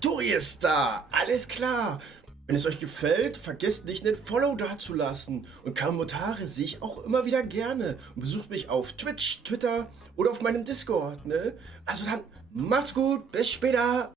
Tori ist da, alles klar. Wenn es euch gefällt, vergesst nicht, einen Follow dazulassen. Und Kommentare sehe ich auch immer wieder gerne. Und besucht mich auf Twitch, Twitter oder auf meinem Discord, ne? Also dann, macht's gut, bis später.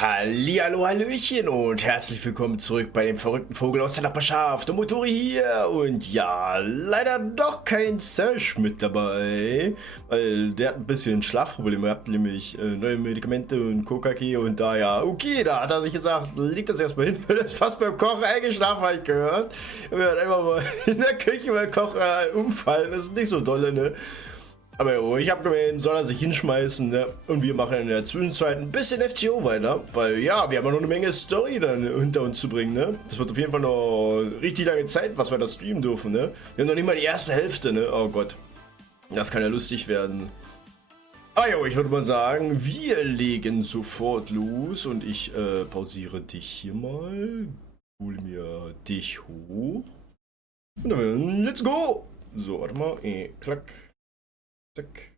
Hallihallo, Hallöchen und herzlich willkommen zurück bei dem verrückten Vogel aus der Nachbarschaft. Und Tori hier und ja, leider doch kein Serge mit dabei, weil der hat ein bisschen Schlafprobleme gehabt, nämlich neue Medikamente und Kokaki und da ja, okay, da hat er sich gesagt, legt das erstmal hin, weil das fast beim Kochen eingeschlafen hat, gehört. Und wir hat einfach mal in der Küche beim Kochen umfallen, das ist nicht so dolle, ne? Aber jo, ich habe gemeint, soll er sich hinschmeißen, ne? Und wir machen in der Zwischenzeit ein bisschen FTO weiter, weil ja, wir haben ja noch eine Menge Story dann hinter uns zu bringen, ne? Das wird auf jeden Fall noch richtig lange Zeit, was wir da streamen dürfen, ne? Wir haben noch nicht mal die erste Hälfte, ne? Oh Gott, das kann ja lustig werden. Aber jo, ich würde mal sagen, wir legen sofort los und ich pausiere dich hier mal, hole mir dich hoch und dann let's go! So, warte mal, klack. Zack.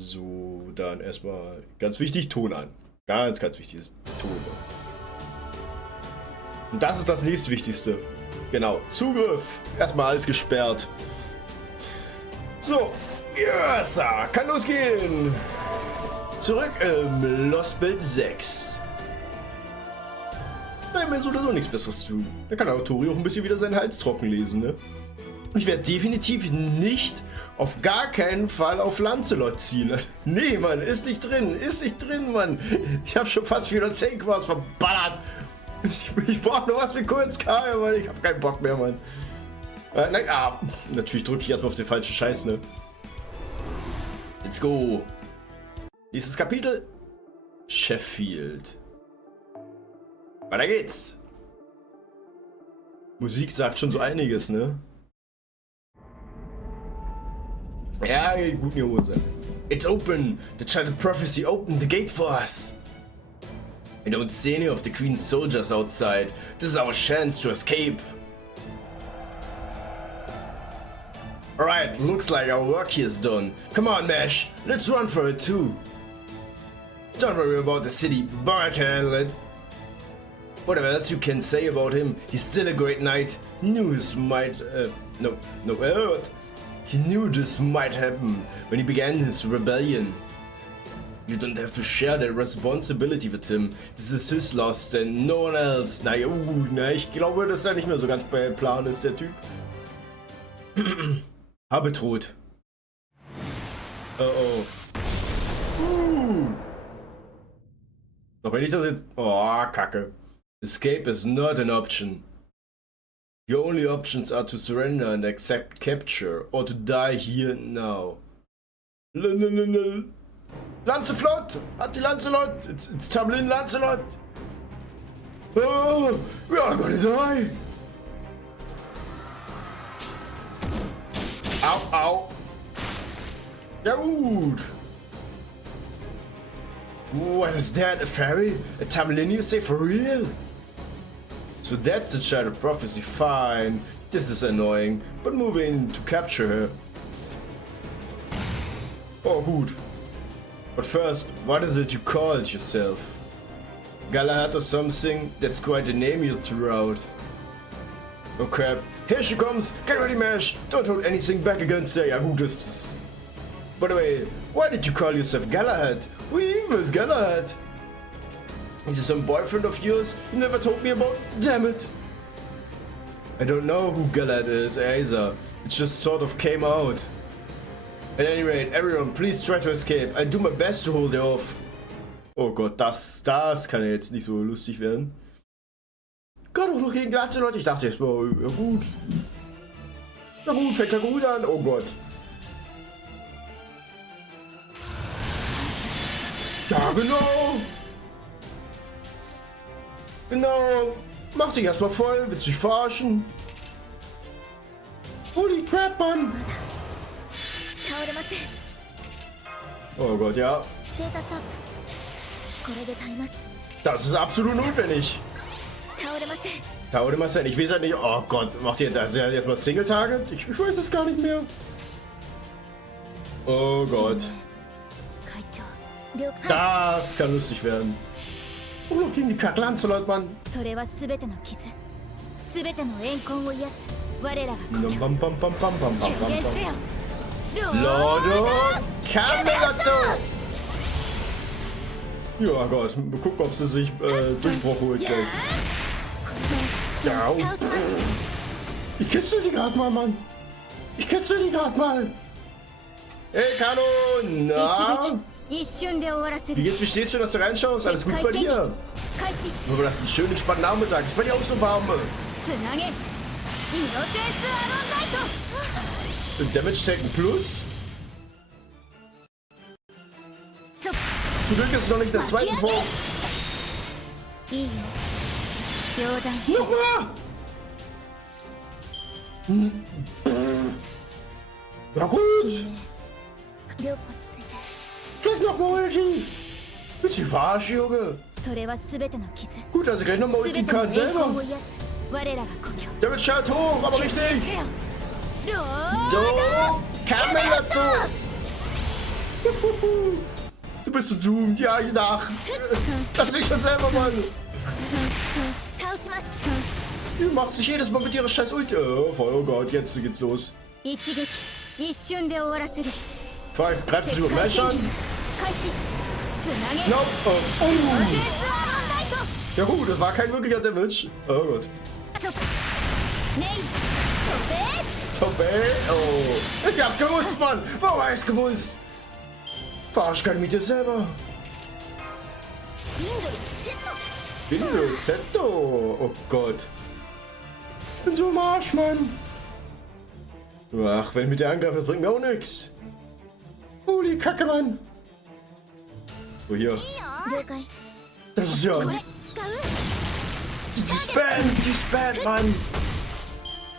So, dann erstmal ganz wichtig, Ton an. Ganz wichtig ist Ton. Und das ist das nächstwichtigste. Genau, Zugriff. Erstmal alles gesperrt. So, yes, kann losgehen. Zurück im Lostbelt 6. Da haben wir so oder so nichts Besseres zu tun. Da kann auch Tori auch ein bisschen wieder seinen Hals trocken lesen, ne? Und ich werde definitiv nicht, auf gar keinen Fall auf Lancelot ziehen. Nee, Mann, ist nicht drin, Mann. Ich habe schon fast wieder Sequas verballert. Ich brauche noch was für kurz Mann. Ich habe keinen Bock mehr, Mann. Nein, natürlich drücke ich erstmal auf den falschen Scheiß, ne? Let's go. Nächstes Kapitel. Sheffield. Weiter geht's. Musik sagt schon so einiges, ne? Ja, gut in die Hose. It's open! The child of prophecy opened the gate for us! I don't see any of the queen's soldiers outside. This is our chance to escape. Alright, looks like our work here is done. Come on, Mesh, let's run for it too. Don't worry about the city, but I can handle it. Whatever else you can say about him, he's still a great knight. He knew He knew this might happen when he began his rebellion. You don't have to share that responsibility with him. This is his loss and no one else. Na, ich glaube, dass er nicht mehr so ganz bei Plan ist, der Typ. Habe tot. Oh. Doch wenn ich das jetzt... Oh, Kacke. Escape is not an option. Your only options are to surrender and accept capture, or to die here and now. Lancelot! Hat die Lancelot! It's Tablin Lancelot! Oh, we are gonna die! Au! Ja gut! What is that? A fairy? A Tablin, you say, for real? So that's the child of prophecy, fine. This is annoying, but moving to capture her. Oh, gut. But first, what is it you called yourself? Galahad or something? That's quite a name you threw out. Oh crap. Here she comes! Get ready, Mash! Don't hold anything back against her. Ja gut, das... By the way, why did you call yourself Galahad? Who even is Galahad? Is he some boyfriend of yours you never told me about? Damn it! I don't know who Galahad is either. It just sort of came out. At any rate, everyone, please try to escape. I'll do my best to hold it off. Oh Gott, das kann ja jetzt nicht so lustig werden. Gerade auch noch gegen Glatze, Leute. Ich dachte jetzt mal, ja gut. Na gut, fängt ja gut an. Oh Gott. Ja, genau. Genau. Mach dich erstmal voll. Willst dich verarschen? Holy crap, Mann. Oh Gott, ja. Das ist absolut notwendig. Tauremassen, ich weiß halt nicht. Oh Gott, macht ihr jetzt mal Single Target? Ich weiß es gar nicht mehr. Oh Gott. Das kann lustig werden. Oh, noch gegen die Katlanze, Leute, Mann. Lordo Kamerato! Ja Gott, gucken, ob sie sich Durchbruch holt. Ja. Ich kitzel die gerade mal, Mann. Ich kitzel die gerade mal. Hey, Kanon! Na? Wie geht's? Wie steht's schon, dass du reinschaust? Alles gut bei dir? Aber das ist ein schöner, entspannter Nachmittag. Ist bei dir auch so warm? Damage Taken Plus? Zum Glück ist es noch nicht in der zweiten Form. Nochmal! Ja gut. Gleich nochmal Ulti. Willst du dich verarschen, Junge? Gut, also gleich nochmal Ulti kann selber. Damit schaut hoch, aber richtig. Do Kamerato. Du bist so doomed, ja, nach. Das sehe ich schon selber, Mann. Die macht sich jedes Mal mit ihrer scheiß Ulti. Oh Gott, jetzt geht's los. Greift sie über Mesh an? No. Oh. Ja gut, das war kein wirklicher Damage. Oh Gott. Tobe. Oh. Ich hab gewusst, Mann. Warum hab ich's gewusst? Verarsch kann ich mich das selber. Seto. Oh Gott. Ich bin so im Arsch, Mann. Ach, wenn mit der Angriff, das bringt mir auch nix. Holy Kacke, Mann. Oh, hier. Das ist ja... Die Spam, Mann.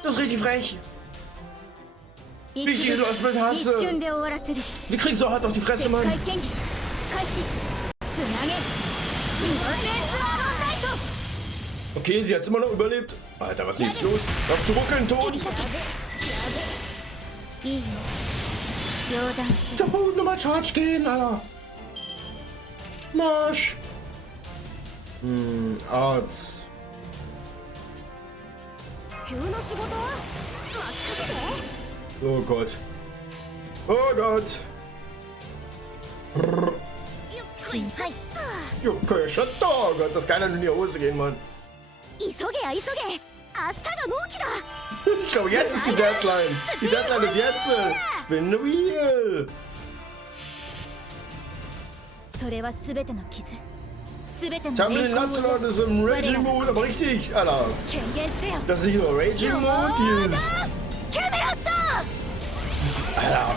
Das ist richtig frech. Wie ich diese Lostbelt hasse. Die kriegen so hart auf die Fresse, Mann. Okay, sie hat immer noch überlebt. Alter, was ist jetzt los? Auf zu ruckeln, tot. Da muss nochmal Charge gehen, Alter. Marsch. Arzt. Oh Gott. Oh Gott. Okay, shut up. Oh Gott, das kann ja nur in die Hose gehen, Mann. Ich glaube, jetzt ist die Deadline. Die Deadline ist jetzt. Spin the wheel. Tumbling Lancelot ist im Raging Mode, aber richtig, Alter. Das ist nicht nur Raging Mode, die ist... Alter.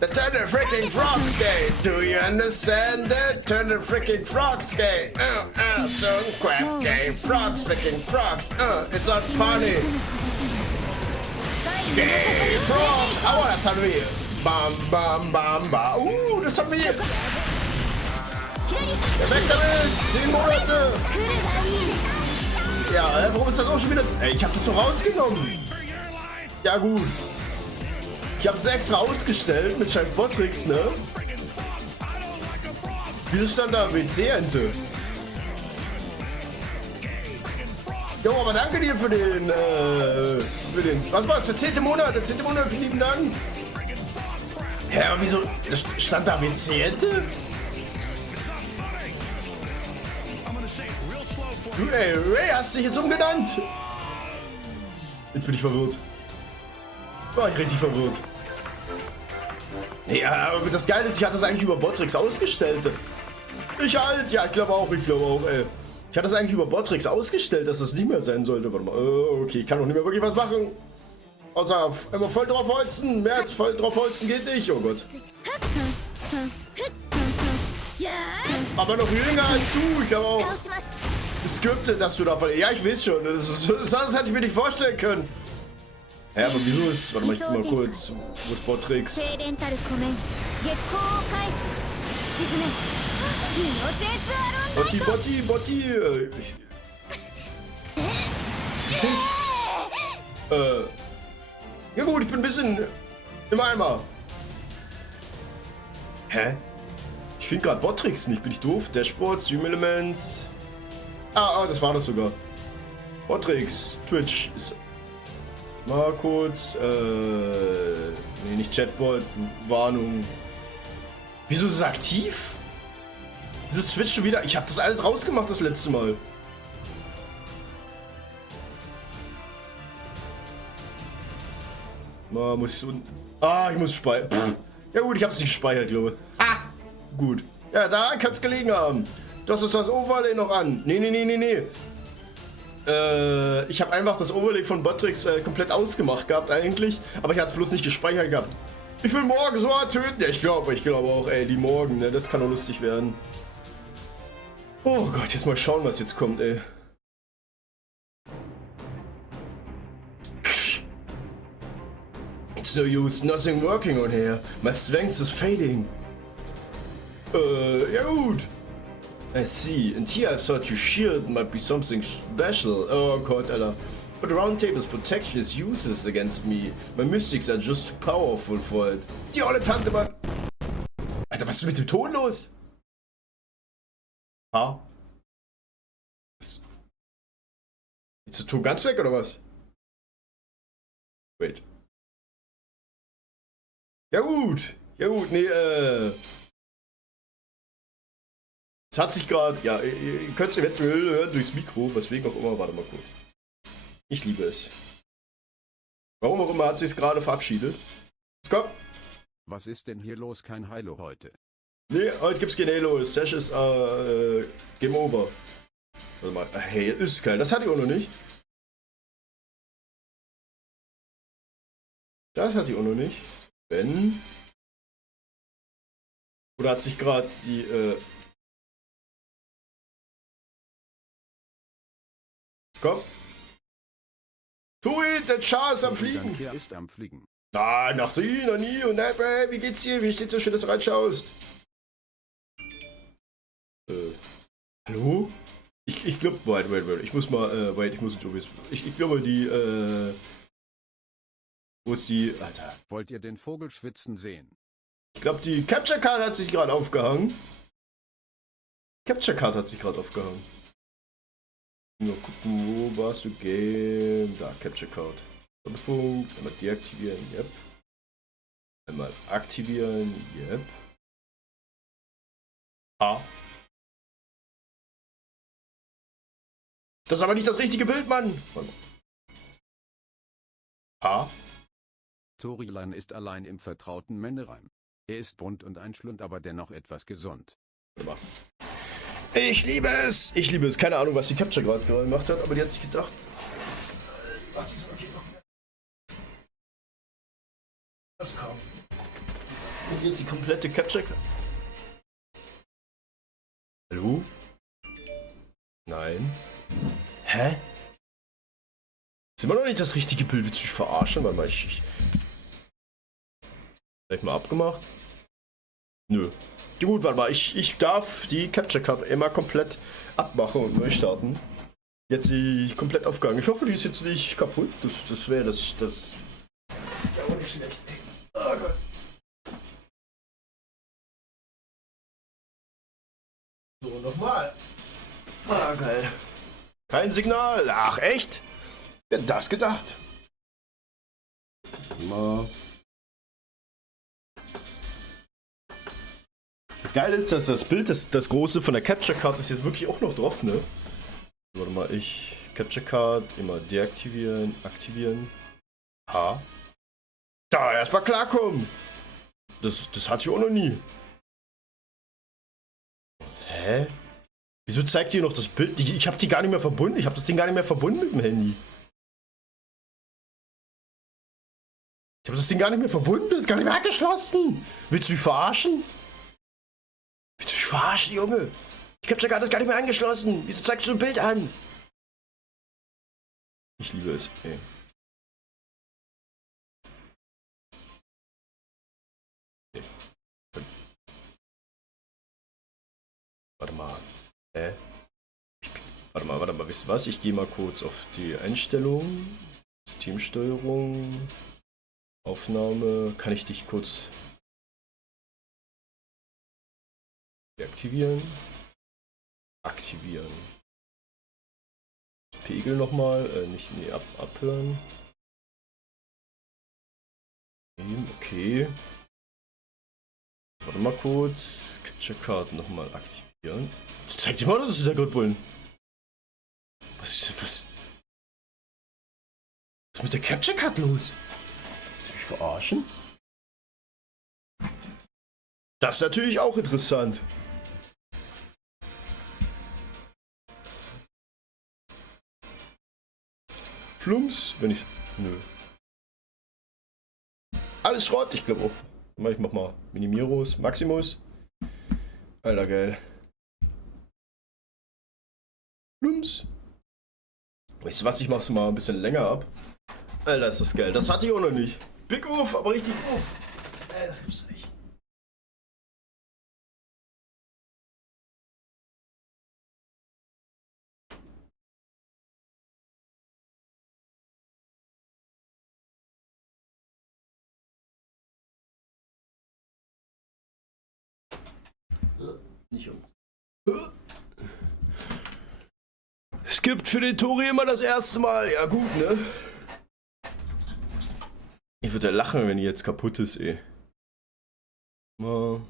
The Tender Freaking Frog Skate. Do you understand that? Tender Freaking Frog Skate. So crap game. Frogs, freaking frogs. It's not funny. Game Frogs. Aua, das haben wir hier. Bam, bam, bam, bam. Das haben wir hier. Weg damit. 10 Monate. Ja, warum ist das auch schon wieder... Ey, ich hab das so rausgenommen. Ja, gut. Ich habe es extra ausgestellt mit scheiß Botrix, ne? Wieso stand da WC-Ente? Jo, aber danke dir für den, was war's, der 10. Monat, vielen lieben Dank. Hä, aber wieso, stand da WC-Ente? Ey, Ray, hast du dich jetzt umgenannt? Jetzt bin ich verwirrt. War ich richtig verwirrt. Nee, aber das Geile ist, ich hatte das eigentlich über Botrix ausgestellt. Ich glaube auch, ey. Ich hatte das eigentlich über Botrix ausgestellt, dass das nicht mehr sein sollte. Warte mal, okay, ich kann doch nicht mehr wirklich was machen. Außer immer voll drauf holzen. Mehr als voll drauf holzen geht nicht, oh Gott. Aber noch jünger als du, ich glaube auch. Skriptet, dass du da voll... Ja, ich weiß schon, das hätte ich mir nicht vorstellen können. Ja, aber wieso ist... Warte mal, ich guck mal kurz. Wo ist Botrix? Botti. Ja gut, ich bin ein bisschen im Eimer. Hä? Ich finde gerade Botrix nicht. Bin ich doof? Dashboard, Stream Elements. Das war das sogar. Botrix, Twitch ist... Mal kurz, nee, nicht Chatbot, Warnung. Wieso ist es aktiv? Wieso ist Twitch schon wieder? Ich habe das alles rausgemacht das letzte Mal. Muss ich so... ich muss speichern. Ja gut, ich habe es nicht gespeichert, glaube ich. Gut. Ja, da kann es gelegen haben. Das ist das Overlay noch an. Nee. Ich habe einfach das Overlay von Botrix komplett ausgemacht gehabt eigentlich, aber ich hatte es bloß nicht gespeichert gehabt. Ich will morgen so töten. Ja, ich glaube auch, ey, die morgen, ne, das kann doch lustig werden. Oh Gott, jetzt mal schauen, was jetzt kommt, ey. It's no use, nothing working on here. My strength is fading. Ja gut. I see. And here I thought your shield might be something special. Oh Gott, Alter. But the round table's protection is useless against me. My mystics are just too powerful for it. Die olle Tante, Mann. Alter, was ist mit dem Ton los? Was? Ist der Ton ganz weg, oder was? Wait. Ja gut, nee, es hat sich gerade, ja, ihr könnt es eventuell hören durchs Mikro, weswegen auch immer, warte mal kurz. Ich liebe es. Warum auch immer hat sich es gerade verabschiedet. Komm. Was ist denn hier los? Kein Halo heute. Nee, heute gibt's kein Halo, Sash ist, Game Over. Warte mal, hey, ist geil, das hatte ich auch noch nicht. Das hatte ich auch noch nicht. Ben? Oder hat sich gerade die, komm. Tori, der Char ist am Fliegen. Ist am Fliegen. Ah, nach dir, noch nie. Und dann, wie geht's dir? Wie steht's so schön, dass du reinschaust? Hallo? Ich glaube, wait. Ich muss mal, ich muss so wissen. Ich glaube, die, wo ist die, Alter? Wollt ihr den Vogel schwitzen sehen? Ich glaube, die Capture Card hat sich gerade aufgehangen. Nur gucken, wo warst du? Game. Da, Capture Card. Punkt. Einmal deaktivieren, yep. Einmal aktivieren, yep. Das ist aber nicht das richtige Bild, Mann. Torilan ist allein im vertrauten Männerheim. Er ist bunt und ein Schlund, aber dennoch etwas gesund. Ich liebe es! Keine Ahnung, was die Capture gerade gemacht hat, aber die hat sich gedacht. Das kam. Und jetzt die komplette Capture. Hallo? Nein. Hä? Ist immer noch nicht das richtige Bild. Willst du mich verarschen? Warte mal, ich vielleicht mal abgemacht? Nö. Ja, gut, warte mal, ich darf die Capture Card immer komplett abmachen und neu starten. Jetzt sie komplett aufgegangen. Ich hoffe, die ist jetzt nicht kaputt. Das wäre das. Das wäre auch nicht schlecht. Kein Signal. Ach, echt? Wer hat das gedacht? Immer. Das Geile ist, dass das Bild, das große von der Capture Card ist jetzt wirklich auch noch drauf, ne? Warte mal, Capture Card immer deaktivieren, aktivieren. Ha. Da erstmal klarkommen. Das hatte ich auch noch nie. Hä? Wieso zeigt ihr noch das Bild? Ich habe die gar nicht mehr verbunden. Ich habe das Ding gar nicht mehr verbunden mit dem Handy. Ich habe das Ding gar nicht mehr verbunden. Das ist gar nicht mehr angeschlossen. Willst du mich verarschen? Willst du mich verarschen, Junge? Ich habe das gar nicht mehr angeschlossen. Wieso zeigst du ein Bild an? Ich liebe es, ey. Warte mal. Warte mal, wisst ihr was? Ich gehe mal kurz auf die Einstellung. Systemsteuerung. Aufnahme. Kann ich dich kurz deaktivieren? Aktivieren. Pegel nochmal. Nee, abhören. Okay. Warte mal kurz. Capture Card nochmal aktivieren. Das zeigt immer, das ist der Gottbullen. Was ist mit der Capture Card los? Willst du mich verarschen? Das ist natürlich auch interessant. Flums, wenn ich. Nö. Alles Schrott, ich glaube auch. Ich mach mal Minimierus, Maximus. Alter, geil. Flums. Weißt du was, ich mach's mal ein bisschen länger ab. Alter, ist das geil. Das hatte ich auch noch nicht. Big Uff, aber richtig Uff. Das gibt's nicht. Nicht um. Es gibt für den Tori immer das erste Mal. Ja gut, ne? Ich würde ja lachen, wenn die jetzt kaputt ist, ey. Mal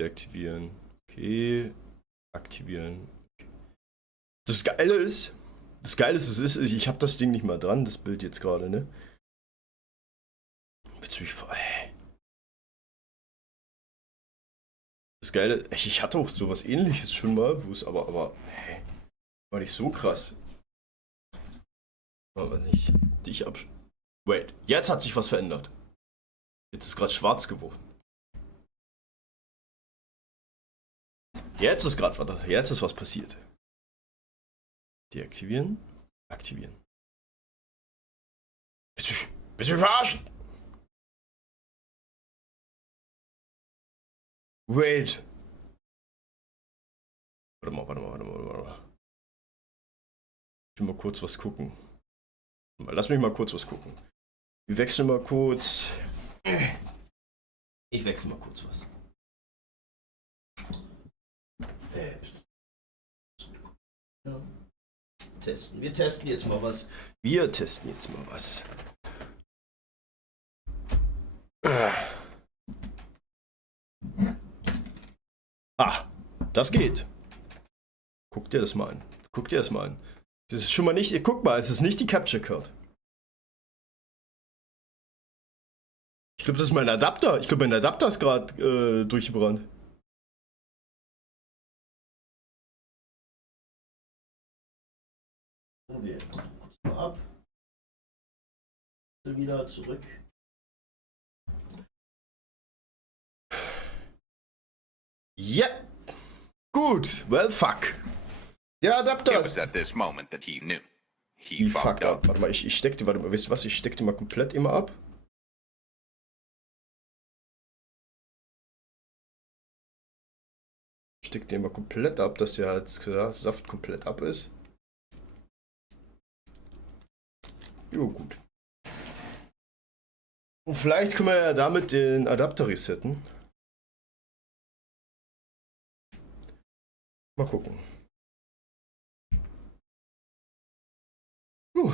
deaktivieren. Okay. Aktivieren. Okay. Das Geile ist, ich habe das Ding nicht mal dran, das Bild jetzt gerade, ne? Willst du mich ver... Das Geile, ich hatte auch sowas ähnliches schon mal, wo es aber, hey, war nicht so krass. Aber nicht dich ab... Wait, jetzt hat sich was verändert. Jetzt ist gerade schwarz geworden. Jetzt ist was passiert. Deaktivieren, aktivieren. Willst du mich verarschen? Wait. Warte mal. Ich will mal kurz was gucken. Lass mich mal kurz was gucken. Wir wechseln mal kurz. Ich wechsle mal kurz was. Ja. Wir testen jetzt mal was. Ah, das geht. Guck dir das mal an. Das ist schon mal nicht. Guck mal, es ist nicht die Capture Card. Ich glaube, das ist mein Adapter. Ich glaube, mein Adapter ist gerade durchgebrannt. Wir kurz mal ab. Wieder zurück. Ja. Gut. Well, fuck. Der Adapter It was at this moment that he knew. He fucked fucked up. up. Warte mal, ich steck die, wisst ihr was? Ich steck die mal komplett immer ab. Ich steck den mal komplett ab, dass der halt Saft komplett ab ist. Jo, gut. Und vielleicht können wir ja damit den Adapter resetten. Mal gucken. Puh.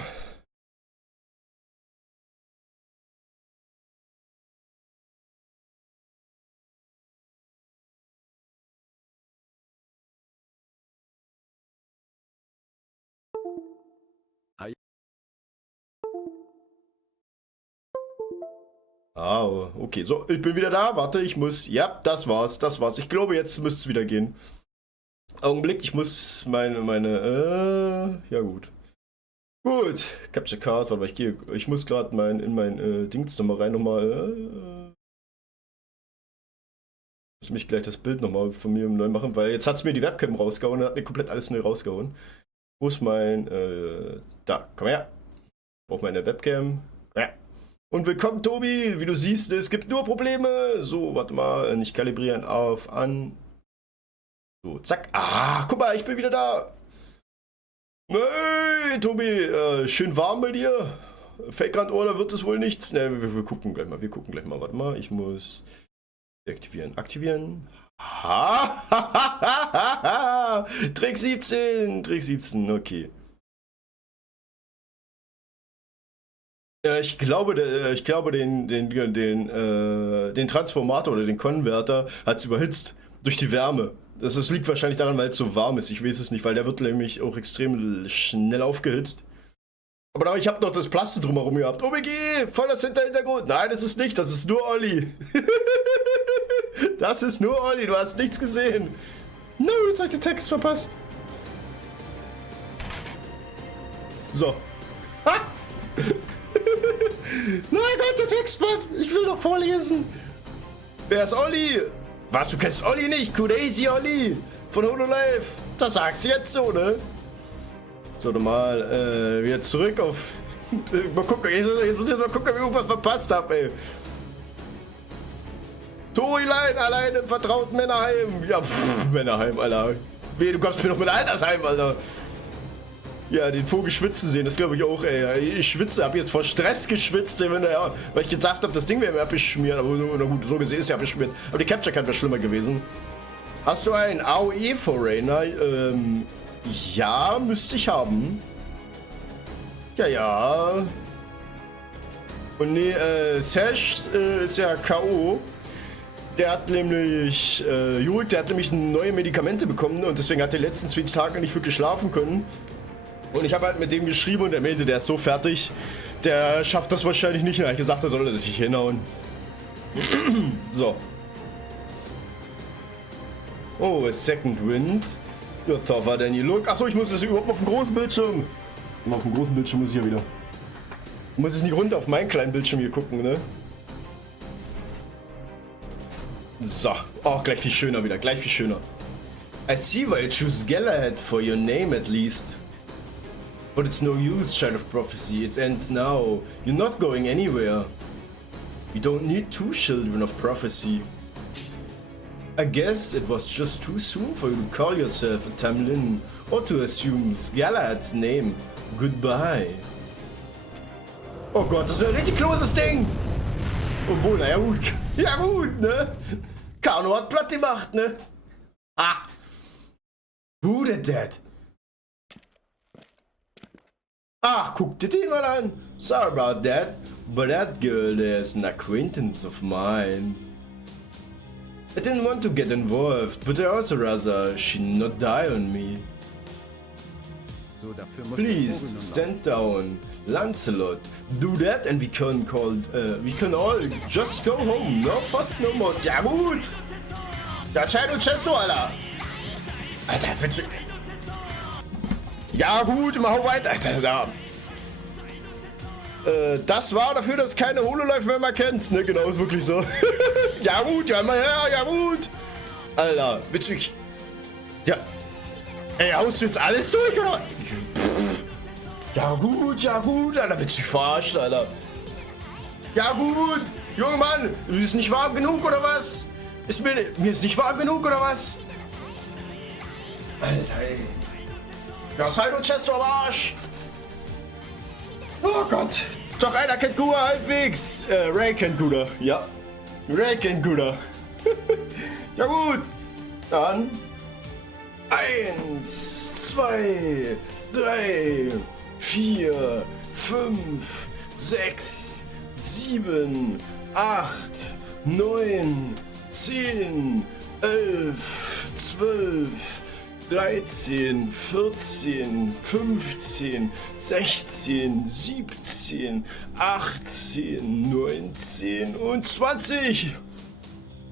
Ei. Ah, okay. So, ich bin wieder da. Warte, ich muss... Ja, das war's. Das war's. Ich glaube, jetzt müsste es wieder gehen. Augenblick, ich muss ja gut. Gut. Capture Card, warte mal, ich muss gerade in mein Dings nochmal rein, muss mich gleich das Bild nochmal von mir neu machen, weil jetzt hat es mir die Webcam rausgehauen und hat mir komplett alles neu rausgehauen. Wo ist mein, da, komm her. Ich brauche meine Webcam. Ja. Und willkommen, Tobi. Wie du siehst, es gibt nur Probleme. So, warte mal, nicht kalibrieren, an. So, zack. Ah, guck mal, ich bin wieder da. Hey, Tobi, schön warm bei dir. Fake-Rand-Order wird es wohl nichts. Ne, wir gucken gleich mal, warte mal, ich muss aktivieren. Ha! Trick 17, okay. Ich glaube, den Transformator oder den Konverter hat es überhitzt durch die Wärme. Das liegt wahrscheinlich daran, weil es so warm ist. Ich weiß es nicht, weil der wird nämlich auch extrem schnell aufgehitzt. Aber ich habe noch das Plastik drumherum gehabt. OMG, voll das Hintergrund. Nein, das ist nicht, das ist nur Olli. Das ist nur Olli, du hast nichts gesehen. No, jetzt hab ich den Text verpasst. So. Ha! Nein Gott, der Textbot! Ich will doch vorlesen! Wer ist Olli? Was, du kennst Olli nicht? Crazy Olli! Von HoloLive! Das sagst du jetzt so, ne? So, nochmal, wieder zurück auf... mal gucken, ich muss jetzt mal gucken, ob ich irgendwas verpasst habe, ey. Torilein, allein im vertrauten Männerheim. Ja, Männerheim, Alter. Wehe, du kommst mir doch mit Altersheim, Alter. Ja, den Vogel schwitzen sehen, das glaube ich auch, ey. Ich schwitze, hab jetzt vor Stress geschwitzt, ey, weil ich gedacht habe, das Ding wäre mir abgeschmiert. Aber na gut, so gesehen ist ja abgeschmiert. Aber die Capture Card wäre schlimmer gewesen. Hast du einen AOE Foreigner? Ja, müsste ich haben. Ja. Und nee, Sash ist ja K.O. Der hat nämlich, Jurik, der hat nämlich neue Medikamente bekommen und deswegen hat er die letzten 2 Tage nicht wirklich schlafen können. Und ich habe halt mit dem geschrieben und er meinte, der ist so fertig, der schafft das wahrscheinlich nicht. Er hat gesagt, er soll das nicht hinhauen. So. Oh, a second wind. Your thought then you look. Achso, ich muss das überhaupt auf dem großen Bildschirm. Und auf dem großen Bildschirm muss ich ja wieder. Muss ich nicht runter auf meinen kleinen Bildschirm hier gucken, ne? So. Oh, gleich viel schöner wieder. Gleich viel schöner. I see why you choose Galahad for your name at least. But it's no use, Child of Prophecy. It ends now. You're not going anywhere. You don't need 2 children of prophecy. I guess it was just too soon for you to call yourself a Tamlin or to assume Galahad's name. Goodbye. Oh Gott, das ist ein richtig closes Ding. Obwohl, naja gut. Ja gut, ne? Kano hat platt gemacht, ne? Ah. Who did that? Ach, guck dir den mal an. Sorry about that, but that girl is an acquaintance of mine. I didn't want to get involved, but I also rather she not die on me. So, dafür muss Please stand down, Lancelot. Do that and we can all just go home. No fuss, no muss. Ja gut. Ja, Shadow Chesto, Alter. Alter, willst du... Ja gut, mach weiter, Alter. Da. Das war dafür, dass keine HoloLive mehr kennst, ne? Genau, ist wirklich so. Ja gut, ja mal her, ja gut. Alter, willst du... Ja. Ey, haust du jetzt alles durch, oder? Ja gut, Alter, willst du dich verarschen, Alter? Ja gut, junger Mann, du bist nicht warm genug, oder was? Mir ist nicht warm genug, oder was? Alter, ey. Ja, Saldo Chesto am Arsch! Oh Gott! Doch einer kennt Gura halbwegs! Ray kennt Gura, ja. Ray kennt Gura. Ja gut! Dann 1, 2, 3, 4, 5, 6, 7, 8, 9, 10, 11, 12, 13, 14, 15, 16, 17, 18, 19 und 20.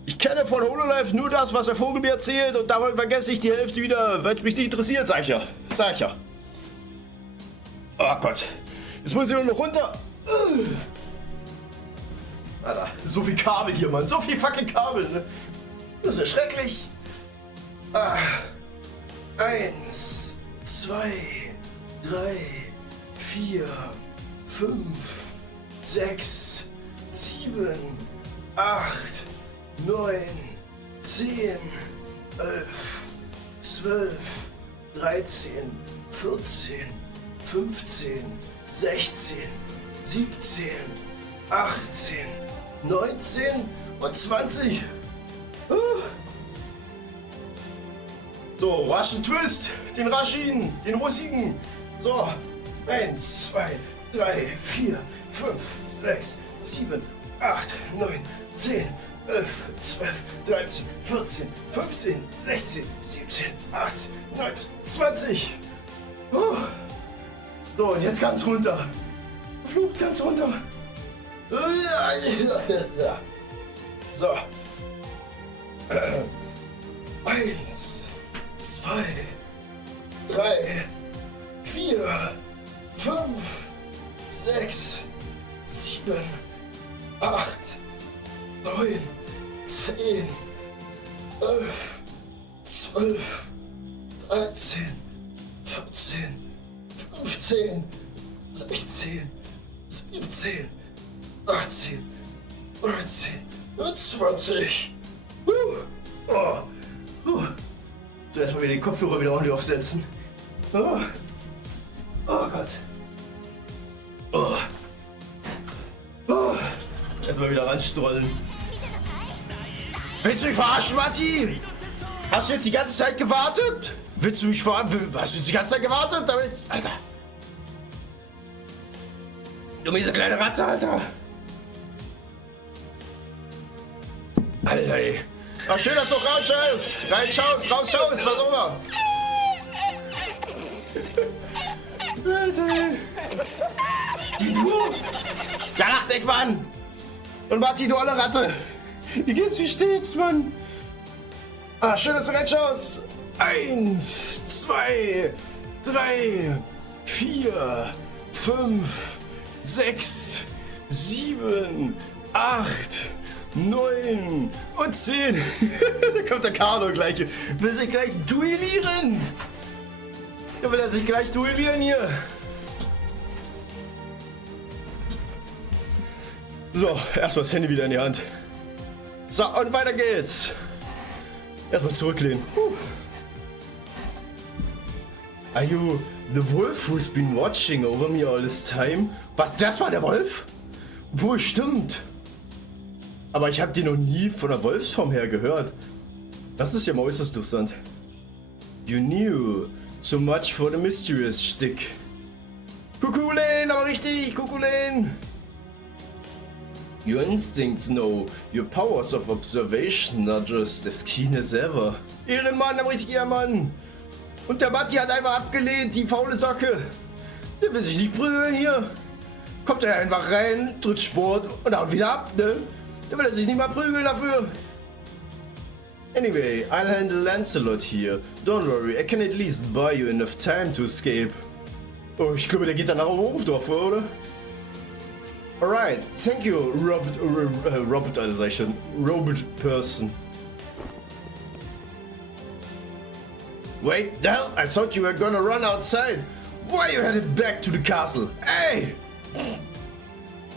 Ich kenne von Hololive nur das, was der Vogel mir erzählt, und davon vergesse ich die Hälfte wieder, weil es mich nicht interessiert, sag ich ja. Sag ich ja. Oh Gott. Jetzt muss ich nur noch runter. Alter, so viel Kabel hier, Mann. So viel fucking Kabel, ne? Das ist ja schrecklich. 1, 2, 3, 4, 5, 6, 7, 8, 9, 10, 11, 12, 13, 14, 15, 16, 17, 18, 19 und 20. So, Russian Twist, den Raschin, den Russigen. So, 1, 2, 3, 4, 5, 6, 7, 8, 9, 10, 11, 12, 13, 14, 15, 16, 17, 18, 19, 20. So, und jetzt ganz runter. Flucht ganz runter. So. 1, 2, 3, 4, 5, 6, 7, 8, 9, 10, 11, 12, 13, 14, 15, 16, 17, 18, 19 und 20. Zuerst mal wieder den Kopfhörer wieder ordentlich aufsetzen. Oh Gott. Erstmal wieder ranstrollen. Willst du mich verarschen, Matti? Hast du jetzt die ganze Zeit gewartet? Willst du mich verarschen? Hast du jetzt die ganze Zeit gewartet? Damit? Alter. Du miese kleine Ratze, Alter. Alter, ey. Ach, schön, dass du rausschaust. Reinschaust, rausschaust, was auch immer. Alter, ey. Die du? Ja, lach dich, Mann. Und Matti, du olle Ratte. Wie geht's, wie steht's, Mann? Ah, schön, dass du reinschaust. 1, 2, 3, 4, 5, 6, 7, 8, 9 und 10. Da kommt der Carlo gleich. Will sich gleich duellieren. Da will er sich gleich duellieren hier. So, erstmal das Handy wieder in die Hand. So, und weiter geht's. Erstmal zurücklehnen. Are you the wolf who's been watching over me all this time? Was, das war der Wolf? Wohl, stimmt. Aber ich habe die noch nie von der Wolfsform her gehört. Das ist ja mal äußerst interessant. You knew so much for the mysterious Stick. Kukulen, aber richtig, Kukulen. Your instincts know your powers of observation are just as keen as ever. Ehrenmann, aber richtig Ehrenmann. Und der Matti hat einfach abgelehnt, die faule Socke. Der will sich nicht prügeln hier. Kommt er einfach rein, drückt Sport und haut wieder ab, ne? Der will sich nicht mal prügeln dafür. Anyway, I'll handle Lancelot here. Don't worry, I can at least buy you enough time to escape. Oh, ich glaube, der geht dann nach Hofdorf, oder? Alright, thank you, Robert, Alter, sag ich schon. Robot Person. Wait, the hell? I thought you were gonna run outside. Why are you headed back to the castle? Hey!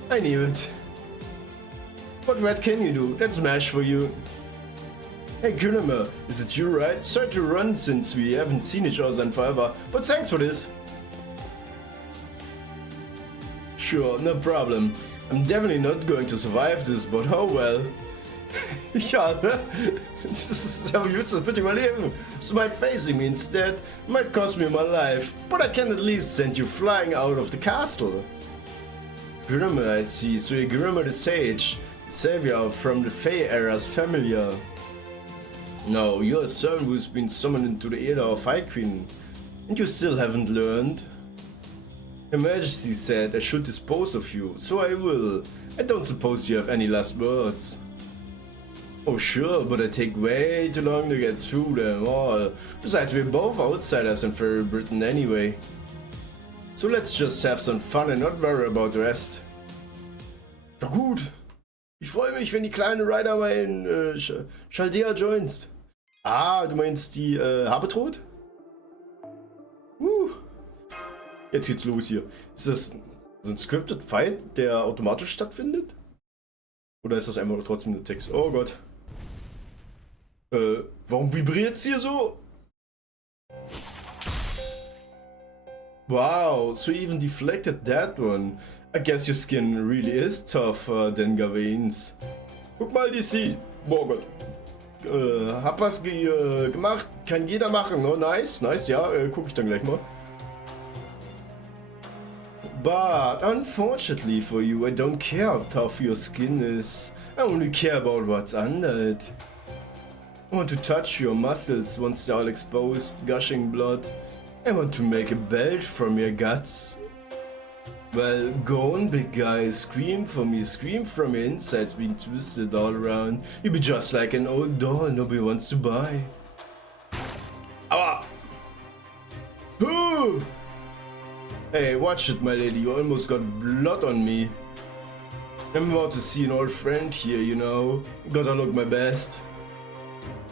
I knew it. What can you do? Let's mash for you. Hey Kunemer, is it you, right? Sorry to run since we haven't seen each other in forever, but thanks for this. Sure, no problem. I'm definitely not going to survive this, but oh well. Ja, ne? Das ist ja, wie willst du das bitte überleben? So might facing me instead might cost me my life, but I can at least send you flying out of the castle. Grimmer, I see. So you're Grimmer the Sage, savior from the Fey era's familiar. No, you're a servant who's been summoned into the era of High Queen, and you still haven't learned. Her Majesty said I should dispose of you, so I will. I don't suppose you have any last words. Oh sure, but I take way too long to get through them all. Besides, we're both outsiders in Fairy Britain anyway. So let's just have some fun and not worry about the rest. Ja gut. Ich freue mich, wenn die kleine Ryder meinen Chaldea joinst. Ah, du meinst die Habetrot? Jetzt geht's los hier. Ist das so ein Scripted Fight, der automatisch stattfindet? Oder ist das einfach trotzdem der Text? Oh Gott. Warum vibriert's hier so? Wow, so even deflected that one. I guess your skin really is tougher than Gawaine's. Guck mal, DC. Boah Gott. Hab was gemacht. Kann jeder machen. Oh, nice, nice. Ja, guck ich dann gleich mal. But unfortunately for you, I don't care how tough your skin is. I only care about what's under it. I want to touch your muscles once they're all exposed, gushing blood. I want to make a belt from your guts. Well, go on, big guy, scream for me, scream from your insides being twisted all around. You'll be just like an old doll nobody wants to buy. Aua! Hey, watch it, my lady, you almost got blood on me. I'm about to see an old friend here, you know. Gotta look my best.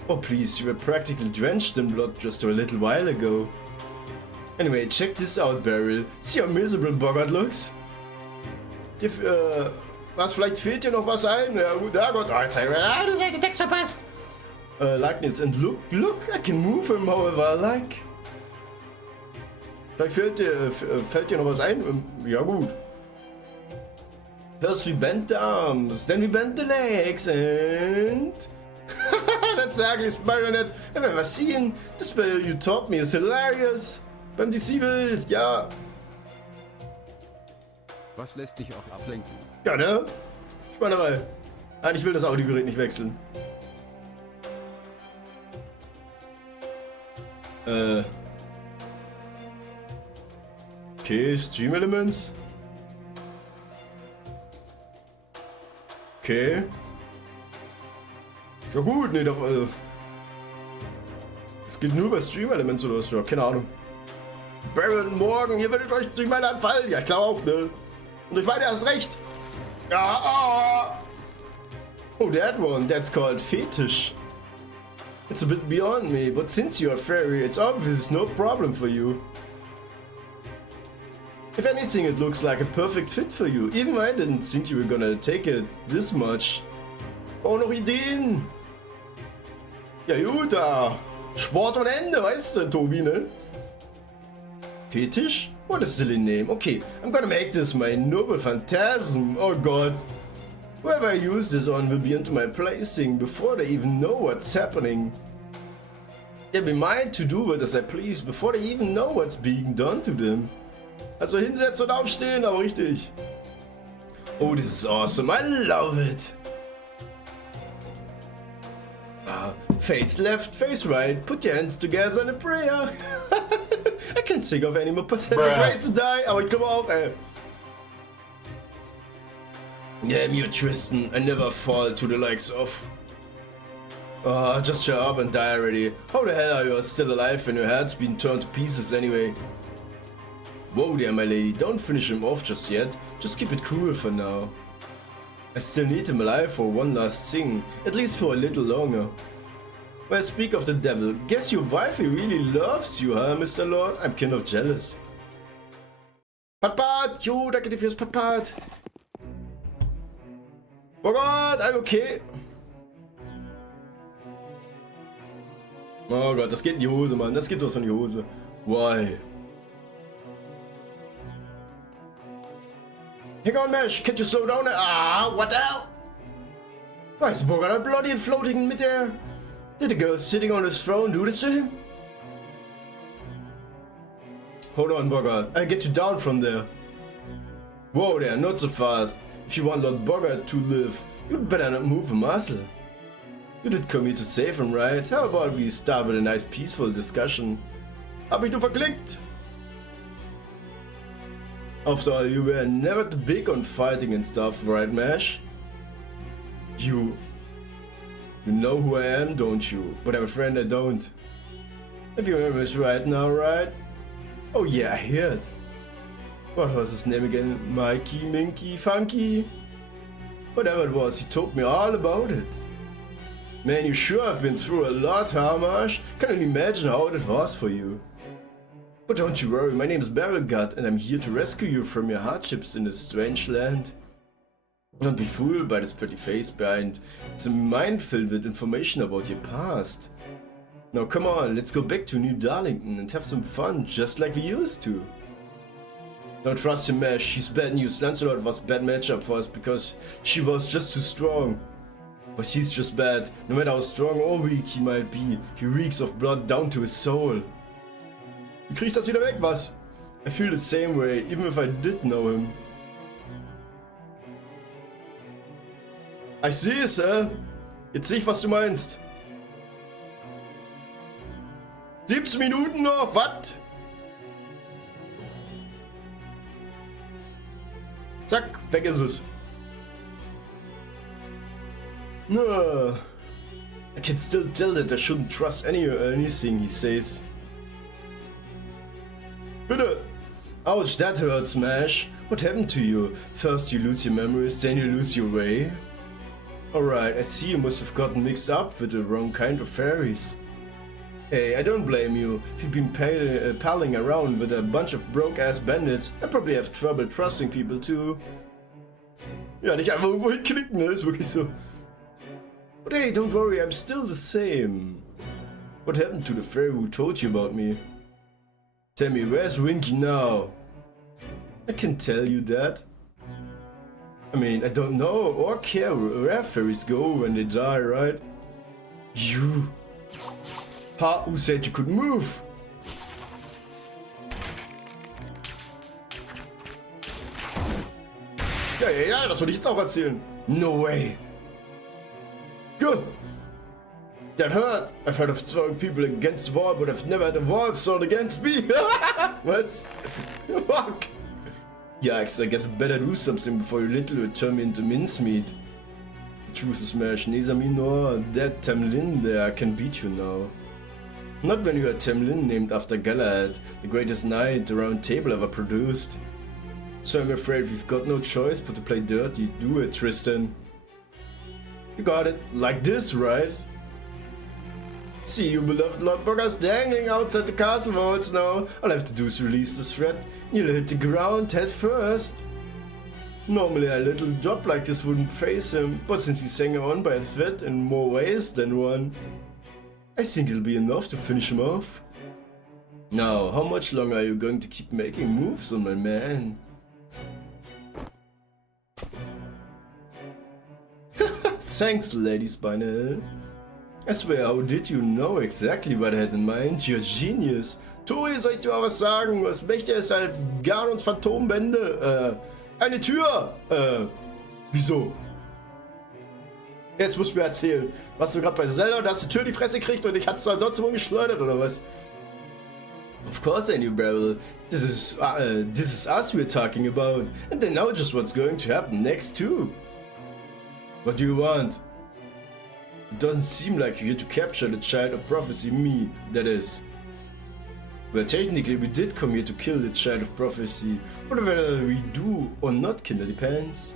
Oh please, you were practically drenched in blood just a little while ago. Anyway, check this out, Beryl. See how miserable Bogart looks? Was, vielleicht fehlt dir noch was ein? Ja gut, ja Gott, jetzt habe ich den Text verpasst. Likeness and look, I can move him however I like. Vielleicht fällt dir noch was ein? Ja gut. First we bend the arms, then we bend the legs and... That's the ugliest marionette I've ever seen. The spell you taught me is hilarious. Beim DC-Bild, ja. Was lässt dich auch ablenken? Ja, ne? Ich meine dabei. Eigentlich will das Audiogerät nicht wechseln. Okay, Stream Elements. Okay. Ja gut, ne, es geht nur bei Stream Elements oder was? Ja, keine Ahnung. Baron, morgen, ihr werdet euch durch meine Hand fallen. Ja, ich glaube auch, ne? Und ich meine, er hast recht. Ja, oh, that one, that's called fetish. It's a bit beyond me, but since you are fairy, it's obvious it's no problem for you. If anything, it looks like a perfect fit for you. Even I didn't think you were gonna take it this much. Oh, noch Ideen. Ja gut, da. Sport und Ende, weißt du, Tobi, ne? Fetish? What a silly name. Okay, I'm gonna make this my noble phantasm. Oh god. Whoever I use this on will be into my placing before they even know what's happening. They'll be mine to do with as I please before they even know what's being done to them. Also hinsetzen und aufstehen, aber richtig. Oh, this is awesome. I love it. Face left, face right, put your hands together in a prayer. I can't think of any more pathetic way to die, aber ich komme auf, ey. Damn you, Tristan, I never fall to the likes of... just shut up and die already. How the hell are you still alive when your head's been turned to pieces anyway? Whoa there, my lady, don't finish him off just yet. Just keep it cool for now. I still need him alive for one last thing, at least for a little longer. Well, speak of the devil, guess your wifey really loves you, huh, Mr. Lord? I'm kind of jealous. Pat, jo, danke dir fürs Pat. Oh Gott, I'm okay. Oh Gott, das geht in die Hose, Mann, das geht sowas von die Hose. Why? Hang on, Mesh, can't you slow down? Ah, what the hell? Why is Bogart bloody and floating in midair? Did the girl sitting on his throne do this to him? Hold on, Bogart. I'll get you down from there. Whoa there, not so fast. If you want Lord Bogart to live, you'd better not move a muscle. You did come here to save him, right? How about we start with a nice peaceful discussion? Hab ich nur verklickt? After all, you were never too big on fighting and stuff, right, Mash? You know who I am, don't you? But I'm afraid I don't. If you remember this right now, right? Oh yeah, I heard. What was his name again? Mikey, Minky, Funky? Whatever it was, he told me all about it. Man, you sure have been through a lot, huh, Marsh? Can't even imagine how it was for you. But don't you worry, my name is Barrelgut and I'm here to rescue you from your hardships in this strange land. Don't be fooled by this pretty face behind. It's a minefield with information about your past. Now come on, let's go back to New Darlington and have some fun, just like we used to. Don't trust him, Mesh, she's bad news. Lancelot was a bad matchup for us because she was just too strong. But he's just bad, no matter how strong or weak he might be. He reeks of blood down to his soul. Wie krieg ich das wieder weg, was? I feel the same way, even if I did know him. Ich sehe es, Jetzt sehe ich, was du meinst. 17 Minuten noch, was? Zack, weg ist es. No. I can still tell that I shouldn't trust anything he says. Bitte! Ouch, that hurts, Mash. What happened to you? First you lose your memories, then you lose your way? Alright, I see you must have gotten mixed up with the wrong kind of fairies. Hey, I don't blame you. If you've been palling around with a bunch of broke-ass bandits, I probably have trouble trusting people too. Ja, nicht einfach irgendwo hinklicken, ne? Ist wirklich so. But hey, don't worry, I'm still the same. What happened to the fairy who told you about me? Tell me, where's Winky now? I can tell you that. I mean, I don't know or care where fairies go when they die, right? You! Ha, who said you could move? Ja, das wollte ich jetzt auch erzählen. No way. Good. That hurt. I've heard of throwing people against the wall, but I've never had a wall thrown against me. What? Fuck. Yikes, I guess I better do something before you literally turn me into mincemeat. The truth is, Mash, neither me nor that Tamlin there can beat you now. Not when you are Tamlin named after Galahad, the greatest knight the Round Table ever produced. So I'm afraid we've got no choice but to play dirty. Do it, Tristan. You got it. Like this, right? See you, beloved Lord Bogart's dangling outside the castle walls now. All I have to do is release this thread. You'll hit the ground head first. Normally a little job like this wouldn't faze him, but since he's hanging on by a thread in more ways than one, I think it'll be enough to finish him off. Now, how much longer are you going to keep making moves on my man? Thanks, Lady Spinel. I swear, how did you know exactly what I had in mind? You're a genius. Tori, soll ich dir mal was sagen? Was mächtiger ist als Ganons Phantombände? Eine Tür! Wieso? Jetzt musst du mir erzählen. Warst du gerade bei Zelda, da hast die Tür in die Fresse gekriegt und ich hat's du ansonsten umgeschleudert, oder was? Of course I knew, Beryl. This is us we're talking about. And they know just what's going to happen next too. What do you want? It doesn't seem like you're here to capture the child of prophecy, me, that is. Well, technically we did come here to kill the child of prophecy, but whether we do or not kinda depends.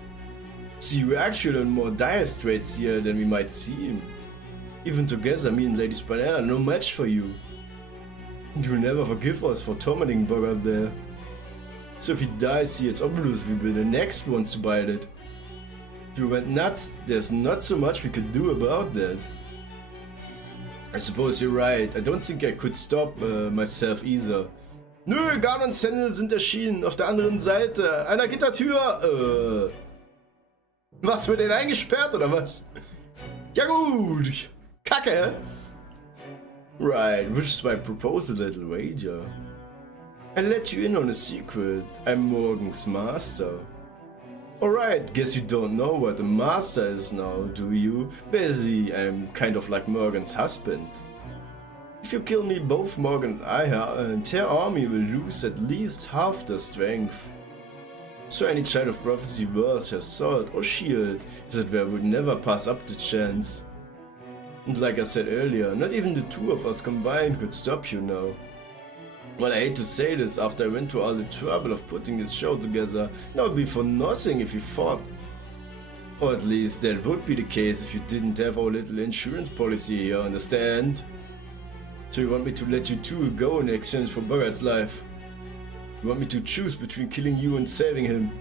See, we're actually in more dire straits here than we might seem. Even together, me and Lady Spinel are no match for you. You'll never forgive us for tormenting Bogart there. So if he dies here, it's obvious we'll be the next ones to bite it. If you went nuts, there's not so much we could do about that. I suppose you're right. I don't think I could stop myself either. Nö, Ganons Hände sind erschienen. Auf der anderen Seite einer Gittertür. Was, wird den eingesperrt oder was? Ja gut. Kacke. Right, which is why I propose a little wager. I let you in on a secret. I'm Morgan's master. Alright, guess you don't know what a master is now, do you? Basically, I'm kind of like Morgan's husband. If you kill me, both Morgan and her army will lose at least half their strength. So any child of prophecy wears her sword or shield, that we would never pass up the chance. And like I said earlier, not even the two of us combined could stop you now. Well, I hate to say this after I went to all the trouble of putting this show together, that would be for nothing if you fought. Or at least that would be the case if you didn't have our little insurance policy here, understand? So you want me to let you two go in exchange for Bogart's life? You want me to choose between killing you and saving him?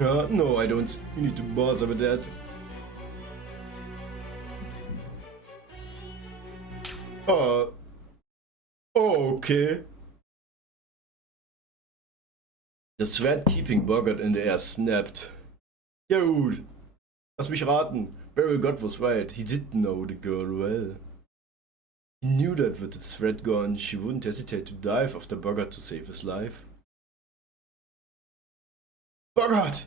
No, I don't. You need to bother with that. Okay. The thread keeping Bogart in the air snapped. Ja gut. Lass mich raten. Barry God was right. He did know the girl well. He knew that with the thread gone, she wouldn't hesitate to dive after Bogart to save his life. Bogart!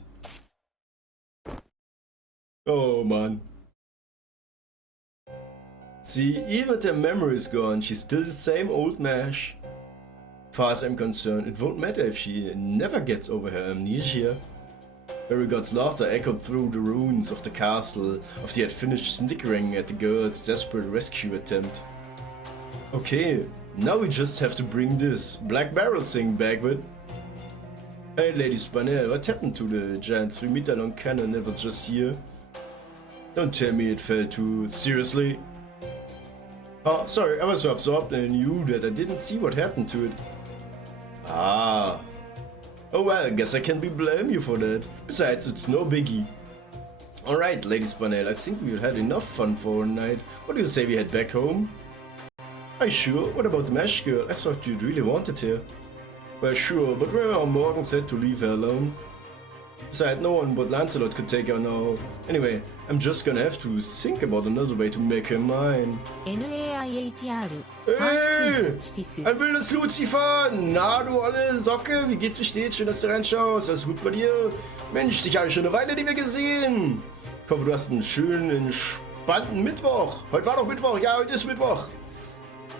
Oh man. See, even if her memory is gone, she's still the same old Mash. Far as I'm concerned, it won't matter if she never gets over her amnesia. Beauregard's laughter echoed through the ruins of the castle after he had finished snickering at the girl's desperate rescue attempt. Okay, now we just have to bring this Black Barrel thing back with. Hey Lady Spanel, what happened to the giant 3-meter long cannon that was just here? Don't tell me it fell too seriously. Oh, sorry, I was so absorbed in you that I didn't see what happened to it. Ah. Oh well, I guess I can blame you for that. Besides, it's no biggie. Alright, Lady Spanel, I think we've had enough fun for one night. What do you say we head back home? Are you sure? What about the Mesh girl? I thought you'd really wanted her. Well, sure, but remember Morgan said to leave her alone? Besides, no one but Lancelot could take her now. Anyway, I'm just gonna have to think about another way to make her mine. NAIHR. Hey! Ein wildes Lucifer! Na, du alte Socke, wie geht's, wie steht's? Schön, dass du reinschaust. Alles gut bei dir? Mensch, dich habe ich schon eine Weile nicht mehr gesehen. Ich hoffe, du hast einen schönen, entspannten Mittwoch. Heute war doch Mittwoch. Ja, heute ist Mittwoch.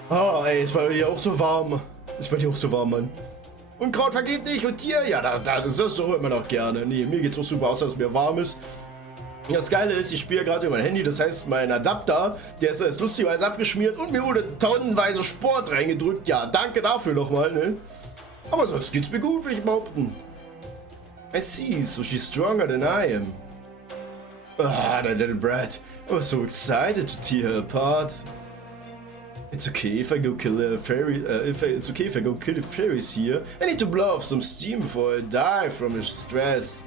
Ah, ey, ist bei dir auch so warm. Ist bei dir auch so warm, Mann. Und Kraut vergeht nicht und dir? Ja, das ist doch immer noch gerne. Nee, mir geht's auch super aus, dass es mir warm ist. Das Geile ist, ich spiele gerade über mein Handy, das heißt, mein Adapter, der ist jetzt lustigerweise abgeschmiert und mir wurde tonnenweise Sport reingedrückt. Ja, danke dafür nochmal, ne? Aber sonst geht's mir gut, will ich behaupten. I see, so she's stronger than I am. Ah, that little brat. I was so excited to tear her apart. It's okay if I go kill a fairy. It's okay if I go kill the fairies here. I need to blow off some steam before I die from the stress.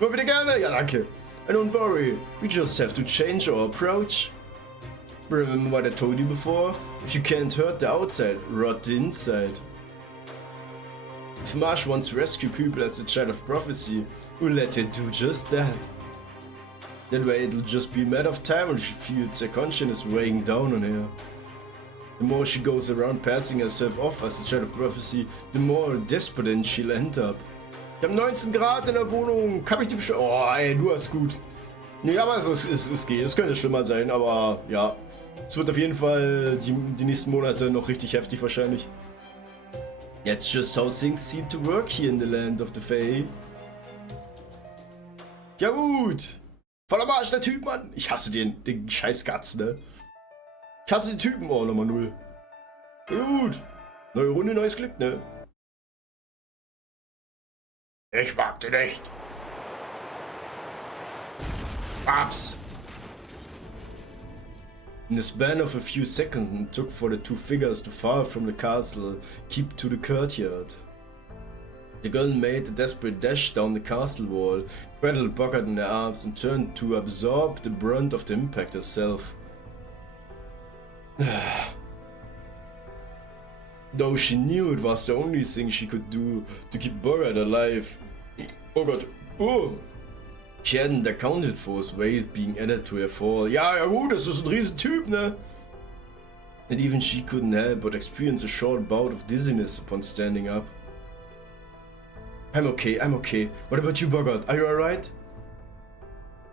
Mal wieder gerne? Ja, danke. And don't worry, we just have to change our approach. Remember what I told you before? If you can't hurt the outside, rot the inside. If Marsh wants to rescue people as a child of prophecy, we'll let her do just that. That way it'll just be a matter of time when she feels her conscience weighing down on her. The more she goes around passing herself off as a child of prophecy, the more desperate she'll end up. Ich habe 19 Grad in der Wohnung. Kann ich die beschweren? Oh, ey, du hast gut. Nee, aber es geht. Es könnte schlimmer sein, aber ja. Es wird auf jeden Fall die nächsten Monate noch richtig heftig wahrscheinlich. That's just how things seem to work here in the land of the Fae. Ja gut. Voller Marsch, der Typ, Mann. Ich hasse den Scheißgatz, ne? Ich hasse den Typen. Oh, nochmal 0. Gut. Neue Runde, neues Glück, ne? Ich mag den nicht. Babs. In the span of a few seconds it took for the two figures to file from the castle, keep to the courtyard. The girl made a desperate dash down the castle wall, cradled Bogart in her arms and turned to absorb the brunt of the impact herself. Though she knew it was the only thing she could do to keep Bogart alive. Oh God. Oh! She hadn't accounted for his weight being added to her fall. Ja, gut, das ist ein Riesentyp, ne? And even she couldn't help but experience a short bout of dizziness upon standing up. I'm okay, I'm okay. What about you, Bogart? Are you alright?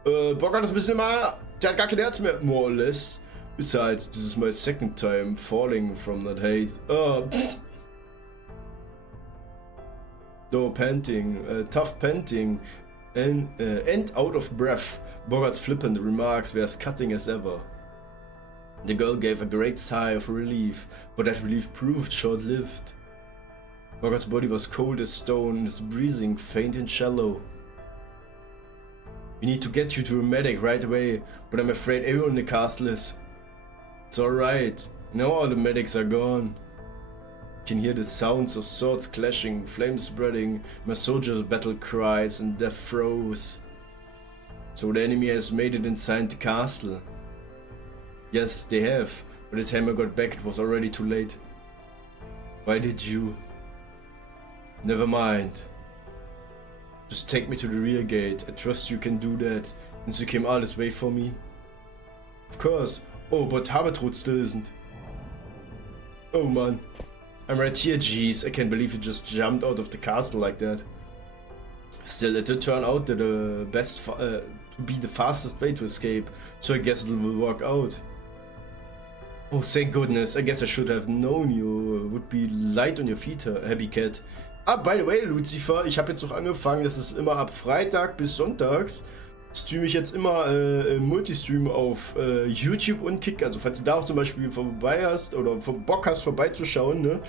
Bogart ist ein bisschen mal... Der hat gar kein Herz mehr, more or less. Besides, this is my second time falling from that height. Though panting, tough panting, and out of breath, Bogart's flippant remarks were as cutting as ever. The girl gave a great sigh of relief, but that relief proved short-lived. Bogart's body was cold as stone, his breathing faint and shallow. We need to get you to a medic right away, but I'm afraid everyone in the castle is. It's alright, now all the medics are gone. You can hear the sounds of swords clashing, flames spreading, my soldiers' battle cries and death throes. So the enemy has made it inside the castle. Yes, they have. By the time I got back, it was already too late. Why did you? Never mind. Just take me to the rear gate. I trust you can do that, since you came all this way for me. Of course. Oh, but Habertrud still isn't. Oh man. I'm right here, jeez. I can't believe you just jumped out of the castle like that. Still, it did turn out that to be the fastest way to escape, so I guess it will work out. Oh, thank goodness. I guess I should have known you would be light on your feet, Happy Cat. Ah, by the way, Lucifer, ich habe jetzt auch angefangen, das ist immer ab Freitag bis Sonntags, streame ich jetzt immer im Multistream auf YouTube und Kick. Also falls du da auch zum Beispiel vorbei hast oder Bock hast vorbeizuschauen, ne?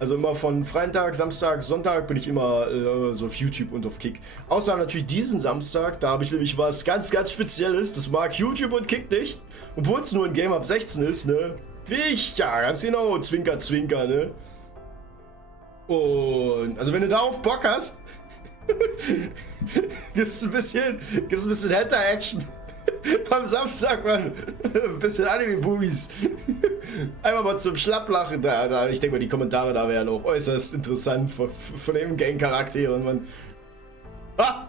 Also immer von Freitag, Samstag, Sonntag bin ich immer so auf YouTube und auf Kick. Außer natürlich diesen Samstag, da habe ich nämlich was ganz, ganz Spezielles. Das mag YouTube und Kick nicht. Obwohl es nur ein Game ab 16 ist, ne? Wie ich, ja, ganz genau, Zwinker, Zwinker, ne? Und, also wenn du darauf Bock hast, gibt's ein bisschen Hatter-Action. Am Samstag, Mann. Ein bisschen Anime-Boobies. Einmal mal zum Schlapplachen. Ich denke mal, die Kommentare da wären auch äußerst interessant von den Gang-Charakteren, Mann. Ah!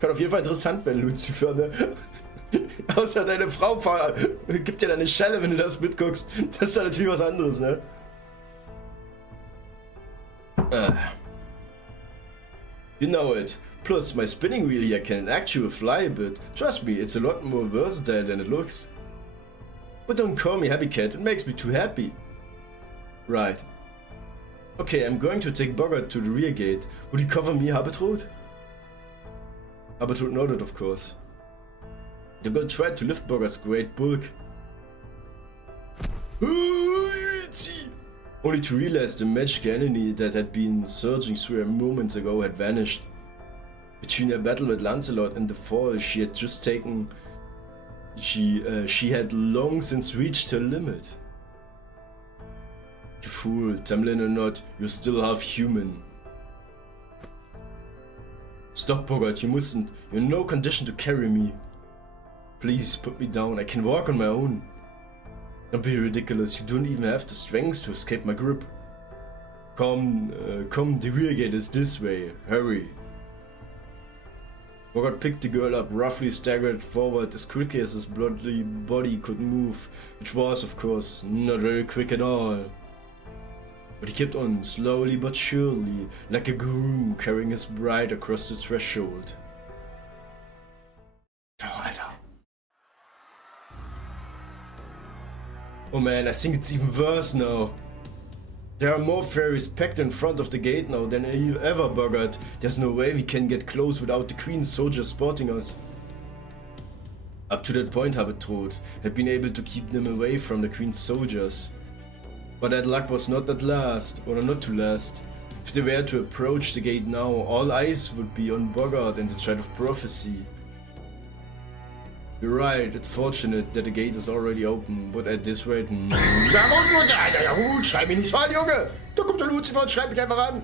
Kann auf jeden Fall interessant werden, Lucifer, ne? Außer deine Frau gibt dir deine Schelle, wenn du das mitguckst. Das ist ja natürlich was anderes, ne? You know it. Plus, my spinning wheel here can actually fly a bit. Trust me, it's a lot more versatile than it looks. But don't call me Happy Cat, it makes me too happy. Right. Okay, I'm going to take Bogart to the rear gate. Would you cover me, Habertrud? Habertrud nodded, of course. The girl tried to lift Bogart's great bulk. Only to realize the magic enemy that had been surging through her moments ago had vanished. Between her battle with Lancelot and the fall she had just taken, she had long since reached her limit. You fool, Tamlin or not, you're still half human. Stop, Bogart, you mustn't. You're in no condition to carry me. Please, put me down, I can walk on my own. Don't be ridiculous, you don't even have the strength to escape my grip. Come, the rear gate is this way, hurry. Bogart picked the girl up, roughly staggered forward as quickly as his bloody body could move, which was, of course, not very quick at all. But he kept on, slowly but surely, like a groom carrying his bride across the threshold. Oh man, I think it's even worse now. There are more fairies packed in front of the gate now than ever, Bogart. There's no way we can get close without the Queen's soldiers spotting us. Up to that point, Habertrud had been able to keep them away from the Queen's soldiers. But that luck was not to last. If they were to approach the gate now, all eyes would be on Bogart and the threat of prophecy. You're right, it's fortunate that the gate is already open, but at this rate... Schrei mich nicht an, Junge! Da kommt der Lucifer und schreit mich einfach an!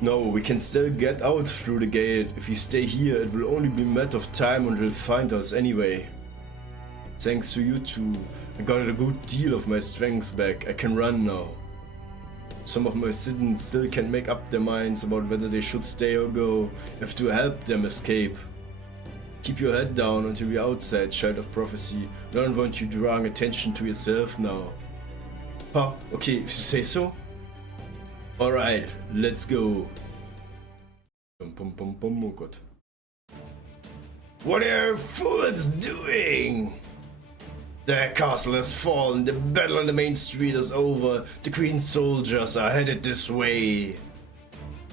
No, we can still get out through the gate. If we stay here, it will only be a matter of time until they'll find us anyway. Thanks to you two, I got a good deal of my strength back. I can run now. Some of my citizens still can't make up their minds about whether they should stay or go. You have to help them escape. Keep your head down until we're outside, child of prophecy. I don't want you drawing attention to yourself now. Huh, okay, if you say so. Alright, let's go. Oh Gott. What are you fools doing? The castle has fallen, the battle on the main street is over, the Queen's soldiers are headed this way.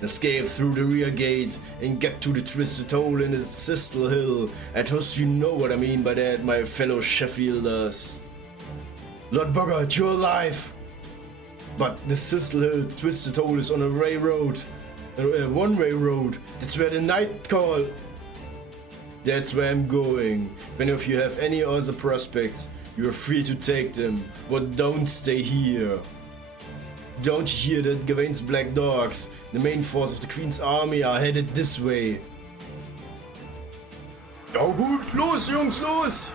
Escape through the rear gate and get to the twisted hole in the Sistel Hill. I trust you know what I mean by that, my fellow Sheffielders. Lord Bogart, you're alive! But the Sistel Hill twisted hole is on a railroad. A one-way road. That's where the night call. That's where I'm going. If any of you have any other prospects, you are free to take them, but don't stay here. Don't you hear that, Gawain's black dogs? The main force of the Queen's army are headed this way. Ja gut, los Jungs, los!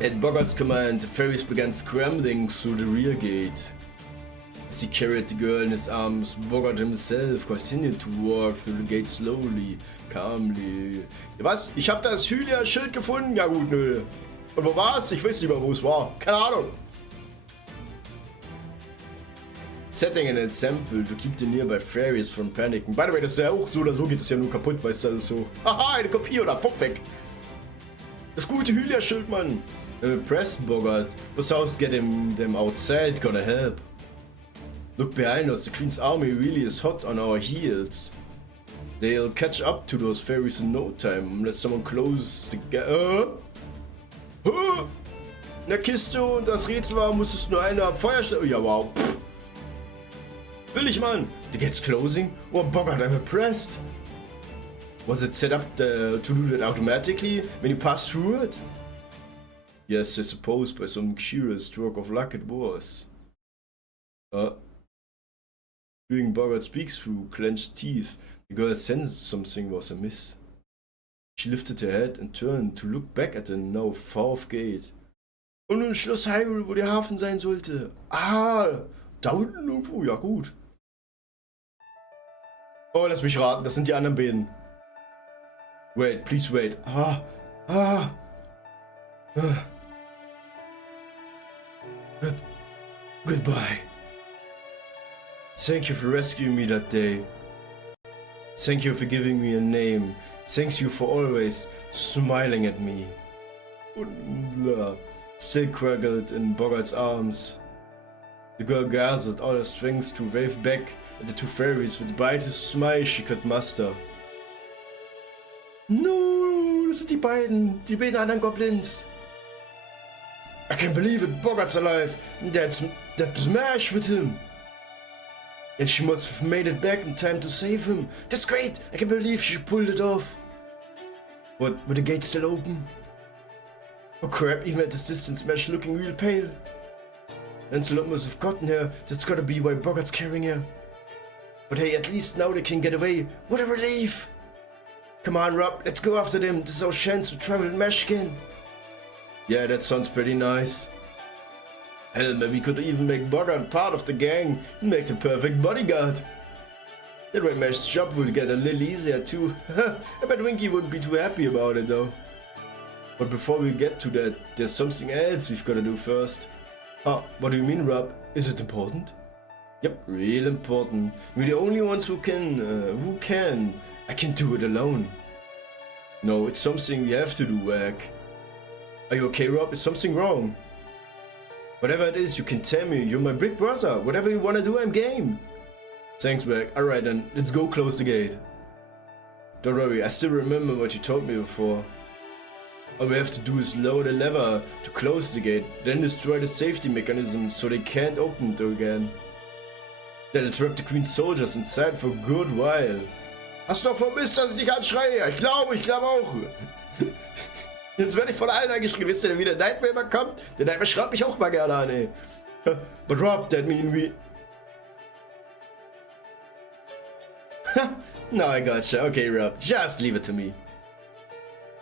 At Bogart's command, the fairies began scrambling through the rear gate. As he carried the girl in his arms, Bogart himself continued to walk through the gate slowly, calmly. Was? Ich hab das Hylia-Schild gefunden? Ja gut, nö. Und wo war's? Ich weiß nicht mehr, wo es war. Keine Ahnung. Setting an example to keep the nearby fairies from panicking. By the way, das ist ja auch so oder so, geht es ja nur kaputt, weißt du, so. Haha, eine Kopie oder fuck weg. Das gute Hylia-Schild, Mann. Impressed, Bogart. What's else getting them outside gonna help? Look behind us, the Queen's army really is hot on our heels. They'll catch up to those fairies in no time, unless someone closes the gap. In der Kiste und das Rätsel war, muss es nur eine Feuerstelle. Oh, ja, wow. Pff. Billig, Mann. The gate's closing? Oh, Bogart, I'm impressed. Was it set up to do that automatically when you pass through it? Yes, I suppose by some curious stroke of luck it was. Hearing Bogart speak through clenched teeth, the girl sensed something was amiss. She lifted her head and turned to look back at the now far-off gate. Und im Schloss Hyrule, wo der Hafen sein sollte. Ah, da unten irgendwo, ja gut. Oh, lass mich raten, das sind die anderen beiden. Wait, please wait. Goodbye. Thank you for rescuing me that day. Thank you for giving me a name. Thank you for always smiling at me. Still cradled in Bogart's arms. The girl gathered all her strength to wave back at the two fairies with the brightest smile she could muster. No, das sind die beiden anderen Goblins. I can't believe it, Bogart's alive. That's Smash with him. And she must have made it back in time to save him. That's great! I can't believe she pulled it off. What, were the gates still open? Oh crap, even at this distance, Smash looking real pale. Lancelot must have gotten her. That's gotta be why Bogart's carrying her. But hey, at least now they can get away. What a relief! Come on, Rob, let's go after them. This is our chance to travel in Mesh again. Yeah, that sounds pretty nice. Hell, maybe we could even make Bogart part of the gang and make the perfect bodyguard. That way Mesh's job would get a little easier too. I bet Winky wouldn't be too happy about it though. But before we get to that, there's something else we've gotta do first. What do you mean, Rob? Is it important? Yep, real important. We're the only ones who can. I can't do it alone. No, it's something we have to do, Wack. Are you okay, Rob? Is something wrong? Whatever it is, you can tell me. You're my big brother. Whatever you wanna do, I'm game. Thanks, Wack. Alright then, let's go close the gate. Don't worry, I still remember what you told me before. All we have to do is lower the lever to close the gate, then destroy the safety mechanism so they can't open it again. That'll trap the Queen's soldiers inside for a good while. Hast du noch vermisst, dass ich dich anschreie? Ich glaube auch. Jetzt werde ich von allen angeschrieben. Wisst ihr denn, wie der Nightmare immer kommt? Der Nightmare schreibt mich auch mal gerne an, ey. But Rob, that mean we... No, I gotcha. Okay, Rob, just leave it to me.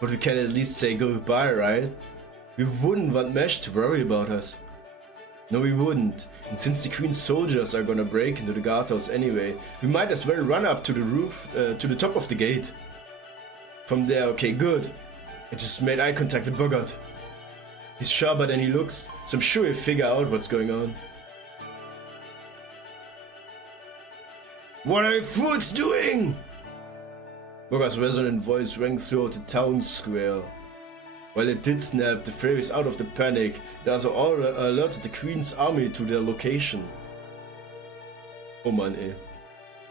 But we can at least say goodbye, right? We wouldn't want Mesh to worry about us. No, we wouldn't. And since the Queen's soldiers are gonna break into the guardhouse anyway, we might as well run up to the roof, to the top of the gate. From there, okay, good. I just made eye contact with Bogart. He's sharper than he looks, so I'm sure he'll figure out what's going on. What are you fools doing? Bogart's resonant voice rang throughout the town square. While it did snap the fairies out of the panic, they also all alerted the Queen's army to their location. Oh man, eh.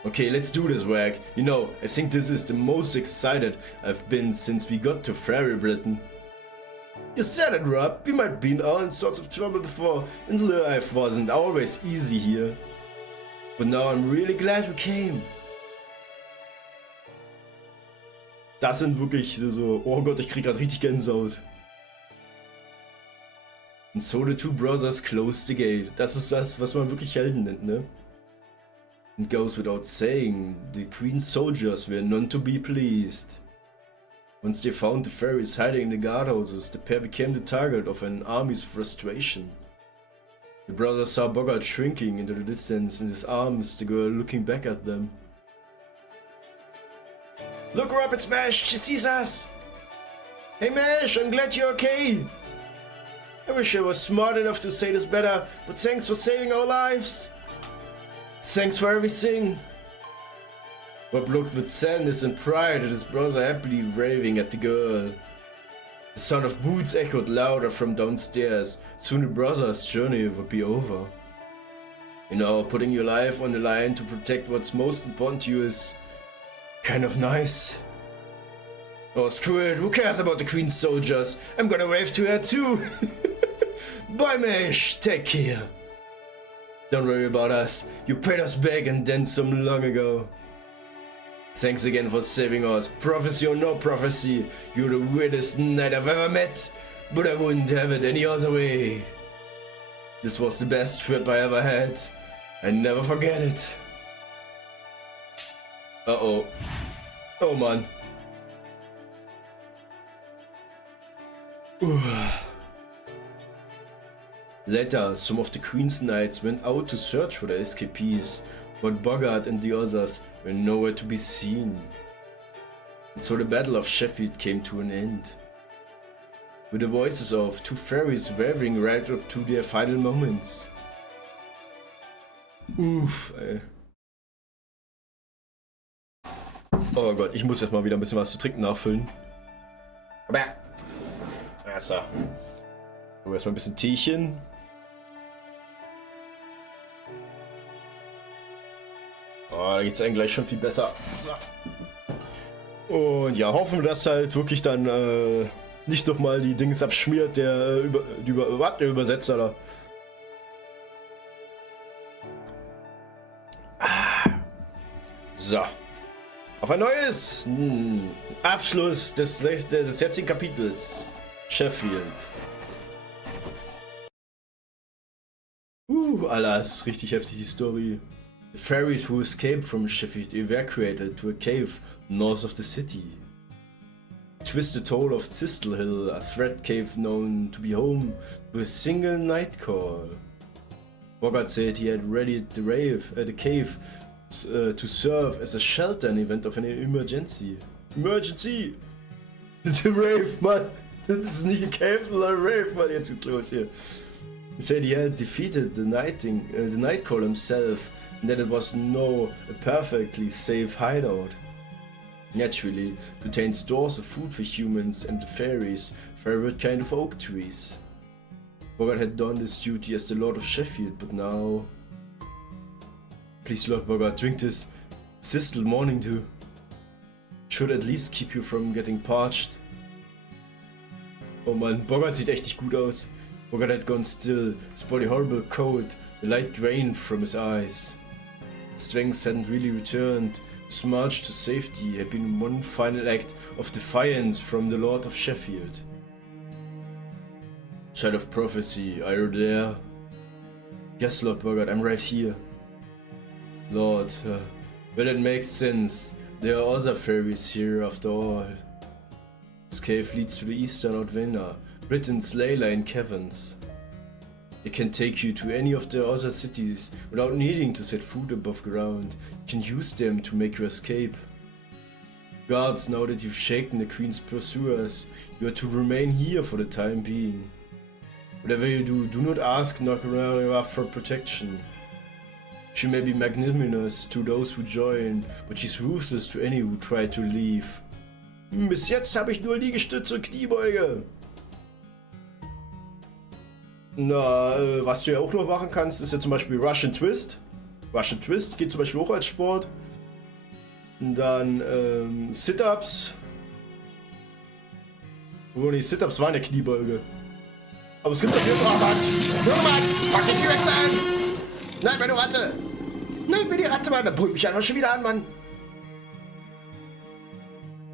Okay, let's do this, Wag. You know, I think this is the most excited I've been since we got to Fairy Britain. You said it, Rob. We might be in all sorts of trouble before, and life wasn't always easy here. But now I'm really glad we came. Das sind wirklich so, oh Gott, ich krieg grad richtig Gänsehaut. And so the two brothers closed the gate. Das ist das, was man wirklich Helden nennt, ne? It goes without saying, the Queen's soldiers were none to be pleased. Once they found the fairies hiding in the guardhouses, the pair became the target of an army's frustration. The brothers saw Bogart shrinking into the distance in his arms, the girl looking back at them. Look, Rob, it's Mash! She sees us! Hey Mash, I'm glad you're okay! I wish I was smart enough to say this better, but thanks for saving our lives! Thanks for everything! Rob looked with sadness and pride at his brother happily raving at the girl. The sound of boots echoed louder from downstairs. Soon the brothers' journey would be over. You know, putting your life on the line to protect what's most important to you is kind of nice. Oh, screw it, who cares about the Queen's soldiers? I'm gonna wave to her too! Bye, Mesh, take care. Don't worry about us, you paid us back and then some long ago. Thanks again for saving us, prophecy or no prophecy, you're the weirdest knight I've ever met, but I wouldn't have it any other way. This was the best trip I ever had, I never forget it. Uh-oh. Oh man. Later, some of the Queen's knights went out to search for the escapees, but Bogart and the others were nowhere to be seen. And so the Battle of Sheffield came to an end, with the voices of two fairies wavering right up to their final moments. Uff, ey. Oh Gott, ich muss jetzt mal wieder ein bisschen was zu trinken nachfüllen. Ja, so. Erstmal ein bisschen Teechen. Oh, da geht's eigentlich gleich schon viel besser. So. Und ja, hoffen wir, dass halt wirklich dann nicht nochmal die Dings abschmiert, der Übersetzer da. So. Auf ein neues Abschluss des jetzigen Kapitels. Sheffield. Alter, ist richtig heftig die Story. The fairies who escaped from Sheffield evacuated to a cave north of the city. Twisted toll of Thistle Hill, a threat cave known to be home to a single night call. Bogart said he had readied the cave to serve as a shelter in event of an emergency. Emergency! The Rave, Mann! Das ist nicht ein Cave, sondern ein Rave, Mann, jetzt geht's los hier. He said he had defeated the night call himself, and that it was a perfectly safe hideout. Naturally, it contained stores of food for humans and the fairies' favorite kind of oak trees. Bogart had done this duty as the Lord of Sheffield, but now... Please, Lord Bogart, drink this. It's still morning dew. Should at least keep you from getting parched. Oh man, Bogart sieht echt nicht gut aus. Bogart had gone still, his body horrible cold, the light drained from his eyes. His strength hadn't really returned. His march to safety had been one final act of defiance from the Lord of Sheffield. Child of prophecy, are you there? Yes, Lord Bogart, I'm right here. Lord, well, it makes sense. There are other fairies here after all. This cave leads to the eastern Outwinder, Britain's ley line caverns. They can take you to any of the other cities without needing to set foot above ground. You can use them to make your escape. Guards, now that you've shaken the Queen's pursuers, you are to remain here for the time being. Whatever you do not ask Nakamura for protection. She may be magnanimous to those who join, but she's ruthless to any who try to leave. Bis jetzt habe ich nur Liegestütze und Kniebeuge. Na, was du ja auch noch machen kannst, ist ja zum Beispiel Russian Twist. Russian Twist geht zum Beispiel auch als Sport. Und dann Sit-Ups. Oh ne, Sit-Ups waren ja Kniebeuge. Aber es gibt doch hier noch Mann! Mach den T-Rex an! Nein, meine Ratte! Nein, meine Ratte, Mann! Da brüllt mich einfach schon wieder an, Mann!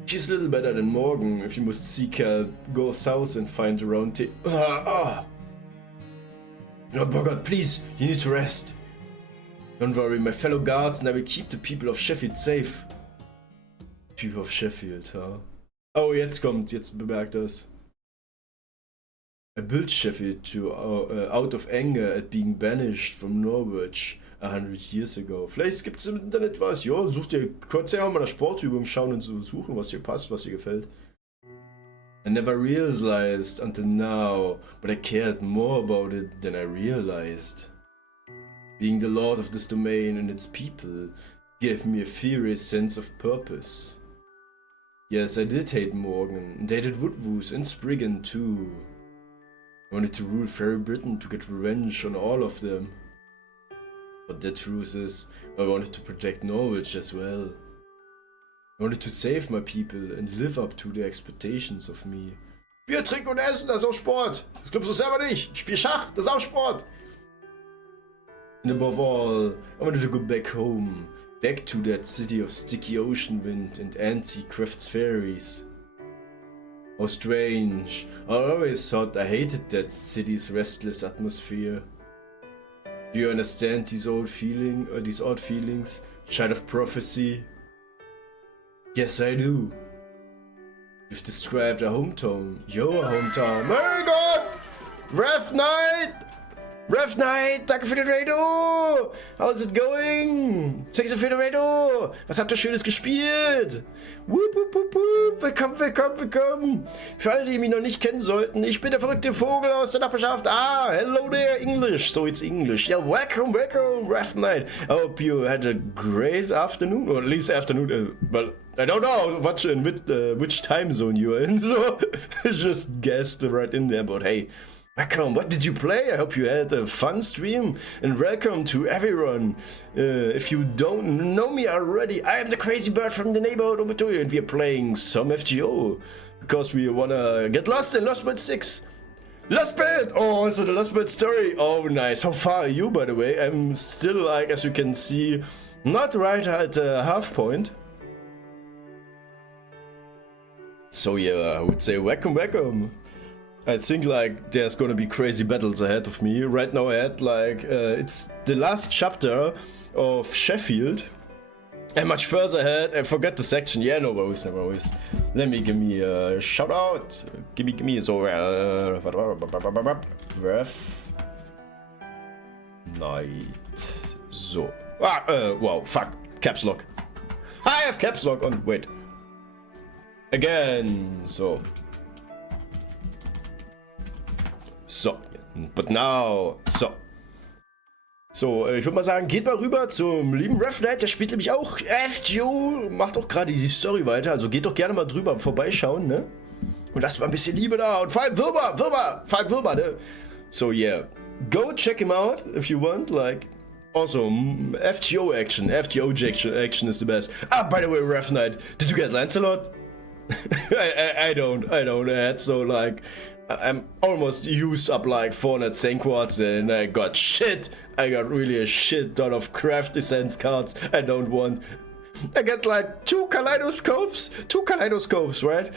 She's a little better than Morgan. If you must seek her, go south and find the round table. Oh, God, please, you need to rest. Don't worry, my fellow guards and I will keep the people of Sheffield safe. People of Sheffield, huh? Oh, jetzt bemerkt das. I built Sheffield to, out of anger at being banished from Norwich 100 years ago. Vielleicht gibt es im Internet was. Ja, such dir kurz ja mal eine Sportübung schauen und so suchen, was dir passt, was dir gefällt. I never realized until now, but I cared more about it than I realized. Being the lord of this domain and its people gave me a furious sense of purpose. Yes, I did hate Morgan, and hated Woodwoos and Spriggan too. I wanted to rule Fairy Britain to get revenge on all of them. But the truth is, I wanted to protect Norwich as well. I wanted to save my people and live up to their expectations of me. Bier trinken und essen, das ist auch Sport. Das glaubst du selber nicht. Ich spiel Schach, das ist auch Sport. And above all, I wanted to go back home. Back to that city of sticky ocean wind and anti-crafts fairies. How strange. I always thought I hated that city's restless atmosphere. Do you understand these odd feelings? Child of prophecy? Yes, I do. You've described a hometown. Your hometown. My God! Rev Knight! Rev Knight, danke für den Raido! How's it going? Thanks für den Raido! Was habt ihr Schönes gespielt? Wup, wup, wup, wup. Willkommen, willkommen, willkommen! Für alle, die mich noch nicht kennen sollten, ich bin der verrückte Vogel aus der Nachbarschaft. Ah, hello there, English. So it's English. Yeah, welcome, welcome, Rev Knight. I hope you had a great afternoon, or at least afternoon. Well, I don't know which time zone you are in, so just guessed right in there, but hey. Welcome, what did you play? I hope you had a fun stream, and welcome to everyone. If you don't know me already, I am the crazy bird from the neighborhood of Tori, and we are playing some FGO, because we wanna get lost in Lostbelt 6. Lostbelt! Oh, so the Lostbelt story. Oh, nice. How far are you, by the way? I'm still, like, as you can see, not right at half point. So yeah, I would say welcome, welcome. I think like there's gonna be crazy battles ahead of me. Right now I had like it's the last chapter of Sheffield. And much further ahead, I forgot the section. Yeah, no worries, no worries. Let me give me a shout out. Give me so Ref Night. So. Wow, fuck. Caps lock. I have caps lock on. Wait. Again. So. So, but now, so, ich würde mal sagen, geht mal rüber zum lieben Rev Knight, der spielt nämlich auch FGO, macht auch gerade die Story weiter, also geht doch gerne mal drüber vorbeischauen, ne? Und lasst mal ein bisschen Liebe da und vor allem Wilber, ne? So, yeah, go check him out if you want, like, also, FGO action is the best. Ah, by the way, Rev Knight, did you get Lancelot? I don't, I had so, like, I'm almost used up like 400 Zen quartz and I got really a shit ton of craft essence cards I don't want. I got like two kaleidoscopes, right?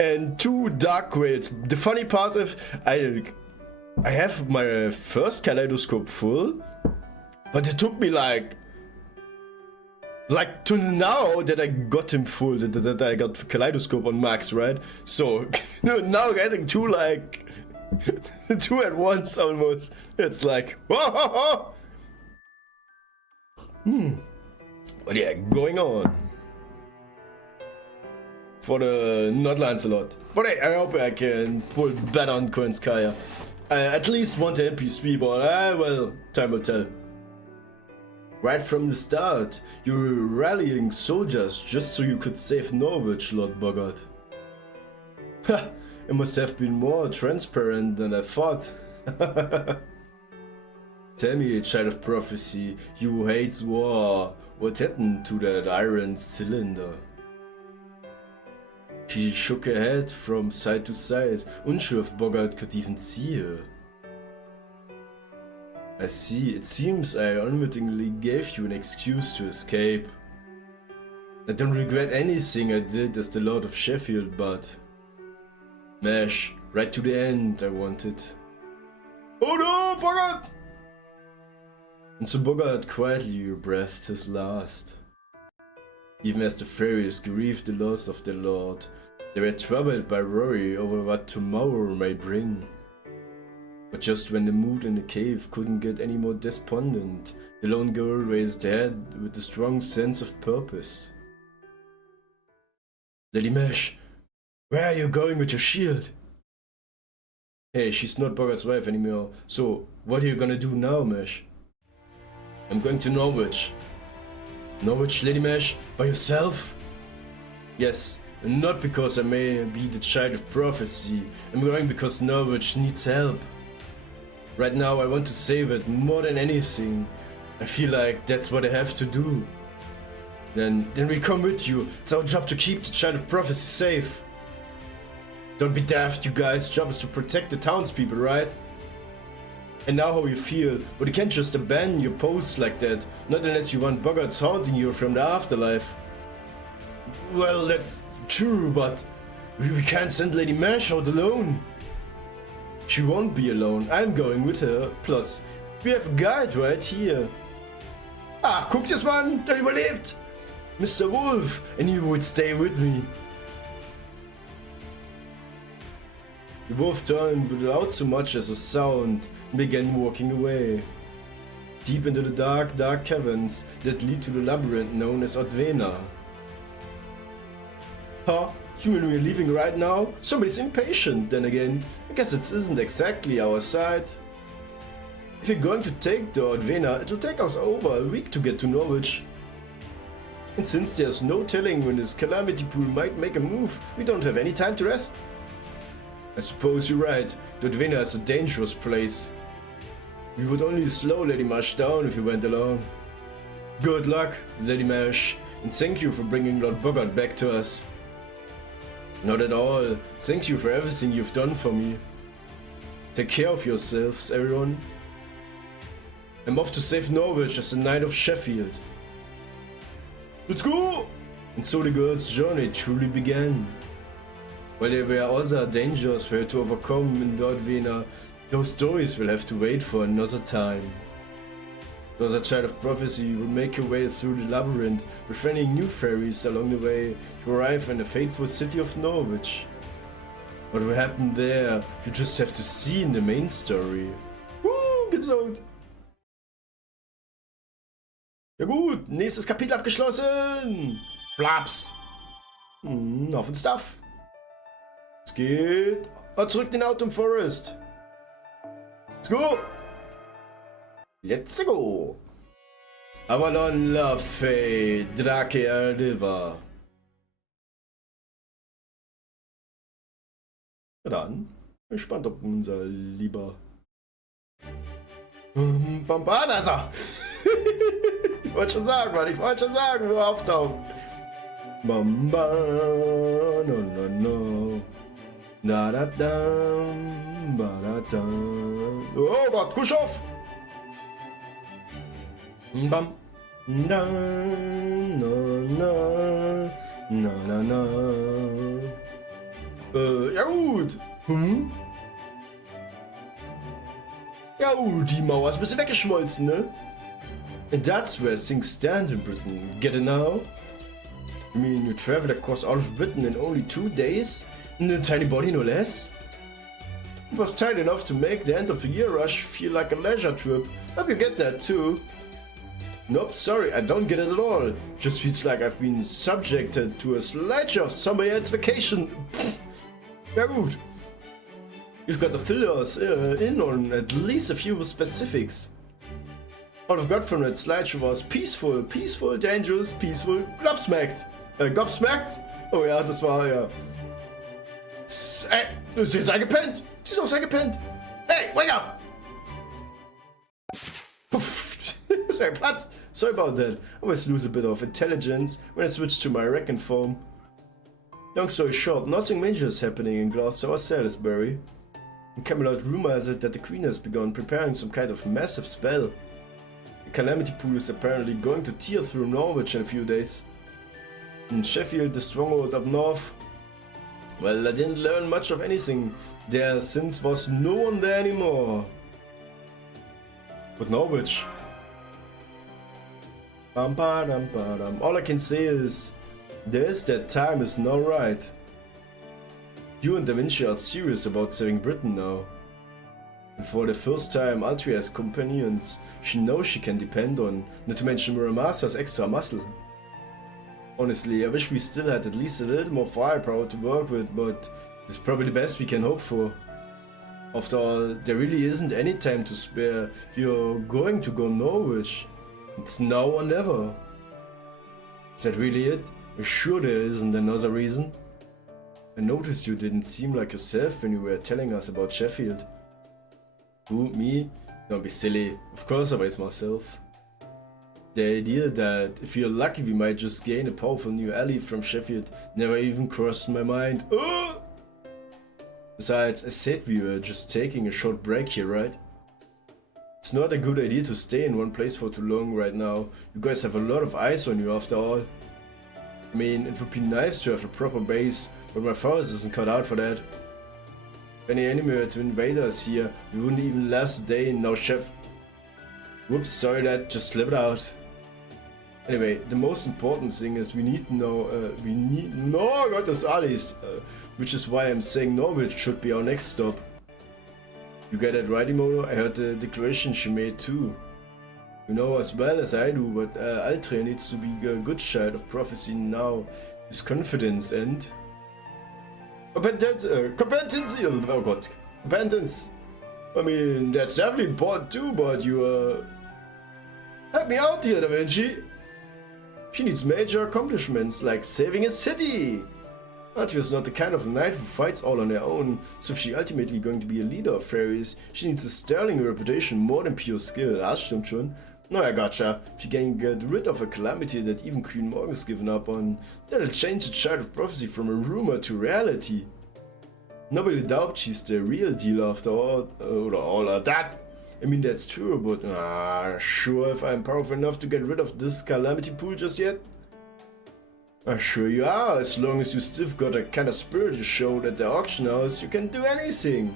And 2 dark crates. The funny part is I have my first kaleidoscope full, but it took me like to now that I got him full, that I got Kaleidoscope on max, right? So now getting 2 like Two at once almost. It's like, whoa. But yeah, going on. For the not Lancelot. But hey, I hope I can pull better on Koenskaya. I at least want the MP3, but well, time will tell. Right from the start, you were rallying soldiers just so you could save Norwich, Lord Bogart. Ha! It must have been more transparent than I thought. Tell me, child of prophecy, you who hates war, what happened to that iron cylinder? She shook her head from side to side, unsure if Bogart could even see her. I see, it seems I unwittingly gave you an excuse to escape. I don't regret anything I did as the Lord of Sheffield, but... Mash, right to the end I wanted. Oh no, Bogart! And so Bogart quietly breathed his last. Even as the fairies grieved the loss of their lord, they were troubled by worry over what tomorrow may bring. But just when the mood in the cave couldn't get any more despondent, the lone girl raised her head with a strong sense of purpose. Lady Mash, where are you going with your shield? Hey, she's not Bogart's wife anymore, so what are you gonna do now, Mash? I'm going to Norwich. Norwich, Lady Mash, by yourself? Yes, and not because I may be the child of prophecy. I'm going because Norwich needs help. Right now I want to save it more than anything. I feel like that's what I have to do. Then we come with you. It's our job to keep the child of prophecy safe. Don't be daft, you guys. Job is to protect the townspeople, right? And now how you feel, but you can't just abandon your posts like that, not unless you want Bogarts haunting you from the afterlife. Well, that's true, but we can't send Lady Mash out alone. She won't be alone, I'm going with her, plus we have a guide right here. Ach, guck dir's mal an, der überlebt! Mr. Wolf, and you would stay with me. The wolf turned without so much as a sound and began walking away. Deep into the dark caverns that lead to the labyrinth known as Ordvena. Huh? You mean we're leaving right now? Somebody's impatient, then again. I guess it isn't exactly our side. If you're going to take the Ordvena, it'll take us over a week to get to Norwich. And since there's no telling when this calamity pool might make a move, we don't have any time to rest. I suppose you're right, the Ordvena is a dangerous place. We would only slow Lady Mash down if you went along. Good luck, Lady Mash, and thank you for bringing Lord Bogart back to us. Not at all, thank you for everything you've done for me. Take care of yourselves, everyone. I'm off to save Norwich as the Knight of Sheffield. Let's go! And so the girl's journey truly began. While there were other dangers for her to overcome in Ordvena, those stories will have to wait for another time. The other child of prophecy will make her way through the labyrinth, befriending new fairies along the way to arrive in the fateful city of Norwich. What will happen there, you just have to see in the main story. Woo, geht's out! Ja gut, nächstes Kapitel abgeschlossen! Blaps! Auf den Stuff! Es geht zurück in den Autumn Forest! Let's go! Let's go! Avalon Love, Drake River. Na dann, gespannt, ob unser lieber... Bamba, da ist er! Ich wollte schon sagen, Mann, wo er auftaucht. Bamba, no, no, no. Da, da, da, ba, da, da. Oh Gott, Kuschow! Bam. Na, na, na, na, na, na. Ja gut. Ja gut, die Mauer ist ein bisschen weggeschmolzen, ne? And that's where things stand in Britain. Get it now? You mean you traveled across all of Britain in only 2 days? In a tiny body, no less? It was tight enough to make the end of the year rush feel like a leisure trip. Hope you get that too. Nope, sorry, I don't get it at all. Just feels like I've been subjected to a slideshow of somebody else's vacation. Ja gut. You've got to fill us in on at least a few specifics. All I've got from that slideshow was peaceful, peaceful, dangerous, peaceful, gobsmacked. Gobsmacked? Oh ja, das war ja. Ey, du hast jetzt eingepennt. Sie ist auch eingepennt. Hey, wake up! Puff. Sorry, Platz. Sorry about that. I always lose a bit of intelligence when I switch to my reckoned form. Long story short, nothing major is happening in Gloucester or Salisbury. In Camelot, rumor has it that the Queen has begun preparing some kind of massive spell. The Calamity Pool is apparently going to tear through Norwich in a few days. In Sheffield, the stronghold up north. Well, I didn't learn much of anything there since was no one there anymore. But Norwich. All I can say is, this that time is now right. You and Da Vinci are serious about saving Britain now. And for the first time, Altria has companions she knows she can depend on, not to mention Muramasa's extra muscle. Honestly, I wish we still had at least a little more firepower to work with, but it's probably the best we can hope for. After all, there really isn't any time to spare if you're going to go Norwich. It's now or never. Is that really it? Are you sure there isn't another reason? I noticed you didn't seem like yourself when you were telling us about Sheffield. Who, me? Don't be silly. Of course I raise myself. The idea that if you're lucky we might just gain a powerful new ally from Sheffield never even crossed my mind. Besides, I said we were just taking a short break here, right? It's not a good idea to stay in one place for too long right now. You guys have a lot of eyes on you after all. I mean, it would be nice to have a proper base, but my force isn't cut out for that. If any enemy were to invade us here, we wouldn't even last a day in now chef. Whoops, sorry that just slipped out. Anyway, the most important thing is we need to know, got this allies, which is why I'm saying Norwich should be our next stop. You get that right, Imoto? I heard the declaration she made too. You know as well as I do, but Altria needs to be a good child of prophecy now. His confidence and... competency! Oh god. Competence! I mean, that's definitely important too, but you help me out here, Da Vinci! She needs major accomplishments, like saving a city! Atria's not the kind of knight who fights all on her own, so if she's ultimately going to be a leader of fairies, she needs a sterling reputation more than pure skill. Das stimmt schon. No, I gotcha. If you can get rid of a calamity that even Queen Morgan's given up on, that'll change the Child of Prophecy from a rumor to reality. Nobody doubts she's the real deal after all, or all of that. I mean, that's true, but sure if I'm powerful enough to get rid of this calamity pool just yet? Sure you are, as long as you still got a kind of spirit to show at the auction house, you can do anything.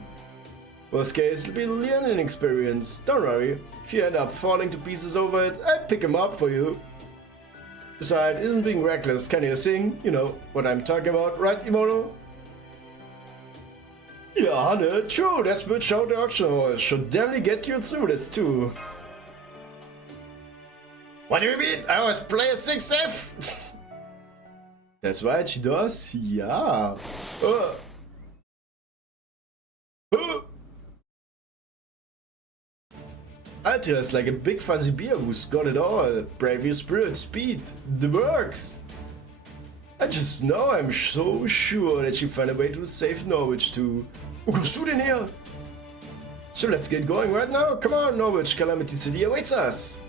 Worst case, it'll be a learning experience. Don't worry, if you end up falling to pieces over it, I'll pick him up for you. Besides, isn't being reckless kind of a thing? You know what I'm talking about, right, Imoto? Yeah, ne? True, that spirit show at the auction house should definitely get you through this too. What do you mean? I always play a 6F! That's right, she does. Yeah. Altria is like a big fuzzy bear who's got it all. Bravery, spirit, speed, the works. I just know I'm so sure that she'll find a way to save Norwich too. Wo kommst du denn her? So let's get going right now. Come on, Norwich, Calamity City awaits us.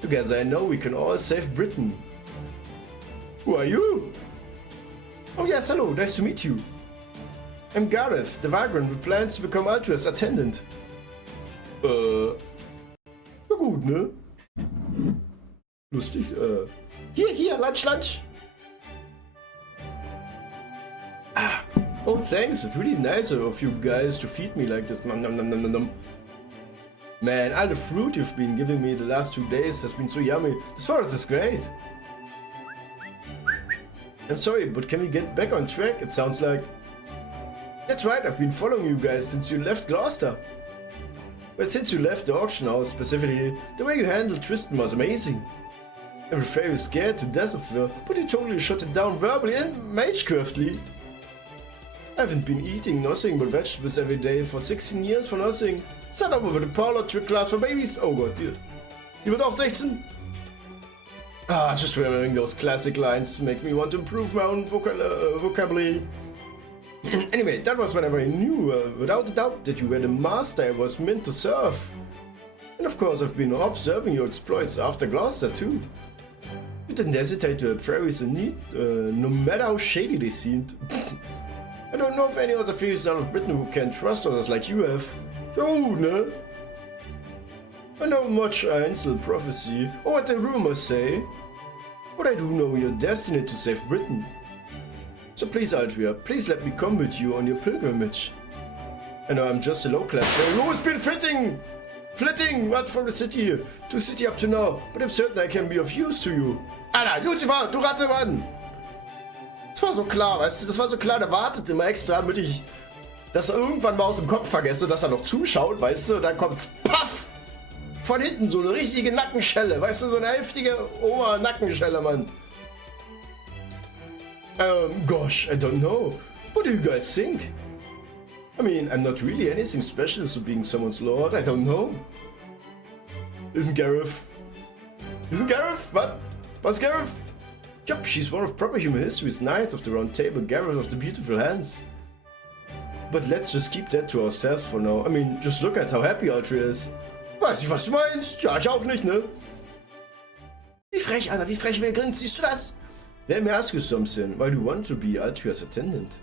Together I know we can all save Britain. Who are you? Oh yes, hello, nice to meet you. I'm Gareth, the vagrant who plans to become Altria's attendant. Na gut, ne? Lustig, Hier, Lunch. Oh thanks, it's really nice of you guys to feed me like this. Nom, nom, nom, nom, nom. Man, all the fruit you've been giving me the last 2 days has been so yummy. This forest is great. I'm sorry, but can we get back on track? It sounds like... That's right, I've been following you guys since you left Gloucester. But since you left the auction house specifically, the way you handled Tristan was amazing. Every fairy was scared to death of her, but you totally shut it down verbally and magecraftly. I haven't been eating nothing but vegetables every day for 16 years for nothing. Start over with a parlor trick class for babies. Oh Gott, die wird auch 16. Ah, just remembering those classic lines make me want to improve my own vocabulary. Anyway, that was whenever I knew, without a doubt, that you were the master I was meant to serve. And of course, I've been observing your exploits after Gloucester too. You didn't hesitate to help fairies in need, no matter how shady they seemed. I don't know of any other fairies out of Britain who can trust others like you have. Oh, no. I know much ancient prophecy, or what the rumors say, but I do know you're destined to save Britain. So please, Altria, please let me come with you on your pilgrimage. I know I'm just a low-class fairy who's been flitting what from the city to city up to now, but I'm certain I can be of use to you. Alter, Lucifer, du Ratte, Mann! Das war so klar, weißt du, das war so klar, der wartet immer extra, damit ich das irgendwann mal aus dem Kopf vergesse, dass er noch zuschaut, weißt du, und dann kommt's paff! Von hinten so eine richtige Nackenschelle, weißt du, so eine heftige Oma-Nackenschelle, Mann. Gosh, I don't know. What do you guys think? I mean, I'm not really anything special to being someone's lord, I don't know. Isn't Gareth? What? What's Gareth? Yup, she's one of proper human history's Knights of the Round Table, Gareth of the Beautiful Hands. But let's just keep that to ourselves for now. I mean, just look at how happy Altria is. Weiß nicht, was du meinst? Ja, ich auch nicht, ne? Wie frech, Alter, wie frech wer grinst, siehst du das? Let me ask you something. Why do you want to be Altria's attendant?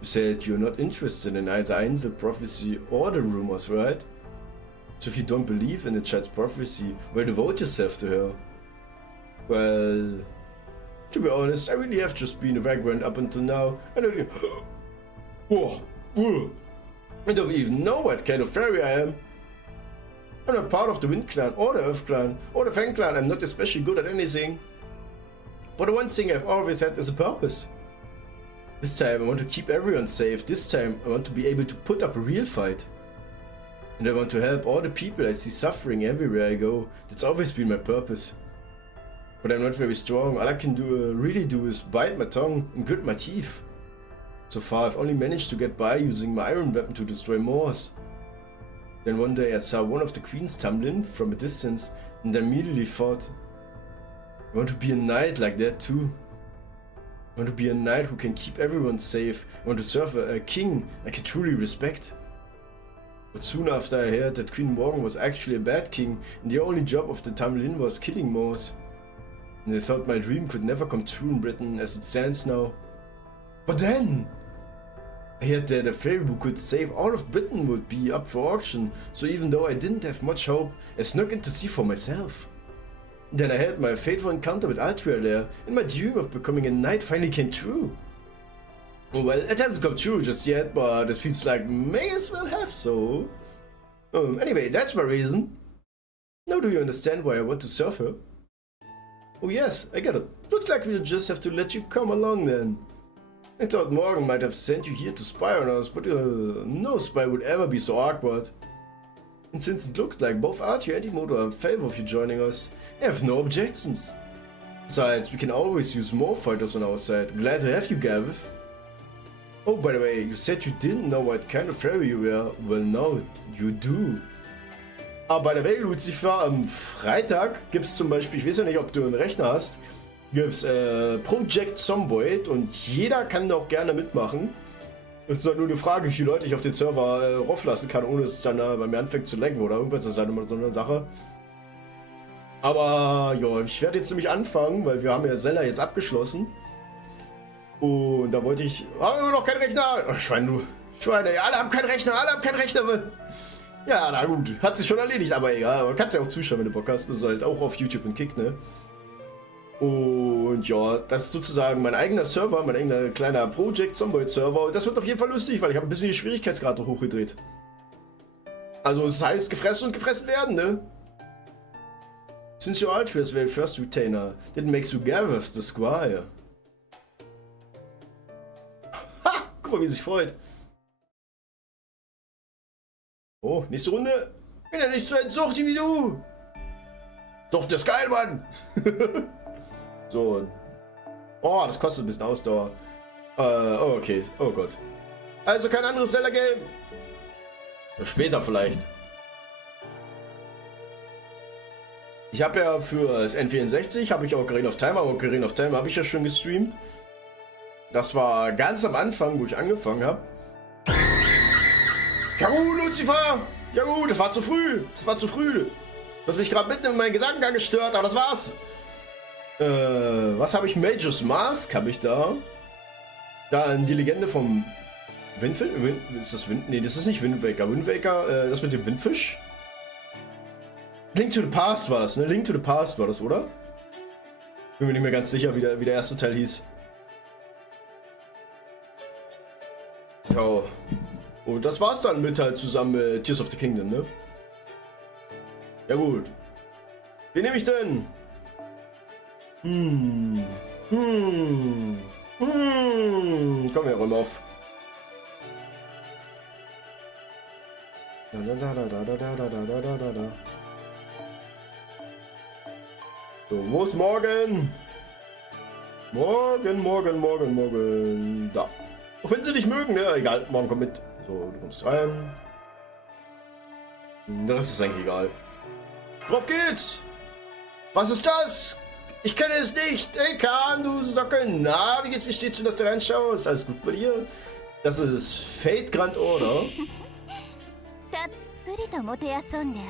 You said you're not interested in either Einzel prophecy or the rumors, right? So if you don't believe in the child's prophecy, why devote yourself to her? Well, to be honest, I really have just been a vagrant up until now. I don't even... I don't even know what kind of fairy I am. I'm not part of the Wind Clan, or the Earth Clan, or the Fang Clan. I'm not especially good at anything. But the one thing I've always had is a purpose. This time I want to keep everyone safe. This time I want to be able to put up a real fight. And I want to help all the people I see suffering everywhere I go. That's always been my purpose. But I'm not very strong. All I can really do is bite my tongue and grit my teeth. So far I've only managed to get by using my iron weapon to destroy Moors. Then one day I saw one of the queens tumble in from a distance and I immediately thought, I want to be a knight like that too. I want to be a knight who can keep everyone safe. I want to serve a king I can truly respect. But soon after I heard that Queen Morgan was actually a bad king and the only job of the Tamlin was killing Moors. And I thought my dream could never come true in Britain as it stands now. But then I heard that a fairy who could save all of Britain would be up for auction, so even though I didn't have much hope, I snuck in to see for myself. Then I had my fateful encounter with Altria there, and my dream of becoming a knight finally came true. Well, it hasn't come true just yet, but it feels like may as well have so. Anyway, that's my reason. Now do you understand why I want to serve her? Oh yes, I get it. Looks like we'll just have to let you come along then. I thought Morgan might have sent you here to spy on us, but no spy would ever be so awkward. And since it looks like both Artie and Imoto are in favor of you joining us, I have no objections. Besides, we can always use more fighters on our side. Glad to have you, Gareth. Oh, by the way, you said you didn't know what kind of fairy you were. Well, now you do. Aber by the way, Lucifer, am Freitag gibt es zum Beispiel, ich weiß ja nicht, ob du einen Rechner hast, gibt es Project Zomboid und jeder kann auch gerne mitmachen. Es ist halt nur eine Frage, wie viele Leute ich auf den Server rauflassen kann, ohne dass es dann bei mir anfängt zu laggen oder irgendwas. Das ist halt immer so eine Sache. Aber ja, ich werde jetzt nämlich anfangen, weil wir haben ja Zeller jetzt abgeschlossen. Und da wollte ich... Haben wir noch keinen Rechner? Oh, Schwein, du. Schweine, alle haben keinen Rechner, Ja, na gut, hat sich schon erledigt, aber egal. Man kann es ja auch zuschauen, wenn du Bock hast. Das ist halt auch auf YouTube und Kick, ne? Und ja, das ist sozusagen mein eigener Server, mein eigener kleiner Project Zomboid Server. Und das wird auf jeden Fall lustig, weil ich habe ein bisschen die Schwierigkeitsgrad hochgedreht. Also es heißt gefressen und gefressen werden, ne? Since you're Altria's very first retainer, that makes you Gareth the Squire. Ha! Guck mal, wie sich freut. Oh, nächste Runde. Bin ja nicht so ein Suchti wie du. Sucht ist geil, Mann. So. Oh, das kostet ein bisschen Ausdauer. Oh, okay. Oh Gott. Also kein anderes Zelda-Game. Später vielleicht. Ich habe ja für das N64 habe ich auch Ocarina of Time, aber Ocarina of Time habe ich ja schon gestreamt. Das war ganz am Anfang, wo ich angefangen habe. Ja gut, Lucifer! Ja gut, das war zu früh. Das war zu früh. Du hast mich gerade mitten in meinen Gedankengang gestört, aber das war's. Was habe ich? Majora's Mask habe ich da. Dann die Legende vom Windfisch. Ist das Wind? Nee, das ist nicht Wind Waker. Wind Waker, das mit dem Windfisch. Link to the Past war es, ne? Link to the Past war das, oder? Bin mir nicht mehr ganz sicher, wie der erste Teil hieß. Ja. Und das war's dann mit halt zusammen mit Tears of the Kingdom, ne? Ja gut. Wen nehme ich denn? Komm her, räum auf. So, wo ist morgen? Morgen. Da. Auch wenn sie dich mögen, ne? Egal, morgen komm mit. So, du kommst rein. Der Rest ist eigentlich egal. Drauf geht's! Was ist das? Ich kenne es nicht. Hey Kahn, du Socken. Na, wie geht's? Wie steht's, dass du reinschaust? Alles gut bei dir? Das ist Fate Grand Order.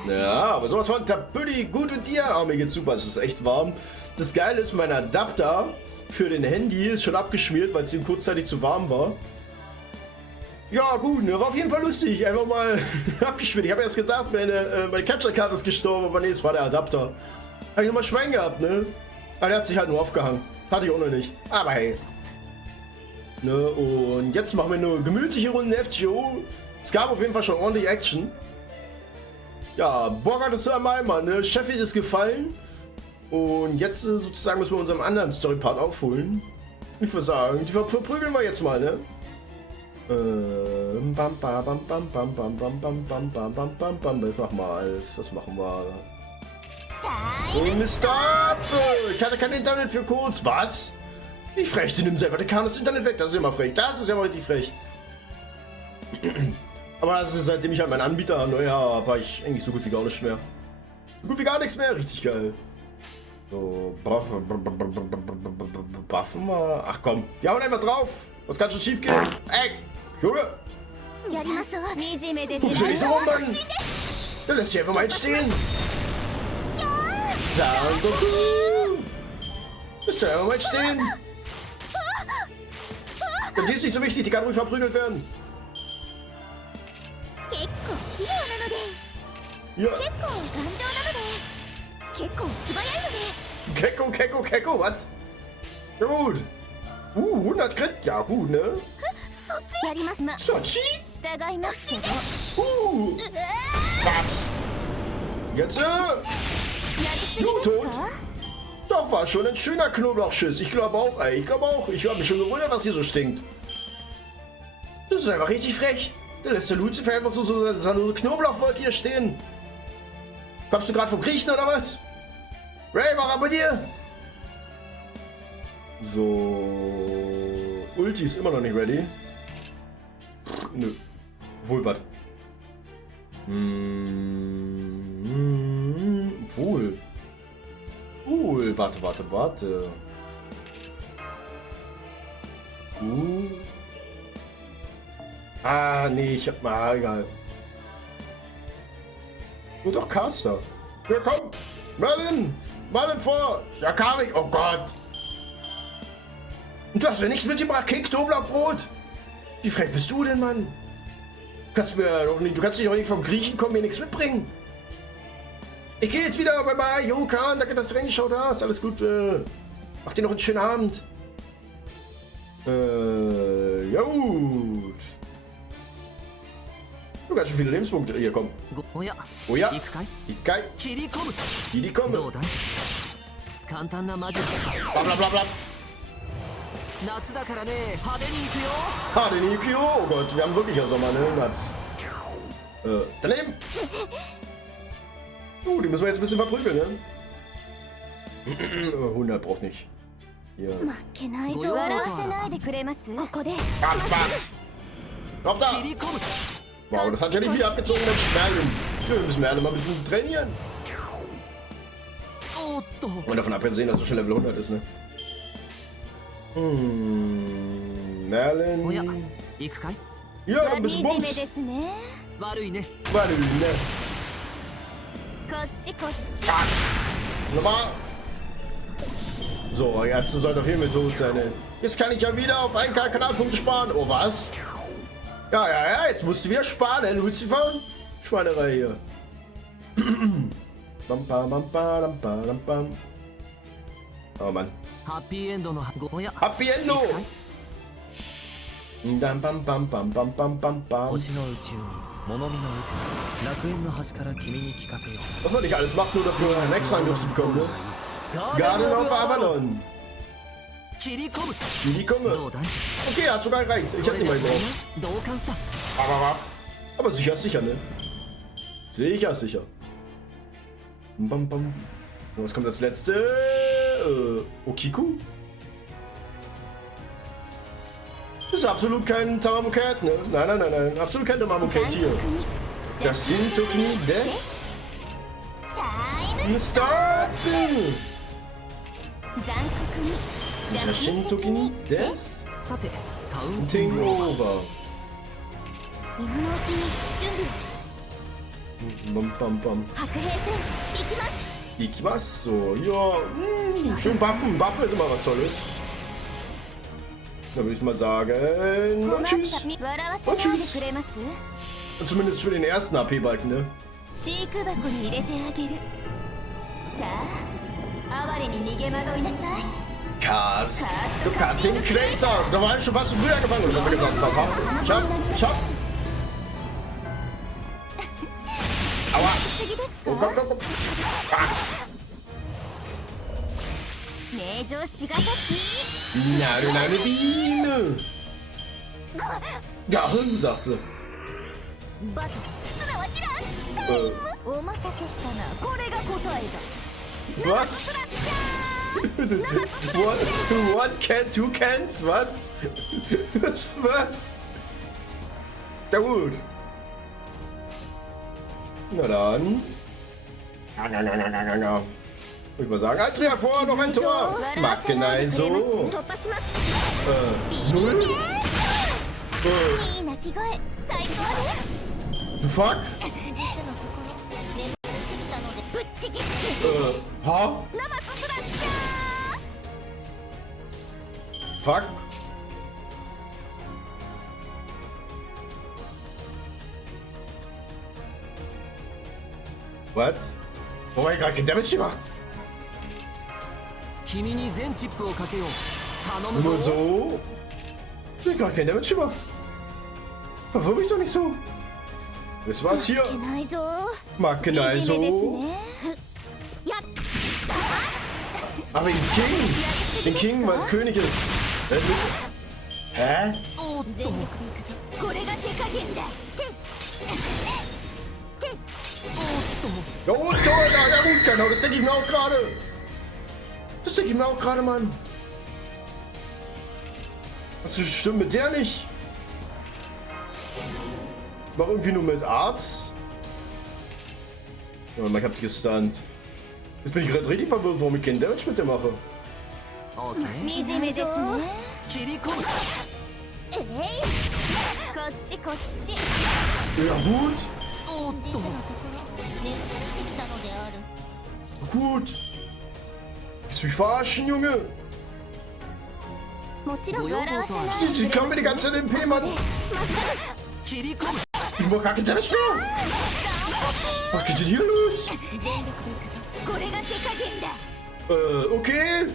Ja, aber sowas von Tabudi, gut und dir. Oh, mir geht's super, es ist echt warm. Das Geile ist, mein Adapter für den Handy ist schon abgeschmiert, weil es ihm kurzzeitig zu warm war. Ja gut, ne, war auf jeden Fall lustig. Einfach mal abgeschmiert. Ich habe erst gedacht, meine Capture-Card ist gestorben, aber nee, es war der Adapter. Habe ich nochmal Schwein gehabt, ne? Aber der hat sich halt nur aufgehangen. Hatte ich auch noch nicht. Aber hey. Ne, und jetzt machen wir eine gemütliche Runde FGO. Es gab auf jeden Fall schon ordentlich Action. Ja, Bock hat es einmal, ne? Sheffield ist gefallen. Und jetzt sozusagen müssen wir unseren anderen Story-Part aufholen. Ich würde sagen, die verprügeln wir jetzt mal, ne? Was machen wir alles? Was machen wir? Stop! Ich hatte kein Internet für kurz. Was? Wie frech, die nimmt selber der Kahn das Internet weg. Das ist immer frech. Das ist ja mal richtig frech. Aber das ist, seitdem ich halt meinen Anbieter neu habe, habe ich eigentlich so gut wie gar nichts mehr. So gut wie gar nichts mehr. Richtig geil. So. Buffen wir. Ach komm. Wir hauen einfach drauf. Was kann schon schief gehen? Ey! Junge! Guck schon nicht so rum, Mann! Der lässt sich einfach mal stehen. Sangoku! Lässt sich einfach mal stehen. Denn die ist nicht so wichtig, die kann ruhig verprügelt werden. Ja. Kekko, was? Ja gut. 100 Crit, ja gut, ne? Sochi? Was? Jetzt, tot? Doch, war schon ein schöner Knoblauchschiss. Ich glaube auch, ey. Ich habe mich schon gewundert, was hier so stinkt. Das ist einfach richtig frech. Der lässt der Lucifer einfach so eine Knoblauchwolke hier stehen. Kommst du gerade vom Griechen oder was? Ray, mach ab bei dir. So. Ulti ist immer noch nicht ready. Nö. Wohl was. Wohl. Warte. Ah, nee, ich hab mal. Egal. Nur doch Caster. Ja, komm! Merlin vor! Ja, Karik, oh Gott! Und du hast ja nichts mitgebracht, Knoblauchbrot! Wie frech bist du denn, Mann? Du kannst dich doch nicht vom Griechen kommen, mir nichts mitbringen. Ich gehe jetzt wieder, bye, jo, Kahn, danke, dass du reingeschaut hast, alles gut, mach dir noch einen schönen Abend. Ja gut. Du hast schon viele Lebenspunkte. Hier, komm. Oh ja. Ikai. Kirikomu. Blablabla. Hade ni ikuyo. Oh Gott, wir haben wirklich ja Sommer, ne? Natz. Daneben! Die müssen wir jetzt ein bisschen verprügeln, ne? 100 braucht nicht. Hier. 負けないぞ。笑わせないでくれます。ここで。Batz! Drauf da! Wow, das hat ja nicht wieder abgezogen mit Merlin. Wir müssen Merlin mal ein bisschen trainieren. Und davon abgesehen, dass du schon Level 100 ist, ne? Merlin. Ja, ein bisschen Bums. Nochmal. So, jetzt sollte auf jeden Fall tot sein. Ey. Jetzt kann ich ja wieder auf 1K Kanalpunkte sparen. Oh, was? Ja, jetzt musst du wieder sparen, ey, Lucifer. Schweinerei hier. Bam, bam, bam, bam, bam, bam. Oh Mann. Happy Endo. Bam, bam, bam, bam, bam, bam, bam, bam. Was soll ich alles machen, nur dafür einen extra Angriff zu bekommen, ne? Garden of Avalon. Kirikomme. Okay, hat sogar gereicht. Ich hab nicht mal drauf. Aber sicher ist sicher, ne? Sicher. Bam, bam. Was kommt als letzte? Okiku? Das ist absolut kein Tamamoket, ne? Nein. Absolut kein Tamamoket hier. Das sind doch nie des. Starten! Das sind doch nie des. Ting over. Bam. Ikimasu. Ja, schön buffen. Buffen ist immer was Tolles. Da würde ich mal sagen. Und tschüss. Und zumindest für den ersten AP-Balken, ne? Cast. Du kannst den Creator. Da war ich schon fast zu früh angefangen. Und was er gesagt hat. Ich hab. Aua. Oh, komm. Eine Biene. Ja, sagt sie. Was? One can, two cans? Was? Was? Ja gut. Na dann. Na. Würde ich mal sagen, ein Trier vor, noch ein Tor. Mag genau so. 0. Fuck. Ha? Fuck. What? Oh mein Gott, kein Damage gemacht. Nur so? Ich hab gar kein Damage gemacht. Verwirr mich doch nicht so. Das war's hier. Mag genau so. Aber den King, weil es König ist. Hä? Oh, ja gut, genau, das denke ich mir auch gerade. Mann. Was stimmt mit der nicht? Mach irgendwie nur mit Arts. Ja, ich hab die gestunt. Jetzt bin ich gerade richtig verwirrt, warum ich keinen Damage mit der mache. Ja gut. Gut. Willst du mich verarschen, Junge? Die kann mir die ganze Zeit MP, Mann. Ich mach gar keinen Damage mehr. Was geht denn hier los? Okay.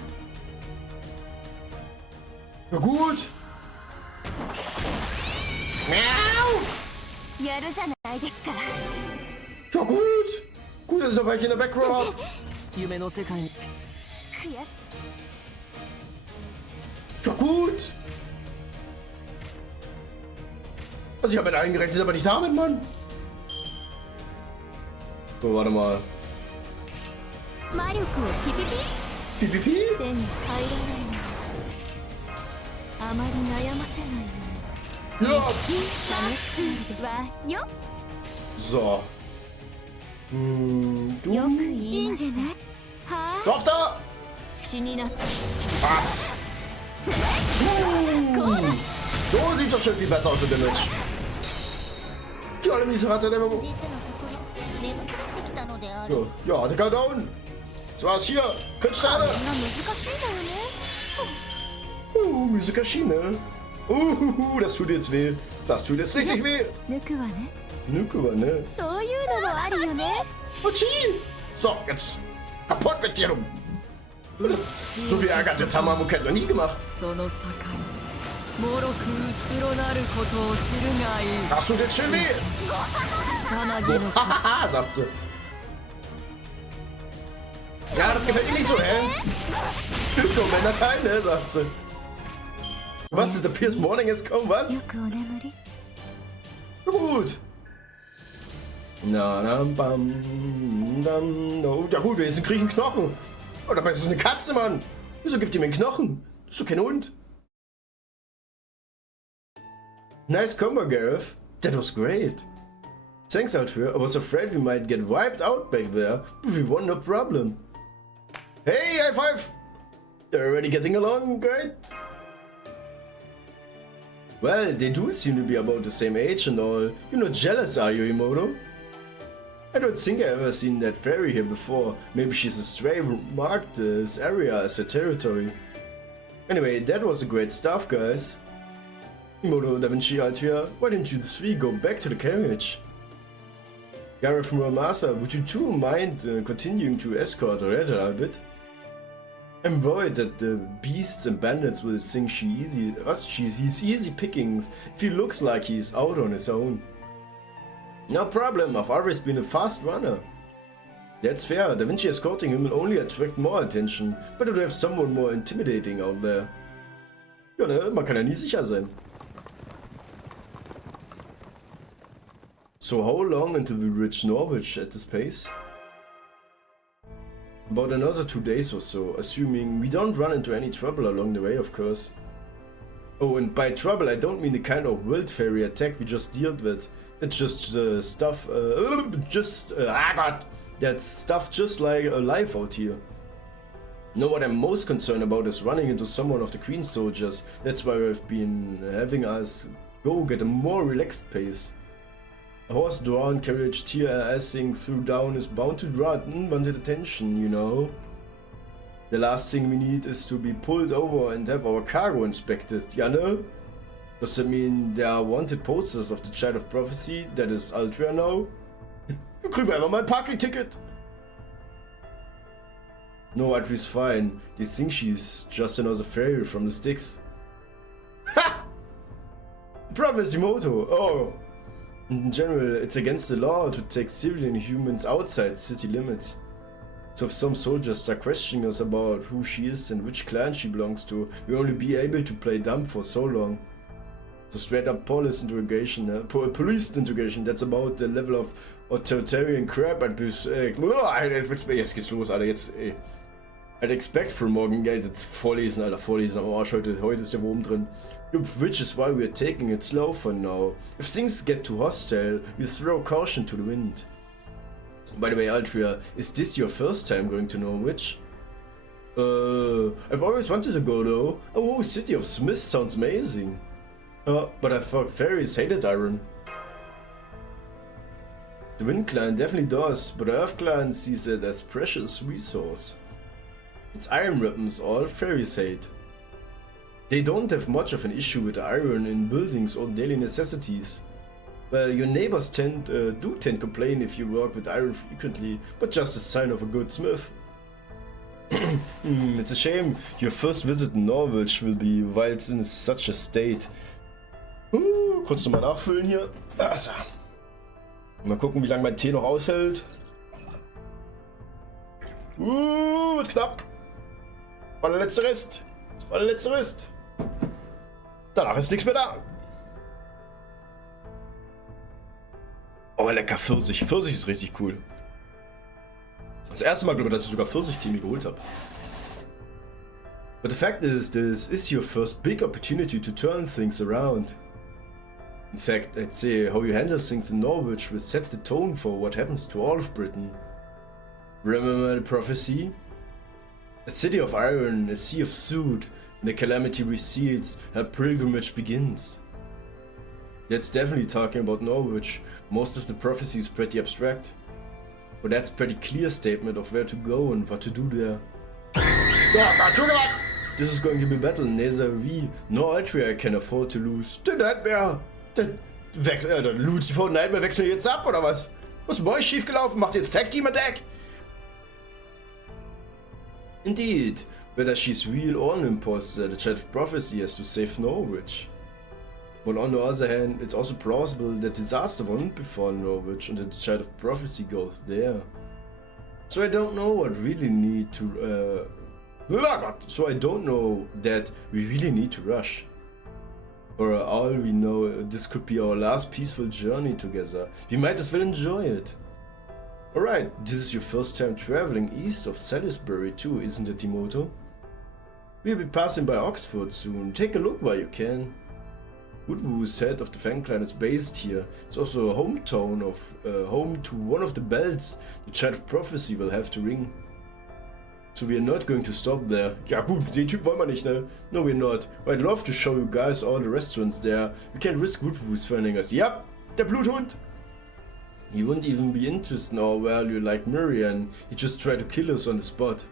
Ja gut. Ja gut. Gut, dass ich noch welche in der Backrow hab. Ja gut. Also ich habe mit allen gerechnet, aber nicht damit, Mann. Oh, warte mal. 魔力をピピピ Pipipi? 手に入らないのあまり悩ませないよ Ja. 試してみるわよ So. Du. よく言いましたはあ Drauf da! 死になさい Was? So sieht doch schon viel besser aus in der Match. Die alle miese Ratte der Memo. 実の心眠くなってきたのである Ja, Digga, down. Das war's hier. Könnt Sterne. 難しいんだよね Miese Kaschine. Das tut jetzt weh. Das tut jetzt richtig weh. 抜くわね Nuke war, ne? そういうのもあるよね Hatschi! So, jetzt. Kaputt mit dir, du. So viel Ärger hat der Tamamuket noch nie gemacht. その境もろくうつろなることを知るがいい Das tut jetzt schön weh. 草薙の Hahaha, sagt sie. Ja, das gefällt mir nicht so, hä? Komm, wenn das heim, ne, sagt sie. Was ist der Pierce Morning jetzt kommen, was? よくお眠り Gut. Na, dam, bam, dam, no. Ja gut, wenigstens krieg ich einen Knochen. Oh, dabei ist es eine Katze, Mann. Wieso gibt ihr mir einen Knochen? Das ist doch kein Hund. Nice combo, Gareth. That was great. Thanks, Altfür. I was afraid we might get wiped out back there, but we won, no problem. Hey, high five! They're already getting along, great. Well, they do seem to be about the same age and all. You're not jealous, are you, Imoto? I don't think I've ever seen that fairy here before. Maybe she's a stray who marked this area as her territory. Anyway, that was the great stuff, guys. Imoto, Da Vinci, Altia, why didn't you three go back to the carriage? Gareth Muramasa, would you two mind continuing to escort Red a bit? I'm worried that the beasts and bandits will think he's easy pickings if he looks like he's out on his own. No problem, I've always been a fast runner. That's fair, Da Vinci escorting him will only attract more attention, but to have someone more intimidating out there. Ja, ne, man kann ja nie sicher sein. So how long until we reach Norwich at this pace? About another 2 days or so, assuming we don't run into any trouble along the way, of course. Oh, and by trouble I don't mean the kind of wild fairy attack we just dealt with. It's just stuff, that's stuff just like life out here. No, what I'm most concerned about is running into someone of the Queen's soldiers. That's why we've been having us go get a more relaxed pace. A horse-drawn carriage tear-assing through down is bound to draw unwanted attention, you know. The last thing we need is to be pulled over and have our cargo inspected, ja ne? Does that mean there are wanted posters of the Child of Prophecy that is Altria now? Kriegen wir einfach mal ein Parking-Ticket! No, Altria's fine. They think she's just another fairy from the sticks. Ha! The problem is Imoto. Oh. In general, it's against the law to take civilian humans outside city limits. So if some soldiers start questioning us about who she is and which clan she belongs to, we'll only be able to play dumb for so long. So straight up police interrogation, that's about the level of authoritarian crap I'd jetzt geht's los, Alter, jetzt, ey. I'd expect from morgen, ey, das Vorlesen, Alter, Vorlesen am Arsch, heute ist der Wurm drin. Which is why we're taking it slow for now. If things get too hostile, we throw caution to the wind. By the way, Altria, is this your first time going to Norwich? I've always wanted to go though. A whole city of Smiths sounds amazing. But I thought fairies hated iron. The Wind Clan definitely does, but the Earth Clan sees it as precious resource. It's iron weapons all fairies hate. They don't have much of an issue with iron in buildings or daily necessities. Well, your neighbors do tend to complain if you work with iron frequently, but just a sign of a good smith. It's a shame your first visit in Norwich will be while it's in such a state. Kurz nochmal nachfüllen hier. Also. Mal gucken, wie lange mein Tee noch aushält. Wird knapp. War der letzte Rest. Das war der letzte Rest. Danach ist nichts mehr da. Oh, lecker Pfirsich. Pfirsich ist richtig cool. Das erste Mal, glaube ich, dass ich sogar 40 Team geholt habe. But the fact is, this is your first big opportunity to turn things around. In fact, I'd say how you handle things in Norwich will set the tone for what happens to all of Britain. Remember the prophecy? A city of iron, a sea of soot, when the calamity recedes, her pilgrimage begins. That's definitely talking about Norwich. Most of the prophecy is pretty abstract. But that's a pretty clear statement of where to go and what to do there. This is going to be battle, neither we nor Altria can afford to lose. The Nightmare! Der Lucifer und Nightmare wechseln jetzt ab, oder was? Was ist bei euch schiefgelaufen? Macht ihr jetzt Tag Team Attack? Indeed, whether she's real or an imposter, the Child of Prophecy has to save Norwich. But on the other hand, it's also plausible that disaster won't befall Norwich and that the Child of Prophecy goes there. So I don't know what really need to So I don't know that we really need to rush. For all we know, this could be our last peaceful journey together. We might as well enjoy it. Alright, this is your first time traveling east of Salisbury too, isn't it, Timoto? We'll be passing by Oxford soon. Take a look while you can. Woodwoo's head of the Fang Clan is based here. It's also a home to one of the bells the Child of Prophecy will have to ring. So we are not going to stop there. Ja gut, den Typ wollen wir nicht, ne? No, we're not. I'd love to show you guys all the restaurants there. We can't risk Woodwoo's finding us. Yep, der Bluthund! He wouldn't even be interested in our value like Miriam. He'd just try to kill us on the spot.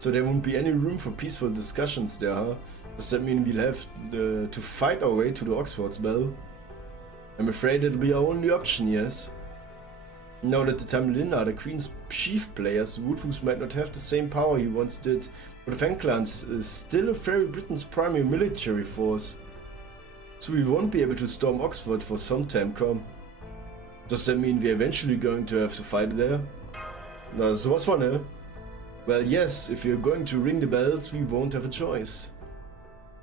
So there won't be any room for peaceful discussions there, huh? Does that mean we'll have to fight our way to the Oxford's bell? I'm afraid it'll be our only option, yes. Now that the Tamlin are the Queen's chief players, Woodwoo's might not have the same power he once did, but the Fang Clan is still Fairy Britain's primary military force. So we won't be able to storm Oxford for some time come. Does that mean we're eventually going to have to fight there? Na, sowas von, ne? Well, yes, if we're going to ring the bells, we won't have a choice.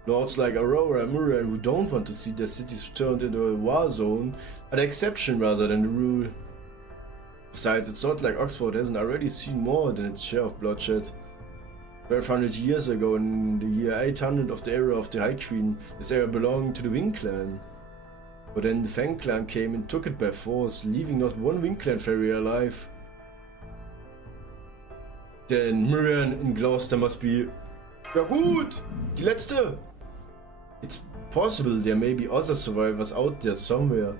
Lords like Aurora and Muriel who don't want to see their cities turned into a war zone are the exception rather than the rule. Besides, it's not like Oxford hasn't already seen more than its share of bloodshed. 1200 years ago, in the year 800 of the era of the High Queen, this area belonged to the Wing Clan. But then the Fang Clan came and took it by force, leaving not one Wing Clan fairy alive. Then Miriam in Gloucester must be... Ja gut, die letzte! It's possible there may be other survivors out there somewhere.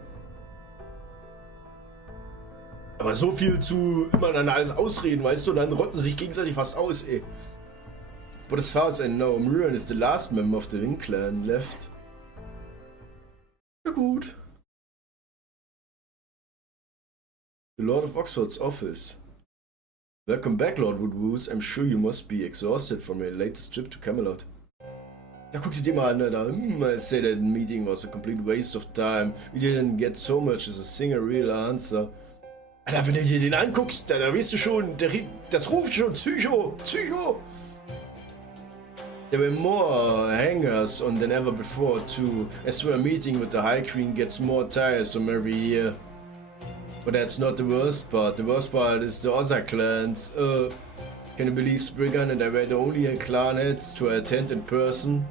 Aber so viel zu immer dann alles ausreden, weißt du, und dann rotten sich gegenseitig fast aus, ey. But as far as I know, Miriam is the last member of the Wing Clan left. Ja gut. The Lord of Oxford's office. Welcome back, Lord Woodwoos. I'm sure you must be exhausted from your latest trip to Camelot. Ja, guck dir die mal an, Alter. I say that meeting was a complete waste of time. We didn't get so much as a single real answer. Alter, wenn du dir den anguckst, da weißt du schon, das ruft schon Psycho, Psycho. There were more hangers on than ever before too. I swear a meeting with the High Queen gets more tiresome every year. But that's not the worst part. The worst part is the other clans. Can you believe Spriggan and I were the only clan heads to attend in person?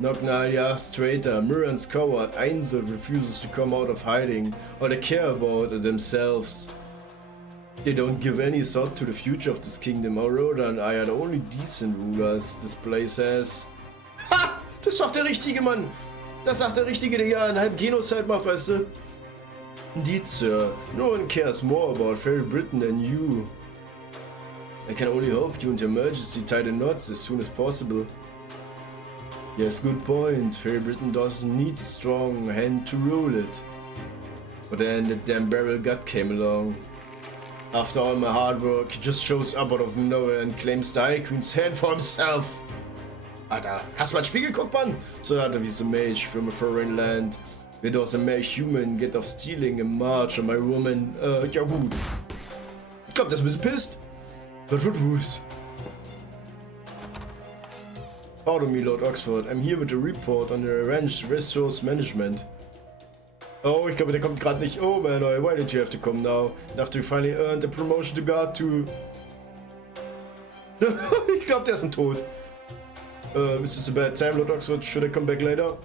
Nognalia, Traitor, Miriam's coward, Einzel refuses to come out of hiding. All they care about are themselves. They don't give any thought to the future of this kingdom. Aurora and I are the only decent rulers this place has. Ha! Das ist doch der Richtige, Mann! Das sagt der Richtige, der hier einen halben Genozid macht, weißt du? Indeed, sir. No one cares more about Fairy Britain than you. I can only hope you and your Majesty tie the knots as soon as possible. Yes, good point. Fairy Britain doesn't need a strong hand to rule it. But then the damn barrel gut came along. After all my hard work, he just shows up out of nowhere and claims the High Queen's hand for himself. Alter, hast du mal ein Spiel geguckt, Mann? So hat er wie so mage from a foreign land. Where does a mere human get off stealing a march on my woman? Ja gut. Ich glaub, der ist ein bisschen pisst. But Woodwoos. Pardon me, Lord Oxford. I'm here with a report on the ranch resource management. Oh, ich glaube, der kommt gerade nicht. Oh, man, why did you have to come now? After you finally earned the promotion to guard to... Ich glaube, der ist ein Tod. Is this a bad time, Lord Oxford? Should I come back later?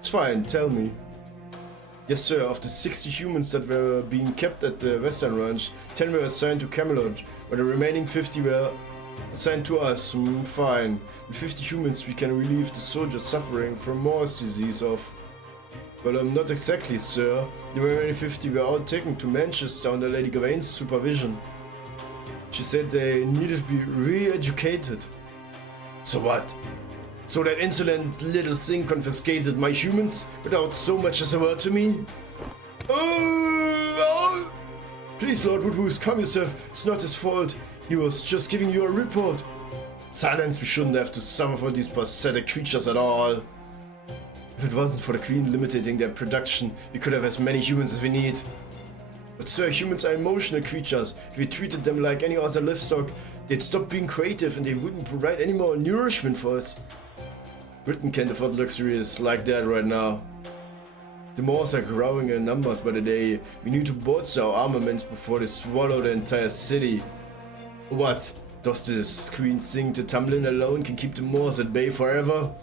It's fine, tell me. Yes, sir. Of the 60 humans that were being kept at the Western Ranch, 10 were assigned to Camelot, but the remaining 50 were assigned to us. Fine. With 50 humans, we can relieve the soldiers suffering from Morse disease of... Well, not exactly, sir. The remaining 50 were all taken to Manchester under Lady Gawaine's supervision. She said they needed to be re-educated. So what? So that insolent little thing confiscated my humans without so much as a word to me? Oh! Please, Lord Woodhouse, calm yourself. It's not his fault. He was just giving you a report. Silence, we shouldn't have to suffer for these pathetic creatures at all. If it wasn't for the Queen limiting their production, we could have as many humans as we need. But sir, humans are emotional creatures. If we treated them like any other livestock, they'd stop being creative and they wouldn't provide any more nourishment for us. Britain can't afford luxuries like that right now. The Moors are growing in numbers by the day. We need to board our armaments before they swallow the entire city. What? Does this Queen think the Tamlin alone can keep the Moors at bay forever?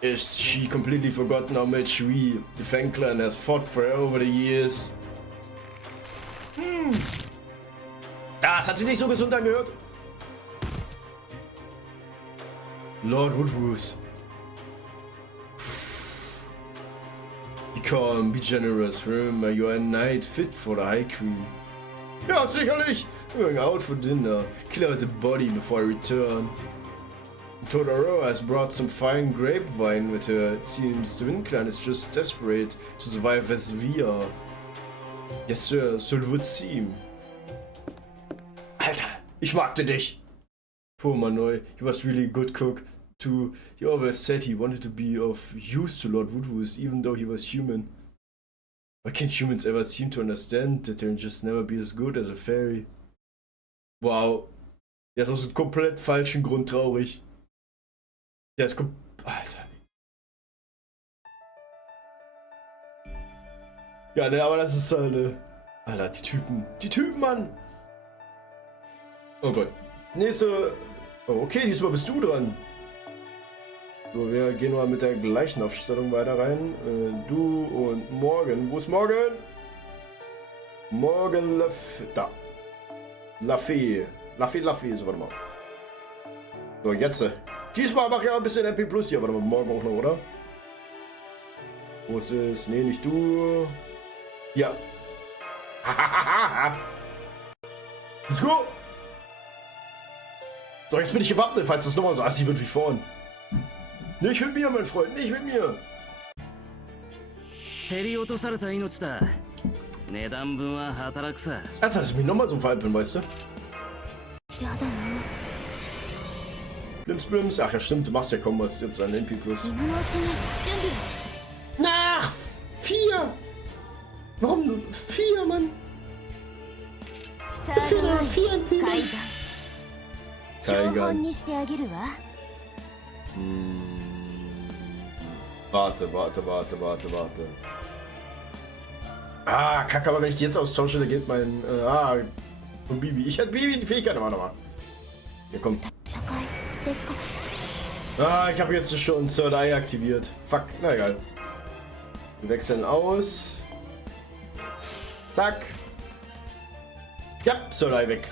Is she completely forgotten how much we, the Fang Clan, has fought for her over the years? Das hat sich nicht so gesund angehört. Lord Woodhouse. Be calm, be generous. Remember, you are a knight fit for the High Queen. Ja, sicherlich. Going out for dinner. Kill out the body before I return. Totoro has brought some fine grapevine with her. It seems the Wind Clan is just desperate to survive as we are. Yes, sir, so it would seem. Alter, ich magte dich. Poor Manoi, he was really a good cook too. He always said he wanted to be of use to Lord Woodhouse, even though he was human. Why can't humans ever seem to understand that they'll just never be as good as a fairy? Wow, der ist aus einem komplett falschen Grund traurig. Der ist Alter. Ja, ne, aber das ist halt, Alter, die Typen, Mann. Oh Gott. Nächste. Oh, okay, diesmal bist du dran. So, wir gehen mal mit der gleichen Aufstellung weiter rein. Du und Morgan. Wo ist Morgan? Morgan da. Laffy, so, warte mal. So, jetzt. Diesmal mach ich ja ein bisschen MP Plus hier. Warte mal, morgen auch noch, oder? Wo ist es? Nee, nicht du. Ja. Let's go! So, jetzt bin ich gewappnet, falls das nochmal so assi wird wie vorhin. Nicht mit mir, mein Freund, nicht mit mir. Einfach, dass ich mich nochmal so verhalten, weißt du? Blims. Ach ja, stimmt, du machst ja kaum was jetzt an NP Plus. Na, 4! Warum 4, Mann? 4 NP. Kaigan. Warte. Ah, kacke, aber wenn ich die jetzt austausche, dann geht mein... von Bibi. Ich hätte Bibi die Fähigkeit. Warte mal. Hier, komm. Ich habe jetzt schon Third Eye aktiviert. Fuck, na egal. Wir wechseln aus. Zack. Ja, Third Eye weg.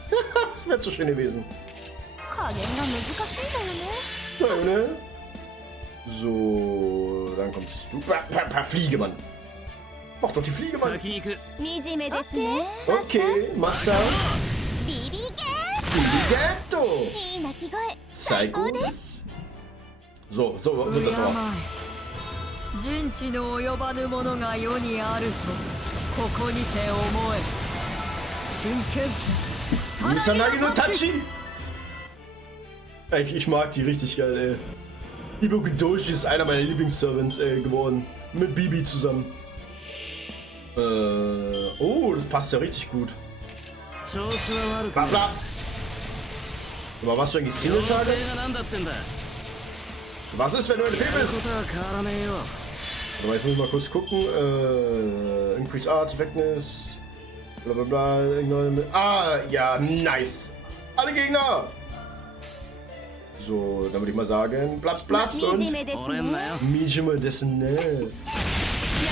Das wäre zu schön gewesen. Ja, ne? So, dann kommst du. Fliege, Mann. Mach doch die Fliege, Mann. Okay, Master. Bibigetto. Sei gut. So wird das noch. Musanagi no Tachi. Ich mag die richtig geil, ey. Ibukidoshi ist einer meiner Lieblingsservants, geworden. Mit Bibi zusammen. Oh, das passt ja richtig gut. Bla. Aber was du eigentlich Single-Tage? Was ist, wenn du ein Film bist? Aber jetzt muss ich mal kurz gucken. Increase Art, Effectiveness. Blablabla. Ah, ja, nice. Alle Gegner. So, dann würde ich mal sagen, Platz und Mijime dessen, ne?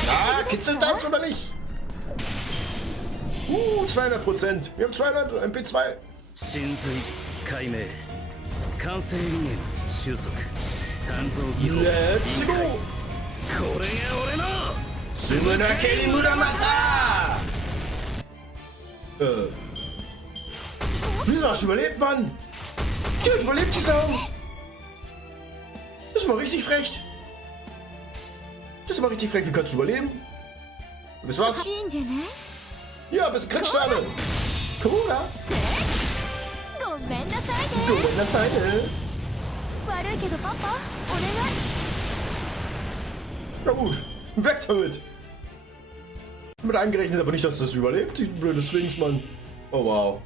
Ah, kitzelt das oder nicht? 200%. Wir haben 200, MP2. Let's go. Sumunake Muramasa. Wieso hast du überlebt, Mann? Ja, überlebt die Sau. Das ist mal richtig frech. Das ist mal richtig frech. Wie kannst du überleben? Wisst was? Ja, bis Kriegsterne. Cool, ja? Go in Seite. Ja gut, weg damit. Mit eingerechnet, aber nicht, dass das überlebt, die blöde Sphinx, Mann. Oh wow.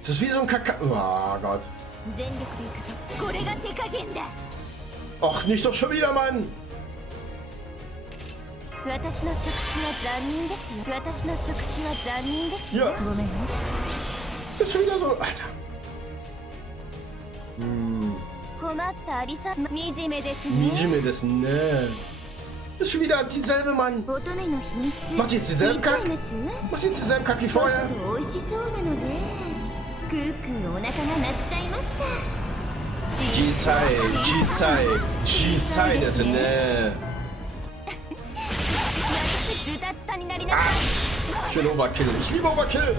Das ist wie so ein Kaka... Oh Gott. Och, nicht doch schon wieder, Mann. Ja. Das ist schon wieder so... Alter. Mijime dessen, ne? Das ist schon wieder dieselbe, Mann. Macht jetzt dieselbe Kacke? Macht jetzt dieselbe Kacke wie vorher? Jisai dessen, ne? Schön Overkill. Ich liebe Overkill.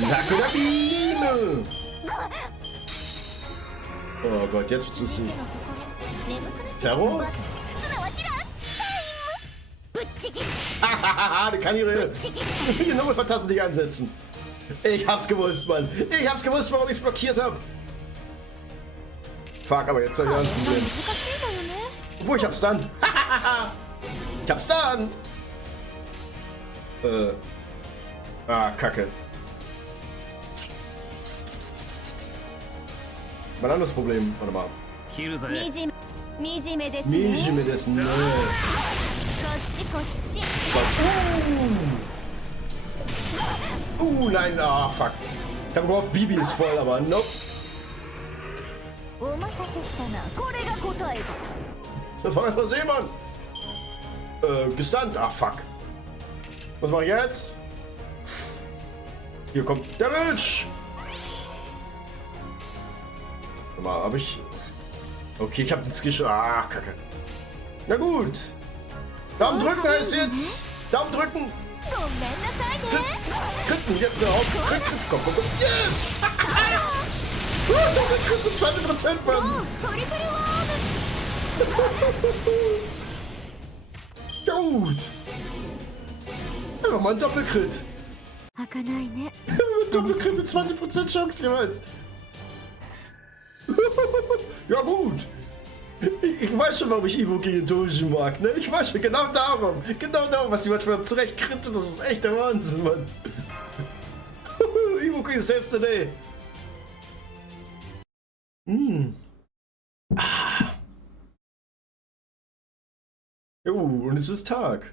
Nakurabime. Oh Gott, jetzt wird's lustig. Terror? Hahaha, die kann ihre Nummerfantasten nicht einsetzen. Ich hab's gewusst, Mann. Ich hab's gewusst, warum ich's blockiert hab. Fuck, aber jetzt soll ich ernst gehen. Wo, ich hab's dann. Ich hab's dann. Kacke. Mein anderes Problem. Warte mal. Mijime dessen, ne? Nein, fuck. Ich hab gehofft, Bibi ist voll, aber nope. Das war einfach Seemann. Gesandt. Fuck. Was mach ich jetzt? Hier kommt Damage. Warte mal, hab ich... Okay, ich hab den Skill schon... Kacke. Na gut. Daumen drücken heißt jetzt. Daumen drücken. Drücken jetzt auf. Komm. Yes! Doppelkrieg 20%, Mann. Gut. Einfach mal ein Doppelkrit. Doppelkrit mit 20% Chance jeweils. Ja gut. Ich weiß schon, warum ich Ivo gegen Doji mag, ne? Ich weiß schon, genau darum, was die manchmal zurecht kritte, das ist echt der Wahnsinn, Mann. Ivo gegen selbst today. Und es ist Tag.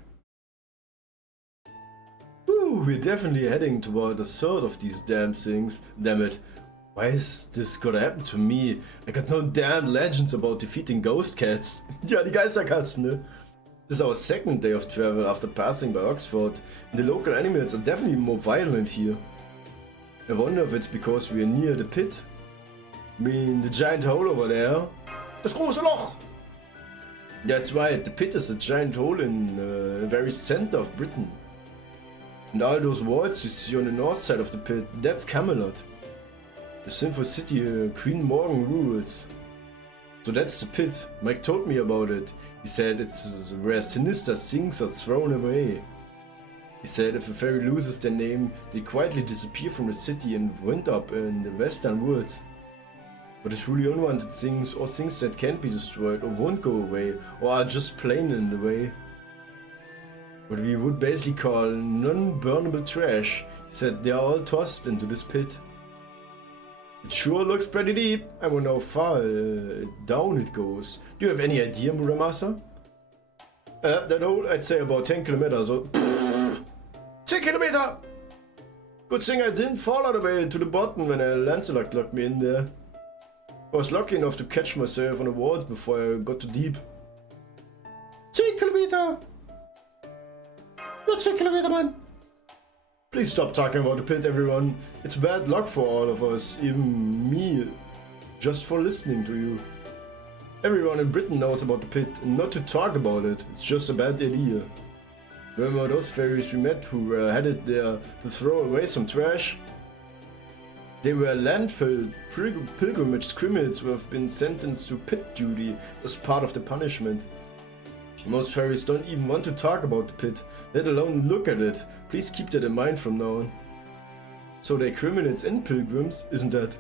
We're definitely heading toward a third of these damn things. Damn it. Why is this gonna happen to me? I got no damn legends about defeating ghost cats. Ja, die Geisterkatzen, ne? This is our second day of travel after passing by Oxford. And the local animals are definitely more violent here. I wonder if it's because we're near the pit. I mean, the giant hole over there. Das große Loch! That's right, the pit is a giant hole in the very center of Britain. And all those walls you see on the north side of the pit, that's Camelot. The sinful city Queen Morgan rules. So that's the pit. Mike told me about it. He said it's where sinister things are thrown away. He said if a fairy loses their name, they quietly disappear from the city and wind up in the western woods. But the truly unwanted things, or things that can't be destroyed or won't go away, or are just plain in the way. What we would basically call non-burnable trash. He said they are all tossed into this pit. It sure looks pretty deep. I wonder how far down it goes. Do you have any idea, Muramasa? That hole, I'd say about 10 kilometers or... 10 kilometers! Good thing I didn't fall all the way to the bottom when Lancelot locked me in there. I was lucky enough to catch myself on the walls before I got too deep. 10 kilometers! Not 10 kilometers, man! Please stop talking about the pit, everyone. It's bad luck for all of us, even me, just for listening to you. Everyone in Britain knows about the pit, and not to talk about it, it's just a bad idea. Remember those fairies we met who were headed there to throw away some trash? They were landfill pilgrimage criminals who have been sentenced to pit duty as part of the punishment. Most fairies don't even want to talk about the pit, let alone look at it. Please keep that in mind from now on. So they're criminals and pilgrims, isn't that?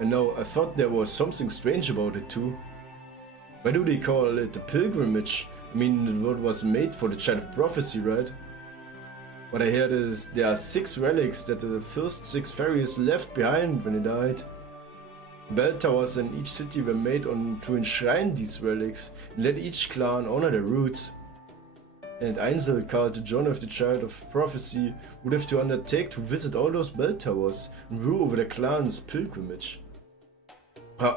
And now I thought there was something strange about it too. Why do they call it a pilgrimage? I mean, the word was made for the child of prophecy, right? What I heard is there are 6 relics that the first 6 fairies left behind when they died. Bell towers in each city were made to enshrine these relics and let each clan honor their roots. And Einzel, called John of the Child of Prophecy, would have to undertake to visit all those bell towers and rule over the clan's pilgrimage.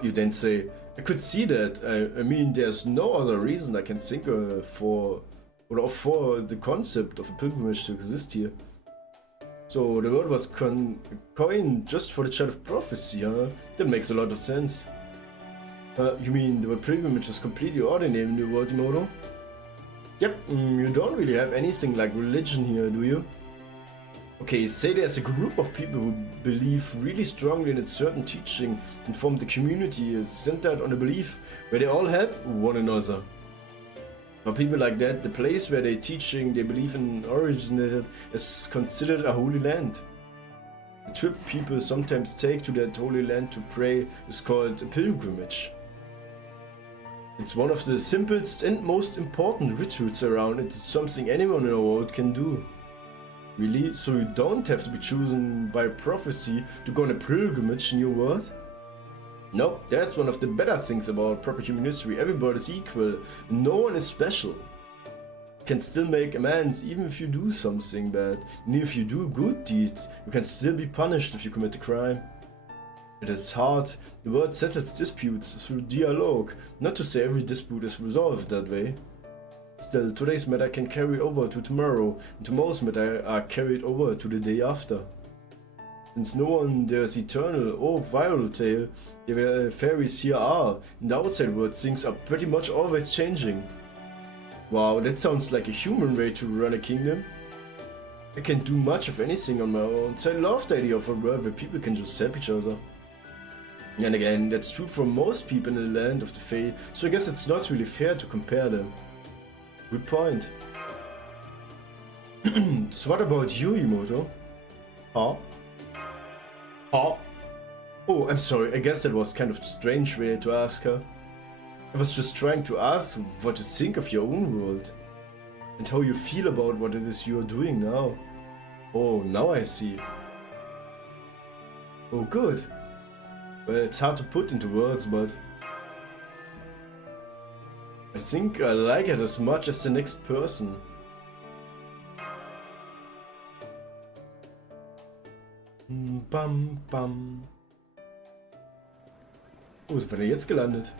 You then say, I could see that. I mean, there's no other reason I can think for the concept of a pilgrimage to exist here. So the word was coined just for the Child of Prophecy, huh? That makes a lot of sense. You mean the word pilgrimage is completely ordinary in the world, Imoto? Yep, you don't really have anything like religion here, do you? Okay, say there's a group of people who believe really strongly in a certain teaching and form the community centered on a belief where they all help one another. For people like that, the place where they teaching they believe in originated is considered a holy land. The trip people sometimes take to that holy land to pray is called a pilgrimage. It's one of the simplest and most important rituals around. It's something anyone in the world can do. Really? So you don't have to be chosen by prophecy to go on a pilgrimage in your world? Nope, that's one of the better things about proper human history. Everybody's equal, and no one is special. You can still make amends even if you do something bad. And if you do good deeds, you can still be punished if you commit a crime. It is hard. The world settles disputes through dialogue, not to say every dispute is resolved that way. Still, today's matter can carry over to tomorrow, and tomorrow's matter are carried over to the day after. Since no one there is eternal or volatile, the fairies here are. In the outside world, things are pretty much always changing. Wow, that sounds like a human way to run a kingdom. I can't do much of anything on my own, so I love the idea of a world where people can just help each other. And again, that's true for most people in the land of the Fae, so I guess it's not really fair to compare them. Good point. So what about you, Imoto? Huh? Huh? Oh, I'm sorry, I guess that was kind of a strange way to ask her. I was just trying to ask what you think of your own world. And how you feel about what it is you are doing now. Oh, now I see. Oh, good. Well, it's hard to put into words, but... I think I like it as much as the next person. Bam, bam. Wo sind wir denn jetzt gelandet?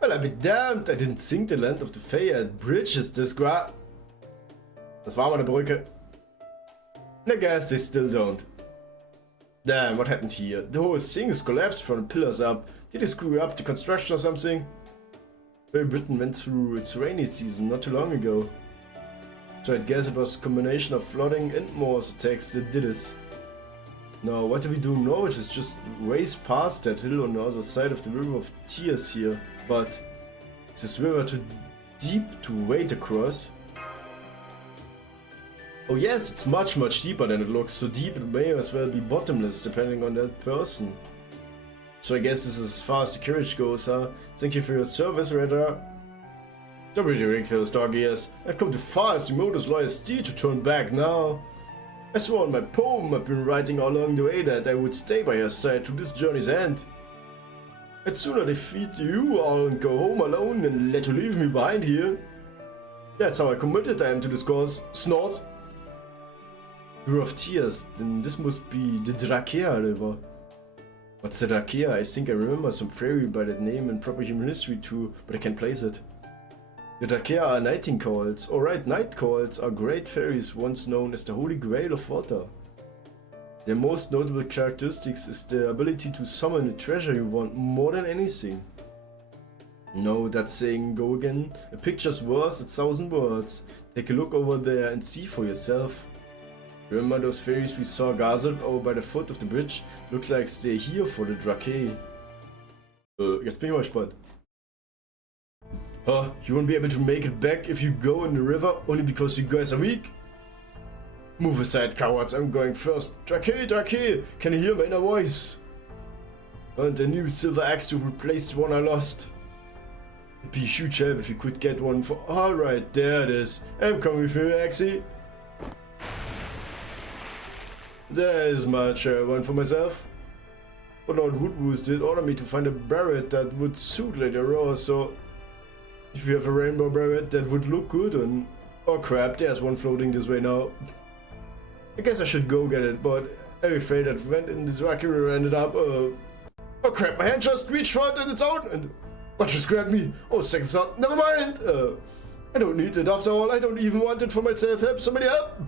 Well, I'll be damned, I didn't think the land of the Fae had bridges this gra... Das war mal eine Brücke. And I guess they still don't. Damn, what happened here? The whole thing is collapsed from the pillars up. Did they screw up the construction or something? Great Britain went through its rainy season not too long ago. So I guess it was a combination of flooding and Morse attacks that did this. Now, what do we do now? Which is just race past that hill on the other side of the River of Tears here. But is this river too deep to wade across? Oh yes, it's much deeper than it looks. So deep it may as well be bottomless depending on that person. So I guess this is as far as the carriage goes, huh? Thank you for your service, Radar. Don't be ridiculous, dog ears. I've come too far as the Imoto's loyal steed to turn back now. I swore in my poem I've been writing all along the way that I would stay by her side to this journey's end. I'd sooner defeat you all and go home alone than let you leave me behind here. That's how committed I am to this cause, Snort. River of Tears, then this must be the Drakea River. What's the Drakea? I think I remember some fairy by that name in proper human history too, but I can't place it. The Drakea are nightingales. Alright, nightcalls are great fairies once known as the Holy Grail of water. Their most notable characteristics is the ability to summon the treasure you want more than anything. No, that saying go again. A picture's worth 1,000 words. Take a look over there and see for yourself. Remember those fairies we saw gathered over by the foot of the bridge? Looks like they're here for the Drakea. Jetzt bin ich mal gespannt. Huh? You won't be able to make it back if you go in the river only because you guys are weak? Move aside, cowards, I'm going first. Drakea, Drakea, can you hear my inner voice? And a new silver axe to replace the one I lost. It'd be a huge help if you could get one for... Alright, there it is. I'm coming with you, Axie. There is much one for myself. But Lord Woodwoos did order me to find a barret that would suit Lady Aurora, so... If you have a rainbow barret, that would look good and... Oh crap, there's one floating this way now. I guess I should go get it, but every fate that went in this rocky river ended up, Oh crap, my hand just reached for it and it's out, and... What just grabbed me? Oh, second thought, never mind! I don't need it after all, I don't even want it for myself, help somebody help!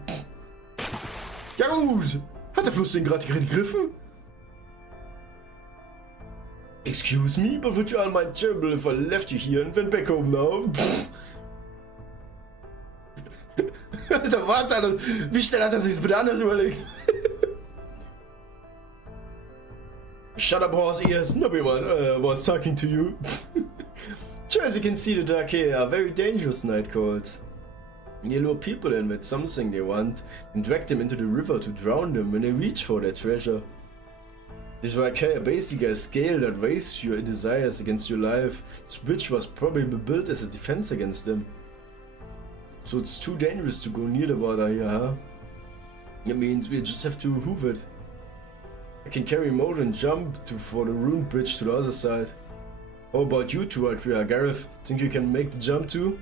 Ja gut! Hat der Fluss den gerade gegriffen? Excuse me, but would you all mind terrible if I left you here and went back home now? Alter, was, Alter? Wie schnell hat sich's bitte anders überlegt? Shut up, horse ears. Nobody was talking to you. Sure, as you can see, the Drakea are very dangerous nightcalls. You lure people in with something they want and drag them into the river to drown them when they reach for their treasure. The Drakea are basically a scale that weighs your desires against your life. This bridge was probably built as a defense against them. So it's too dangerous to go near the water here, huh? That means we just have to hoof it. I can carry motor and jump for the ruined bridge to the other side. How about you two, Altria? Gareth, think you can make the jump too?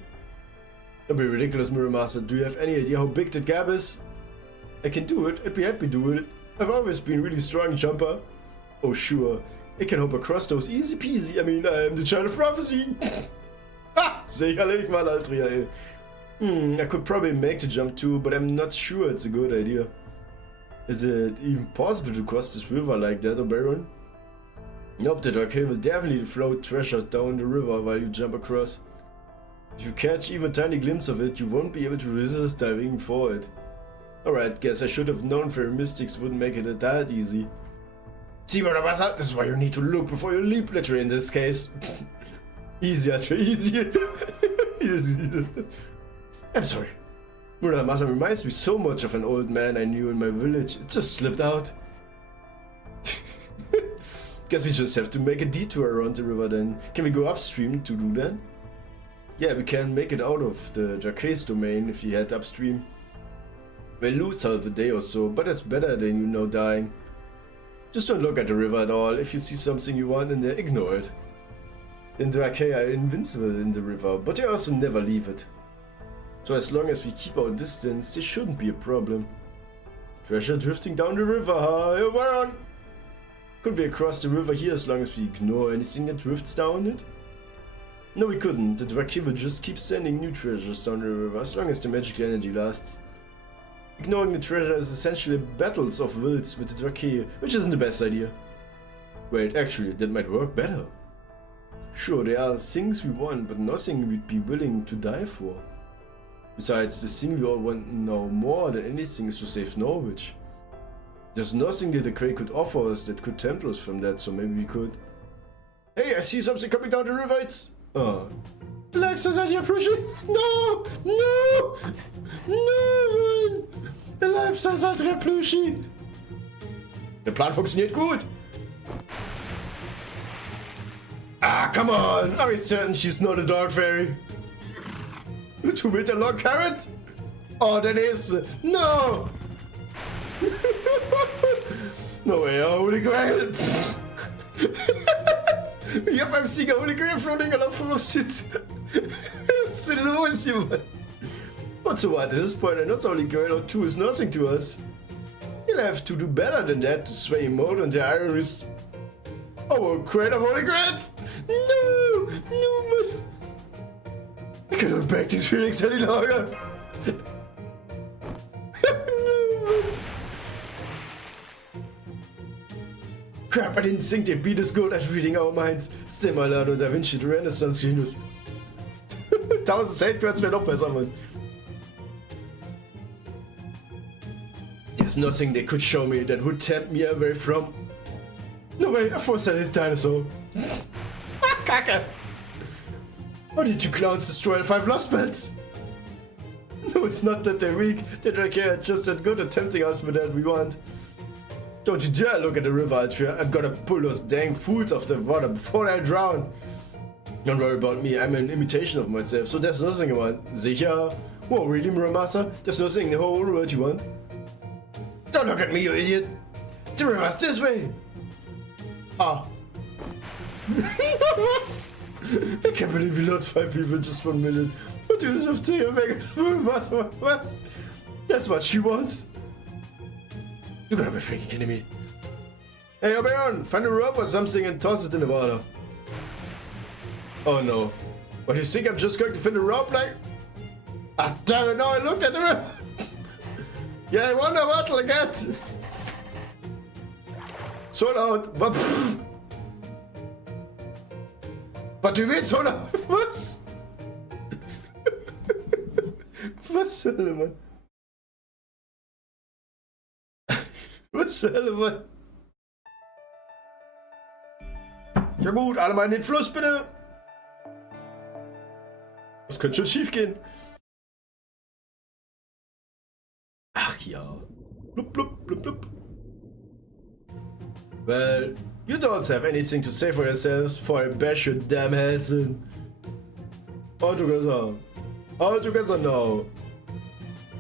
Don't be ridiculous, Mirror Master. Do you have any idea how big that gap is? I can do it. I'd be happy doing it. I've always been a really strong jumper. Oh sure, I can hop across those easy peasy. I mean, I am the child of prophecy. Ha! Sicherlich mal, Altria, ey. I could probably make the jump too, but I'm not sure it's a good idea. Is it even possible to cross this river like that, Oberon? Nope, the Drakea will definitely float treasure down the river while you jump across. If you catch even a tiny glimpse of it, you won't be able to resist diving for it. Alright, guess I should have known fairy mystics wouldn't make it that easy. See what I out? This is why you need to look before you leap, literally in this case. Easy, Atre, easy. I'm sorry. Muramasa reminds me so much of an old man I knew in my village. It just slipped out. Guess we just have to make a detour around the river then. Can we go upstream to do that? Yeah, we can make it out of the Drakea's domain if we head upstream. We'll lose half a day or so, but that's better than dying. Just don't look at the river at all. If you see something you want in there, ignore it. The Drakea are invincible in the river, but they also never leave it. So as long as we keep our distance, there shouldn't be a problem. Treasure drifting down the river, huh? We're on! Could we cross the river here as long as we ignore anything that drifts down it? No, we couldn't. The Drakea will just keep sending new treasures down the river as long as the magical energy lasts. Ignoring the treasure is essentially battles of wills with the Drakea, which isn't the best idea. Wait, actually, that might work better. Sure, there are things we want, but nothing we'd be willing to die for. Besides, the thing we all want now more than anything is to save Norwich. There's nothing that the Drakea could offer us that could tempt us from that, so maybe we could... Hey, I see something coming down the river, it's... Life Society Attribution! No! No! No! The Life Society Attribution! Der Plan funktioniert gut! Ah, come on! Are we certain she's not a dark fairy? 2 meter long carrot? Oh, that is... No! No way, holy grail! Ich hab beim Sieger Holy Grail floating gelaufen auf Süd. Was ist los, Junge? But so what, at this point, not Holy Grail or 2 is nothing to us. You'll have to do better than that to sway mode and the iron is... Oh, crate of Holy Grails! No! No, man! I cannot back these feelings any longer! Crap, I didn't think they'd be this good at reading our minds. Still mal Leonardo da Vinci, the Renaissance Genius. 1000 Safeguards wäre noch besser, Mann. There's nothing they could show me that would tempt me away from... No way, I forced his dinosaur. Kacke! How did you clowns destroy the 5 Lostbelts? No, it's not that they're weak. They're just that good at tempting us with that we want. Don't you dare look at the river, Altria. I'm gonna pull those dang fools off the water before I drown. Don't worry about me, I'm an imitation of myself, so there's nothing I want. Sicher? Whoa, really, Muramasa? There's nothing in the whole world you want? Don't look at me, you idiot! The river's this way! Ah. What? I can't believe we lost 5 people in just 1 minute. What do you have to take back? What? That's what she wants? You gotta be freaking kidding me. Hey, Oberon, find a rope or something and toss it in the water. Oh no. What, do you think I'm just going to find a rope like... Ah, damn it, no, I looked at the rope. Yeah, I wonder what I'll get. Sold out, but... But du willst, oder? Was? Was zur Hölle, Mann? Was zur Hölle, Mann? Ja gut, alle mal in den Fluss, bitte. Das könnte schon schief gehen. Ach ja. Blub, blub, blub, blub. Well, you don't have anything to say for yourselves, for I bash your damn heads in. All together. All together now.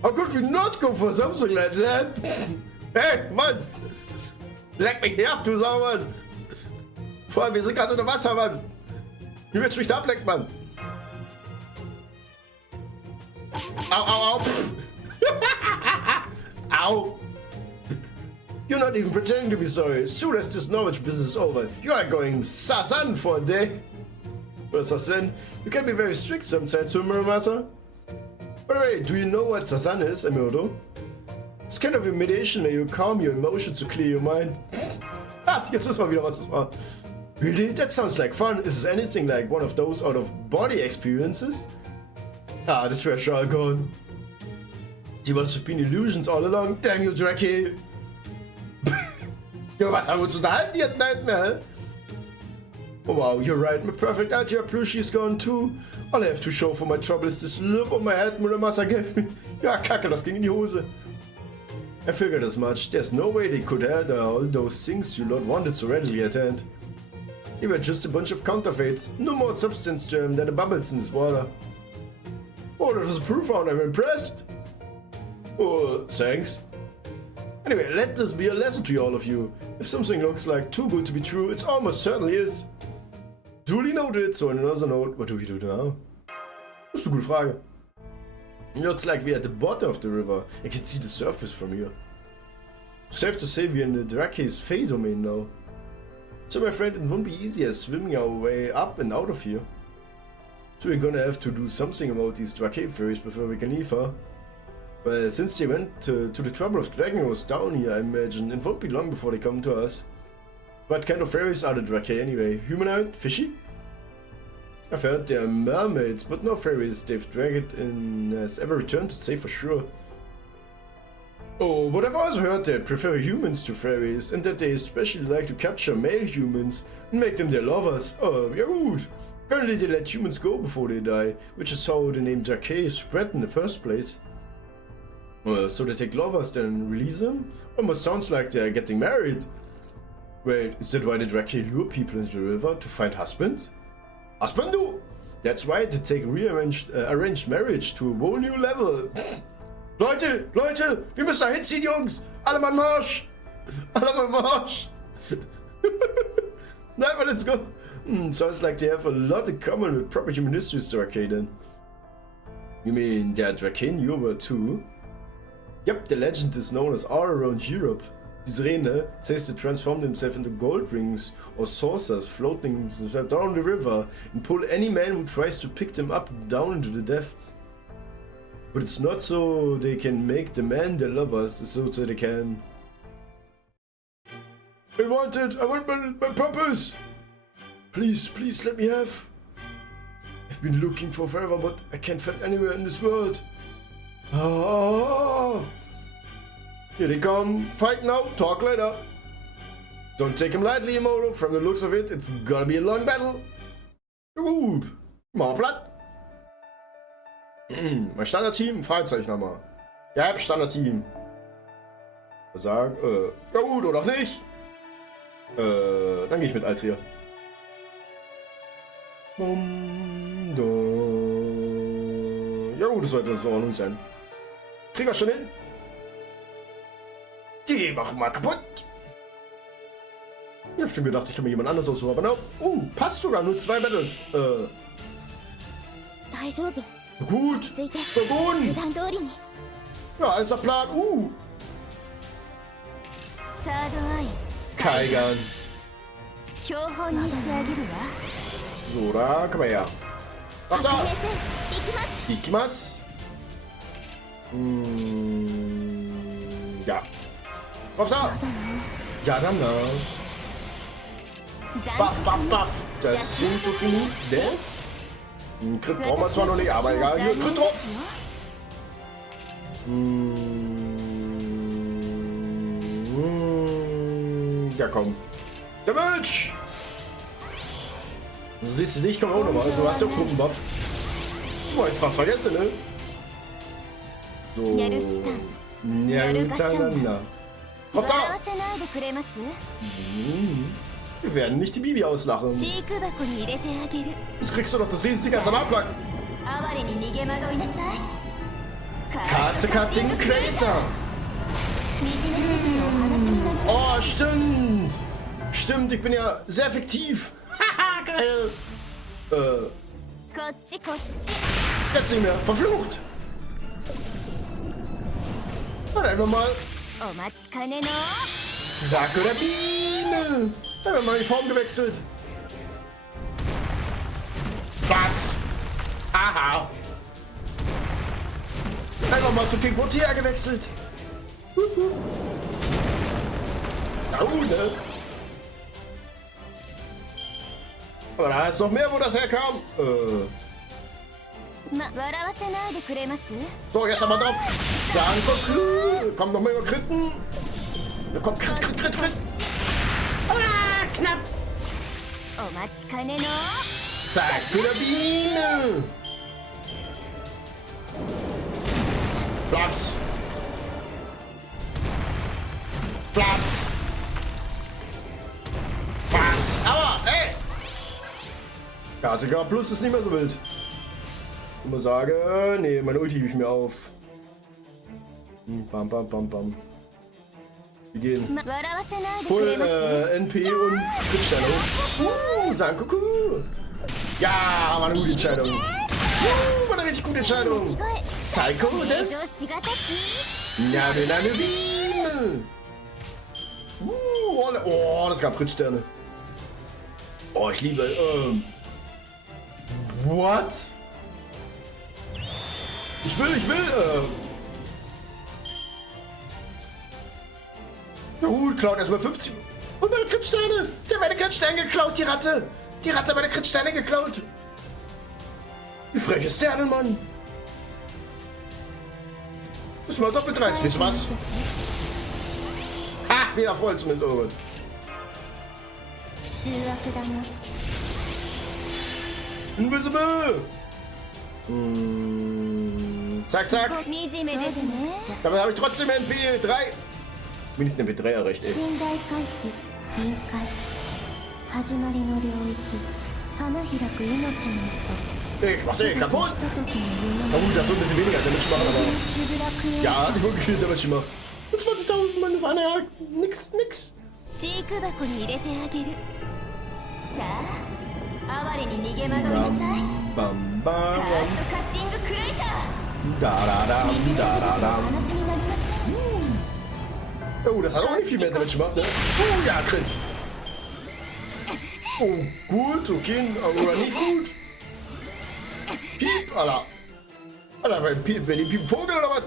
How could we not go for something like that? Hey, Mann! Leck mich hier ab, du Sau, Mann! Vor allem, wir sind gerade unter Wasser, Mann! Wie willst du mich da ablecken, Mann? Au, au, au! Ow! You're not even pretending to be sorry. As soon as this knowledge business is over, you are going Sasan for a day. Well, Sasan, you can be very strict sometimes, Muramasa. By the way, do you know what Sasan is, Emiroto? It's kind of a meditation where you calm your emotions to clear your mind. Ah, jetzt wissen wir wieder, was das war. Really? That sounds like fun. Is this anything like one of those out-of-body experiences? Ah, the treasure are gone. They must have been illusions all along. Damn you, Drake! Ja, was haben wir uns unterhalten jetzt nicht mehr? Oh wow, you're right. My perfect Altia plushie is gone too. All I have to show for my trouble is this lump on my head Muramasa gave me. Ja, Kacke, das ging in die Hose. I figured as much. There's no way they could add all those things you lot wanted so readily at hand. They were just a bunch of counterfeits. No more substance to them than the bubbles in this water. Oh, that was a proof round. I'm impressed. Oh, thanks. Anyway, let this be a lesson to all of you. If something looks like too good to be true, it almost certainly is. Duly noted, so on another note, what do we do now? That's a good Frage. It looks like we're at the bottom of the river. I can see the surface from here. Safe to say we're in the Drake's Fey domain now. So my friend, it won't be easy as swimming our way up and out of here. So we're gonna have to do something about these Drake fairies before we can leave, huh? Well, since they went to the trouble of dragging us down here, I imagine it won't be long before they come to us. What kind of fairies are the Drake anyway? Humanoid? Fishy? I've heard they're mermaids, but no fairies they've dragged in has ever returned to say for sure. Oh, but I've also heard they prefer humans to fairies, and that they especially like to capture male humans and make them their lovers. Oh, ja gut. Apparently they let humans go before they die, which is how the name Drake spread in the first place. So they take lovers then release them? Almost sounds like they're getting married. Wait, is that why the Drake lure people into the river to find husbands? Husbando! That's right, they take arranged marriage to a whole new level. Leute, wir müssen da hinziehen, Jungs. Alle Mann Marsch. Alle Mann Marsch. Nein, but let's go. Sounds like they have a lot in common with proper human histories to Arcaden. You mean they're Vtuber too? Yep, the legend is known as all around Europe. These Rene says they transform themselves into gold rings or saucers, floating themselves down the river and pull any man who tries to pick them up down into the depths. But it's not so they can make the man their lovers, it's so they can... I want it! I want my purpose! Please let me have! I've been looking for forever, but I can't find anywhere in this world. Ah! Here they come. Fight now, talk later. Don't take him lightly, Imoto. From the looks of it, it's gonna be a long battle. Gut. Machen wir platt. Mein Standardteam? Fragezeichen nochmal. Ja, Standardteam. Sagen, ja gut, oder auch nicht. Dann gehe ich mit Altria. Ja gut, das sollte in Ordnung sein. Kriegen wir schon hin? Die machen mal kaputt. Ich hab schon gedacht, ich kann mir jemand anders aussuchen, aber no. Passt sogar, nur 2 Battles. Gut, verbunden. Ja, alles nach Plan. Kaigan. So, da, komm mal her. Was da? Ikimas. Ja. Was da? Ja, dann da. Buff. Das sind so viel. Das? Ein Crit brauchen wir zwar noch nicht, aber egal. Hier, Crit drauf. Ja, komm. Damage! Du siehst dich, komm auch nochmal. Du hast ja auch Gruppenbuff. Du hast fast vergessen, ne? So. Nyarutananda. Auf da! Wir werden nicht die Bibi auslachen. Das kriegst du doch das Riesending als Anablack. Kasse Cutting Creator. Oh, stimmt. Stimmt, ich bin ja sehr effektiv. Haha, geil. Jetzt nicht mehr. Verflucht. Dann einfach mal. Sakura Biene. Dann haben wir mal die Form gewechselt. Was? Aha. Einfach mal zu King Protea gewechselt. Ne? Aber da ist noch mehr, wo das herkam. So, jetzt haben wir drauf. Sankoku. Kommt noch mal über Kritten. Da kommt Krit. Ah, knapp. Sakura Biene. Platz. Aua, ey. KTK Plus ist nicht mehr so wild. Ich muss sagen, nee, meine Ulti hebe ich mir auf. Bam. Wir gehen voll NP und Crit-Stellung. Sankoku. Ja, war eine gute Entscheidung. War eine richtig gute Entscheidung. Psycho, das? Nanu. Oh, das gab Crit-Sterne. Oh, ich liebe. What? Ich will. Ja gut, klaut erstmal 50. Und meine Crit-Sterne. Der hat meine Crit-Sterne geklaut, die Ratte. Die Ratte hat meine Crit-Sterne geklaut. Wie frech ist der denn, Mann? Das ist mal doppelt 30. Wisst ihr was? Ha! Wieder voll zumindest. Oh Gott. Invisible! Zack. Dabei habe ich trotzdem MP3. Mindestens MP3 erreicht, ey. Ich mach den kaputt. Na gut, das wird ein bisschen weniger Damage machen, aber... Ja, die wirklich viel Damage gemacht. Und 20.000, meine Weine, ja, nix. 飼育箱に入れてあげる。さあ、哀れに逃げ惑いなさい。 Bam, カ bam, ース bam. トカッティングクライター。 Da. ねじれすぎてお話になりません。 Oh, das hat auch nicht viel mehr Damage gemacht, ne? Oh ja, Crit. Oh, gut, okay, aber nicht gut. Piep, Alter. Alter, wenn die Piep Vogel oder was?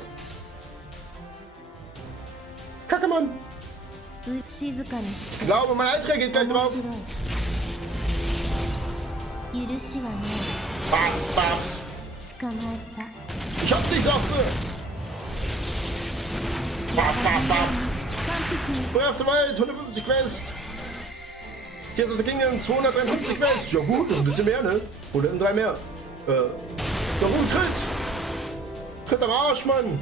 Kacke, Mann. 静かにし Ich て。 glaube, mein Alter geht gleich 面 drauf. 白い。許しはね Babs. 捕まえた。 Ich hab dich, sagt sie. Bab. Brauchte Wald, 150 Quest. Tears of the Kingdom, 253 Quest. Ja gut, das ist ein bisschen mehr, ne? Oder 3 mehr. Ja gut, Crit. Crit am Arsch, Mann.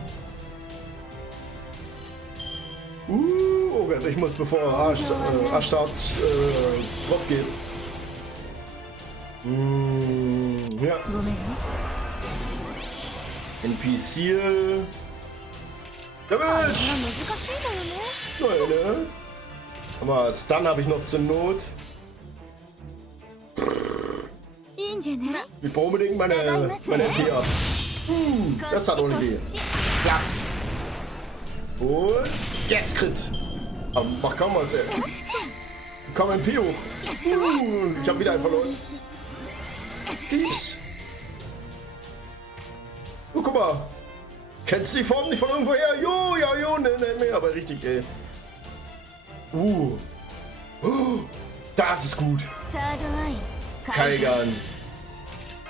Oh Gott, ich muss bevor Ashtart drauf geht. Ja. ごめんね。 NP Seal. Damage! 難しいんだよね。 Nein, ne? Aber Stun habe ich noch zur Not. いいんじゃない？ Ich brauche unbedingt meine NP ab. Das hat ohne weh. Platz. Und yes, Crit. Aber mach kaum was, ey. Komm, NP hoch. Ich hab wieder einen verloren. Pieps. Oh, guck mal. Kennst du die Form nicht von irgendwoher? Jo, ne, aber richtig, ey. Das ist gut. サードアイ。 Kaigan.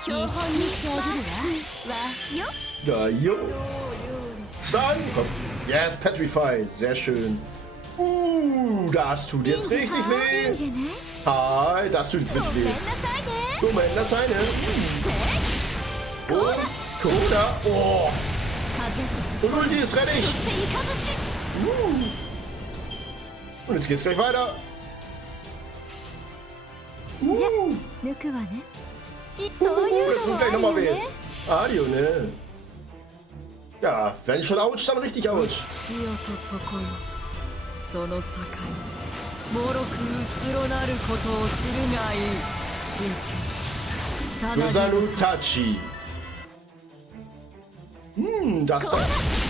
標本にしてあげるわ。わよ。 Da, jo. Stun. Komm. Yes, Petrify. Sehr schön. Das tut jetzt richtig いいん weh. じゃない？ Hi, das tut jetzt ご richtig めん weh. なさいね。 Moment, das eine. Und Corona. Oh. 風。 Und Ulti ist ready. そしてイカズチ。 Und jetzt geht's gleich weiter. じゃ、抜くわね。そういう Das の tut も gleich ある nochmal よ weh. ね。 Adio, ne? Ja, wenn ich schon ouch, dann richtig ouch. 死よととこよその境もろくうつろなることを知るがいい真剣草薙 Salutachi. Das ist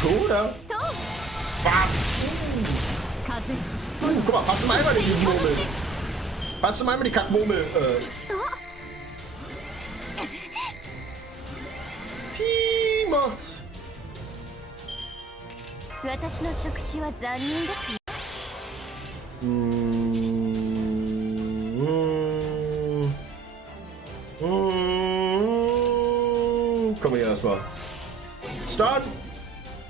Corona. と、 Was? 風 Guck mal, pass mal einmal in diesen Murmel. Pass mal einmal die Kackmurmel. Pi macht's. 私の触手は残忍ですよ。 Komm hier erstmal. Stun.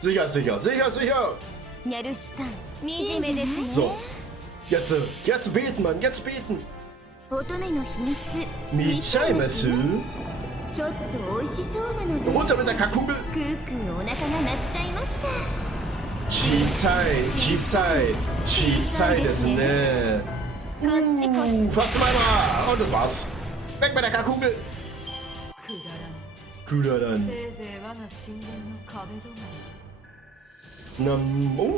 Sicher. ニャルシュタン、惨めですね。 So. Jetzt beten, Mann. Jetzt beten. 乙女の秘密。 見ちゃいます? ちょっと美味しそうなので。 Runter mit der Kackkugel. クークーお腹が鳴っちゃいました。 Chisaiですね. こっちこっち。 Fast zweimal. Und das war's. Weg mit der Kackkugel. くだらん Kudaran. せいぜい我が神殿の壁止まり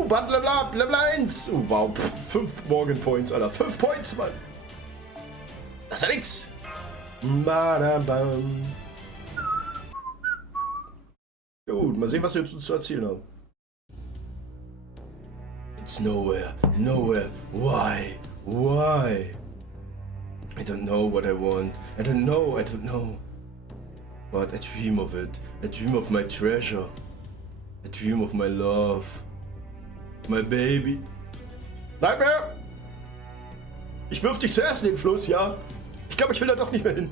Bad Level 1. Wow, 5 Morgan Points, Alter. 5 Points, Mann. Das ist ja nix. Badabam. Gut, mal sehen, was wir zu erzählen haben. It's nowhere. Why? I don't know what I want. I don't know. But I dream of it. I dream of my treasure. I dream of my love. My baby. Nightmare! Ich wirf dich zuerst in den Fluss, ja? Ich glaube, ich will da doch nicht mehr hin.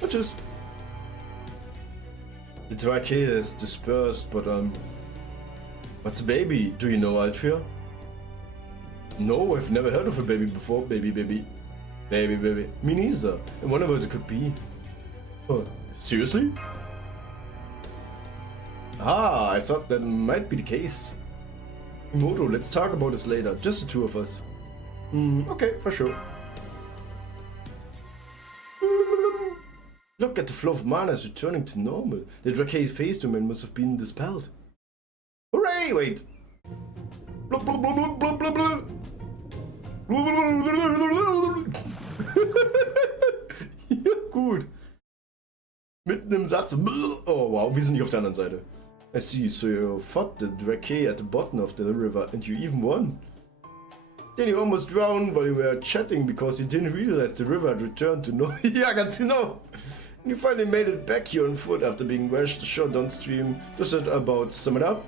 Und tschüss. The dry is dispersed, but what's a baby? Do you know, Altfir? No, I've never heard of a baby before. Baby. Me neither. I wonder what it could be. Oh, seriously? I thought that might be the case. Moto, let's talk about this later. Just the two of us. Okay, for sure. Look at the flow of mana is returning to normal. The Drake's phase domain must have been dispelled. Hooray! Wait. Blub, blub, blub, blub, blub, blub. Ja, gut. Mitten im Satz. Oh wow, wir sind nicht auf der anderen Seite. I see, so you fought the Drake at the bottom of the river and you even won. Then you almost drowned while you were chatting because you didn't realize the river had returned to normal. Ja, ganz genau. And you finally made it back here on foot after being washed ashore downstream. Does that about sum it up?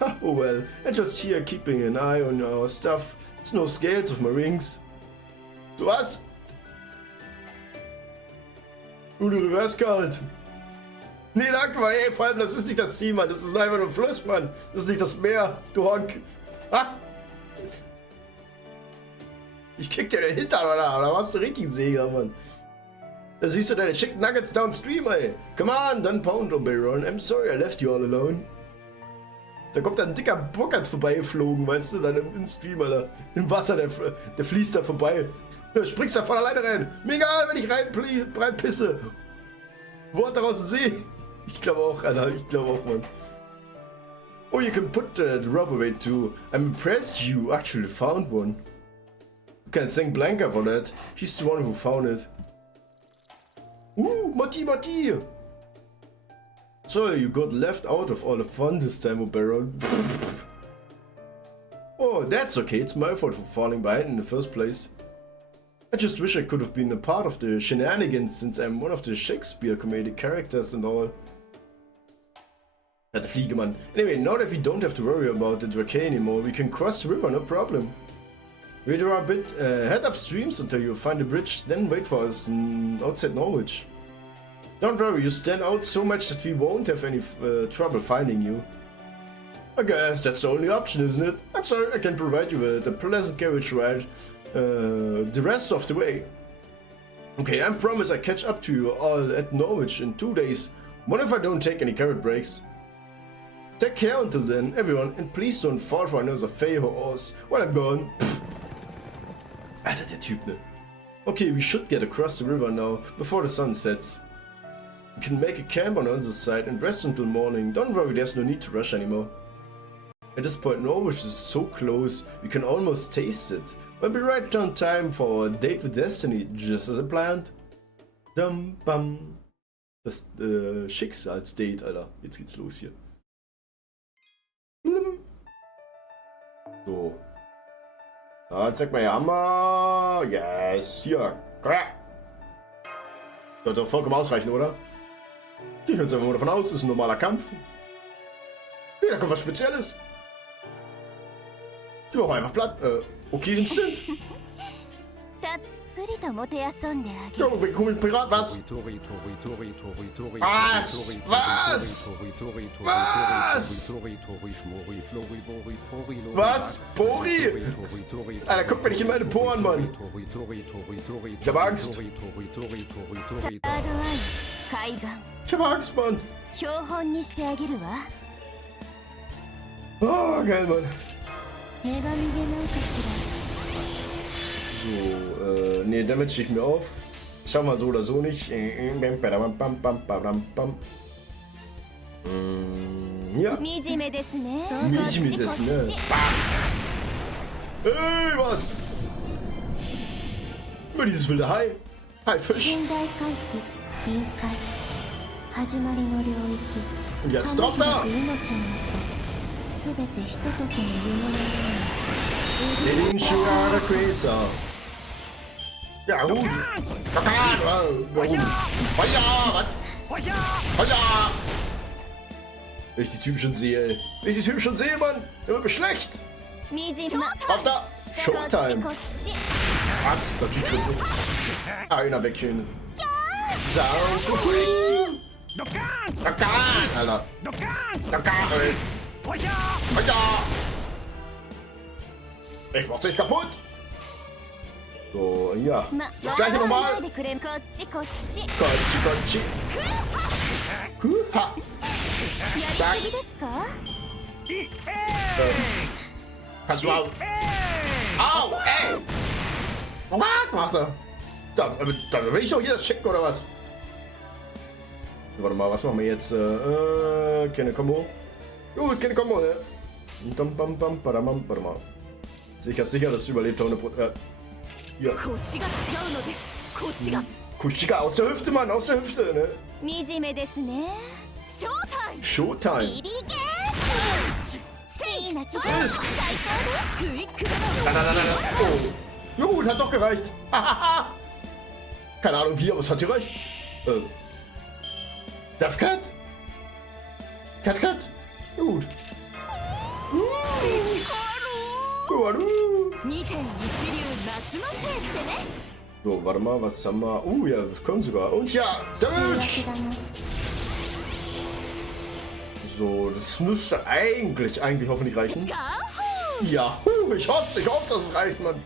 Ha, oh well, I'm just here keeping an eye on our stuff. It's no scales of my rings. Du was? Du Reverse Card. Nee, danke, Mann. Ey, vor allem, das ist nicht das Ziel, Mann. Das ist einfach nur ein Fluss, Mann. Das ist nicht das Meer, du Honk. Ha! Ich kick dir den Hintern, oder was du richtig Säger, Mann. Da siehst du deine Chicken Nuggets downstream, ey. Come on, don't pound, Oberon. I'm sorry I left you all alone. Da kommt ein dicker Bockert vorbeigeflogen, weißt du, dann im Stream, Alter. Im Wasser, der fließt da vorbei. Du springst da von alleine rein. Mir egal, wenn ich rein pisse. Wort daraus ein See. Ich glaube auch, Alter. Ich glaube auch, Mann. Oh, you can put the rope away too. I'm impressed you actually found one. You can thank Blanca for that. She's the one who found it. Matti. So, you got left out of all the fun this time, Oberon. Oh, that's okay. It's my fault for falling behind in the first place. I just wish I could have been a part of the shenanigans since I'm one of the Shakespeare comedic characters and all. Had the Fliegemann. Anyway, now that we don't have to worry about the Drake anymore, we can cross the river, no problem. Wait a bit, head upstream until you find the bridge, then wait for us outside Norwich. Don't worry, you stand out so much that we won't have any trouble finding you. I guess that's the only option, isn't it? I'm sorry, I can't provide you with a pleasant carriage ride the rest of the way. Okay, I promise I catch up to you all at Norwich in 2 days. What if I don't take any carrot breaks? Take care until then, everyone, and please don't fall for another Fey horse while I'm gone. Alter, der Typ, ne? Okay, we should get across the river now, before the sun sets. We can make a camp on the other side and rest until morning. Don't worry, there's no need to rush anymore. At this point, Norwich is so close, we can almost taste it. We'll be right on time for a date with Destiny, just as I planned. Dum bam. Das Schicksalsdate, Alter. Jetzt geht's los hier. So. Ja, zeig mal Hammer. Yes, hier. Sollte doch vollkommen ausreichen, oder? Ich gehe jetzt einfach mal davon aus, das ist ein normaler Kampf. Ja, da kommt was Spezielles. Die machen einfach platt. Okay, instant. Ja, wegen komischen Pirat, was? Was? Pori? Alter, guck mir nicht in meine Poren, Mann. Ich hab Angst. Ich hab Angst, Mann. Oh, geil, Mann. So, nee, damit stehe ich mir auf. Schau mal so oder so nicht. Ja. Mijime desu ne. Ey, was? Immer dieses wilde Hai. Haifisch. Und jetzt drauf da. Den Sugar Quasar. Ja, gut. Wenn ich die Typen schon sehe, ey. Wenn ich die Typen schon sehe, Mann, der wird mir schlecht. Auf da. Showtime. Was? Natürlich wird nicht. Einer wegchen. Sound. Alter. Ey. Ich mach dich kaputt! So, ja. Das gleiche nochmal. Kotschi. Kuha. Kannst du auch. Au, ey! Was macht er? Da will ich doch hier das schicken, oder was? Warte mal, was machen wir jetzt? Keine Kombo. Gut, keine Kombo, ne? Warte mal. Sicher, dass du überlebt 100%. Ja. Kushika aus der Hüfte, Mann, aus der Hüfte, ne? 惨めですね。ショータイム。 Showtime. ビビゲー。いいな気分。最高です。クイックだな。 Oh. Gut, hat doch gereicht. Keine Ahnung wie, aber es hat gereicht. Darf Cut? Cut. Gut. Hallo. 2.1流夏のせいってね。 So, warte mal, was haben wir? Ja, das können sogar. Und ja, Damage! だな。 So, das müsste eigentlich hoffentlich reichen. ガー Ja, ich hoffe, dass es reicht, Mann.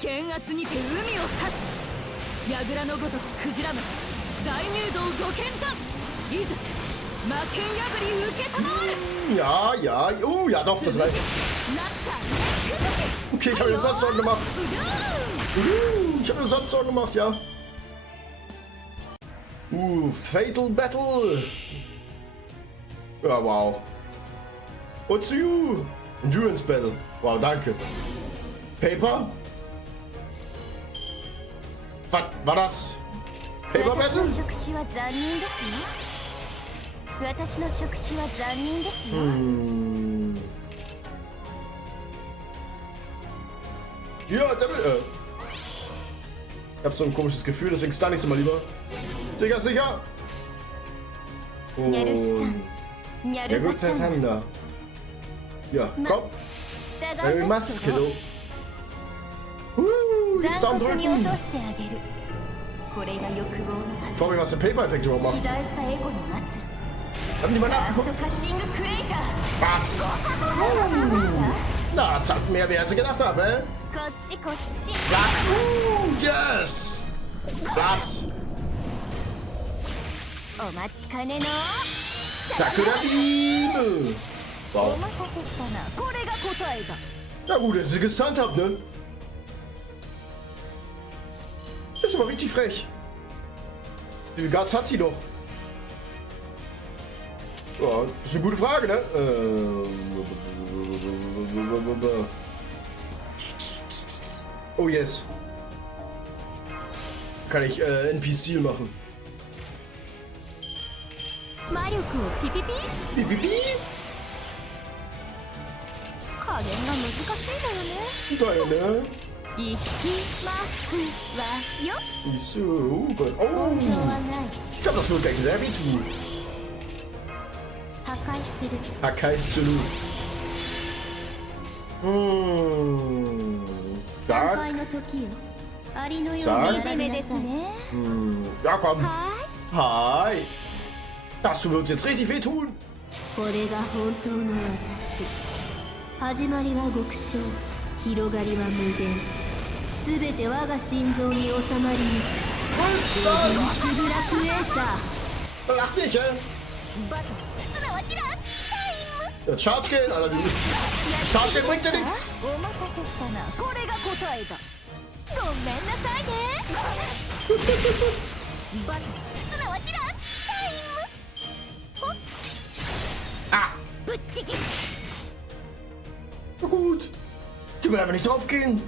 剣圧にて海を立つ櫓のごときクジラム大入道ご剣断いざ魔剣破り受けたまわる Ja, doch, das reicht. ラスター Okay, ich habe den Satzsong gemacht. Ich habe den Satzsong gemacht, ja. Fatal Battle. Ja, wow. Otsu. Endurance Battle. Wow, danke. Paper? Was war das? Paper 私 Battle? の触手は残忍ですよ。私の触手は残忍ですよ。 Ja, Devil. Ich hab so ein komisches Gefühl, deswegen stun ich sie mal lieber. Sicher. Und... ニャルシタン、ニャ Ja ルガ gut, シャン、 Tamina. Ja, komm. 従いますけど、 Jetzt 残 Daumen 酷に落 drücken. としてあげる。これが欲望の果 Vor allem, was der Paper-Effekt überhaupt て。 macht. 肥大したエゴの末路。 Haben die mal ファースト nachgeguckt? カッティングクレーター。 Was? ご飯をしまし Das hat mehr wert, als ich gedacht habe. た。こっちこっち。 Platz. Yes. Platz. お待ちかねの。 Sakura Beam. お Wow. 待たせしたな。これが答えだ。 Na gut, dass ich sie gestunt habe, ne? Das ist aber richtig frech. Wie viel Guards hat sie doch? Ja, das ist eine gute Frage, ne? Oh yes. Kann ich NPC machen. 魔力をピピピ。 Piep, piep, piep. 加減が難しいだよね。 Da, ne? いきますわよ。 So, oh Gott. Oh, 本性はない。 ich glaube, das wird gleich sehr wehtun. 破壊する。 Akai Sulu. 参 Sag. 拝の時よ。ありのように Sag. 惨めですね。 Ja, komm. は Hi. Das wird jetzt richtig wehtun. い。これが本当の私。始まりは極小、広がりは無限。すべて我が心臓に収まりゆく。 Was ist シュブラクエーサ das? Lach nicht, ey. ー。バトル。すなわちランチタイム。 Ja, Charge gehen, Alter. Charge gehen bringt ja nichts. お待たせしたな。これが答えだ。ごめんなさいね。バトル。すなわちランチタイム。ほっ。 Ah, ぶっちぎる。 na gut. Die will aber nicht drauf gehen.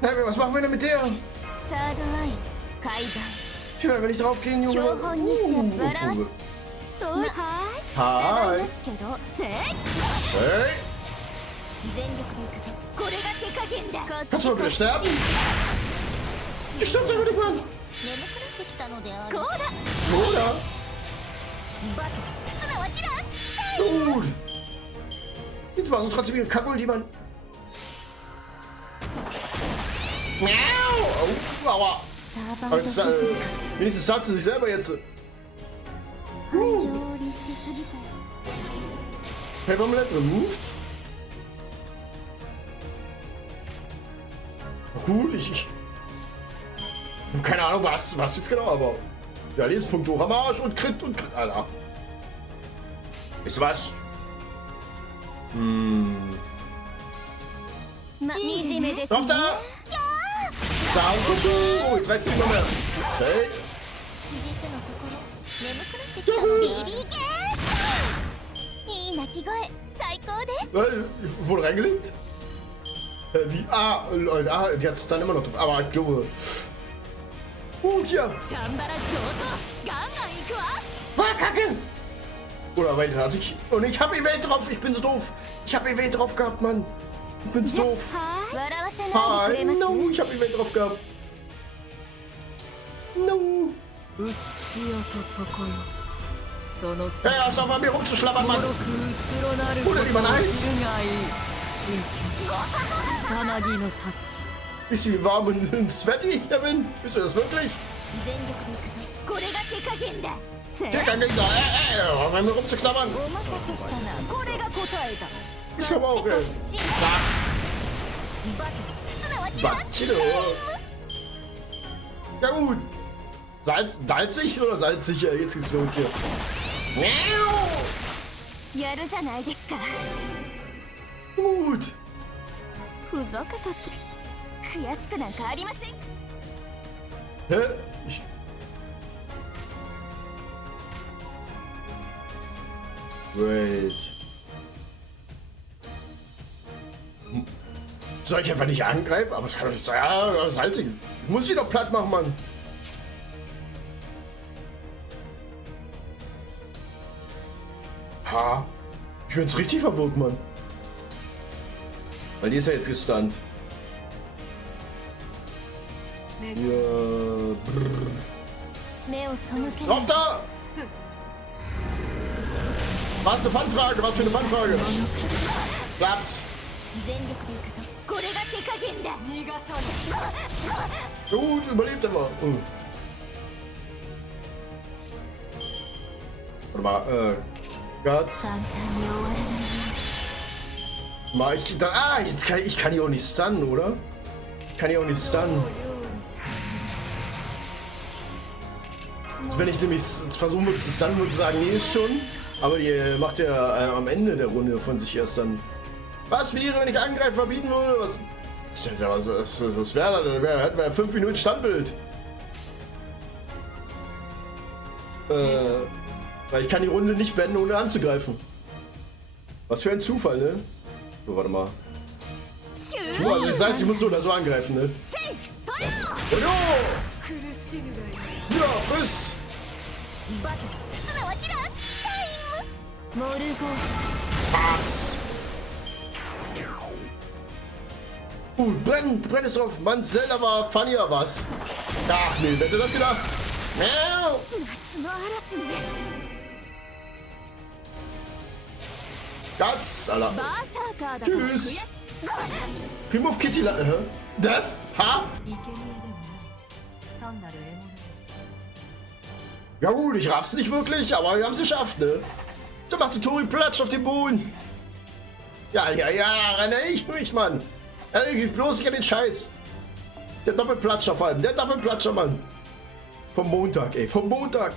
Nein, was machen wir denn mit der? サードアイ、海岸。 Die will aber nicht drauf gehen, Junge. Schau, Horn, nicht mehr. War das? そうはい。はい従いますけど、せい。 Hey, 全力でいくぞ。これが手加減だ。 kannst du mal bitte sterben? Die stirbt einfach nicht, Mann. 眠くなってきたのである。こうだ。 Oder? バトル。すなわちランチタイム。 Gut. Jetzt war so trotzdem wie ein Kackul, die man. Miau! Oh, aua. サーバ Aber ー jetzt, ド気づく。 wenigstens sagt sie sich selber jetzt. 感情を律しすぎたよ。 Paper Omelette removed. Gut, ich. Keine Ahnung, was jetzt genau, aber. Ja, Lebenspunkte hoch am Arsch und Crit. Alter. Ist was? 惨めですね。 Auf da! Sound. Oh, jetzt reißt sie nicht mehr. Hey. 実のところ眠くなってきたの。ビビケーいい鳴き声最高です。 Wurde reingelegt? Wie? Ah, die hat es dann immer noch drauf. Aber ich glaube. Oh, hier. チャンバラ上等ガンガン行くわ。 Ah, Kacke! Oder wait, hatte ich. Und ich hab Event drauf. Ich bin so doof. Ich hab Event drauf gehabt, Mann. Ich bin so doof. 笑わせないでくれ Hi. ます No, ich hab Event drauf gehabt. No. うつしよととこよ。その Hey, hast auf an mir rumzuschlabbern, Mann. つろなることを Oder す lieber る nein. がいい。草薙のタッチ。 Wisst ihr, wie warm und sweaty ich da bin? Wisst ihr das wirklich? 全力で行くぞ。これが手加減だ。せ Der kann nicht da. Auf an mir rumzuknabbern. お待たせしたな。これが答えだ。 Ich hab auch, ey. バトすなわち Batschilo. Ja gut. Salzig oder salzig? Jetzt geht's los hier. やるじゃないですか。 Gut. ふざけたち悔しくなんかありません。 Hä? Wait. Soll ich einfach nicht angreifen? Aber es kann doch nicht sein. Ja, salzig. Ich muss sie doch platt machen, Mann. Ha. Ich bin jetzt richtig verwirrt, Mann. Weil die ist ja jetzt gestunt. Ja. Brrr. 目を背けない。 Drauf da! Was eine Fangfrage? Was für eine Fangfrage? Platz! 全力で行くぞ。これが手加減だ。逃がさぬ。 Gut, überlebt aber. Warte mal, Guts. 簡単に終わらないよ。 Mal ich da, jetzt kann ich auch nicht stunnen, oder? Kann ich auch nicht stunnen. Also wenn ich nämlich versuchen würde zu stunnen, würde ich sagen, nee, ist schon. Aber die macht ja am Ende der Runde von sich erst dann. Was wäre, wenn ich Angreifen verbieten würde? Was? Ich dachte, was wäre dann? Hätten wir ja 5 Minuten Standbild. Weil ich kann die Runde nicht beenden, ohne anzugreifen. Was für ein Zufall, ne? So, warte mal. Also das heißt, ich muss so oder so angreifen, ne? Ja, 苦しむがいい。 ja, friss! バトすなわちランチタイム。モルゴース Was? Brenn es drauf! Mann, Zelda war funnier, was? Ach nee, wer hätte das gedacht? Miau! 夏の嵐ね。 Ganz, Alter. バーサーカーだから悔し Tschüss. Remove Kitty, Death? Ha? 生贄でもない単なる獲物だ。 Ja gut, ich raff's nicht wirklich, aber wir haben es geschafft, ne? Da macht die Tori Platsch auf den Boden. Ja, renne ich nicht, Mann. Ja, gib bloß nicht an den Scheiß. Der Doppelplatscher vor allem, der Doppelplatscher, Mann. Vom Montag, ey, vom Montag.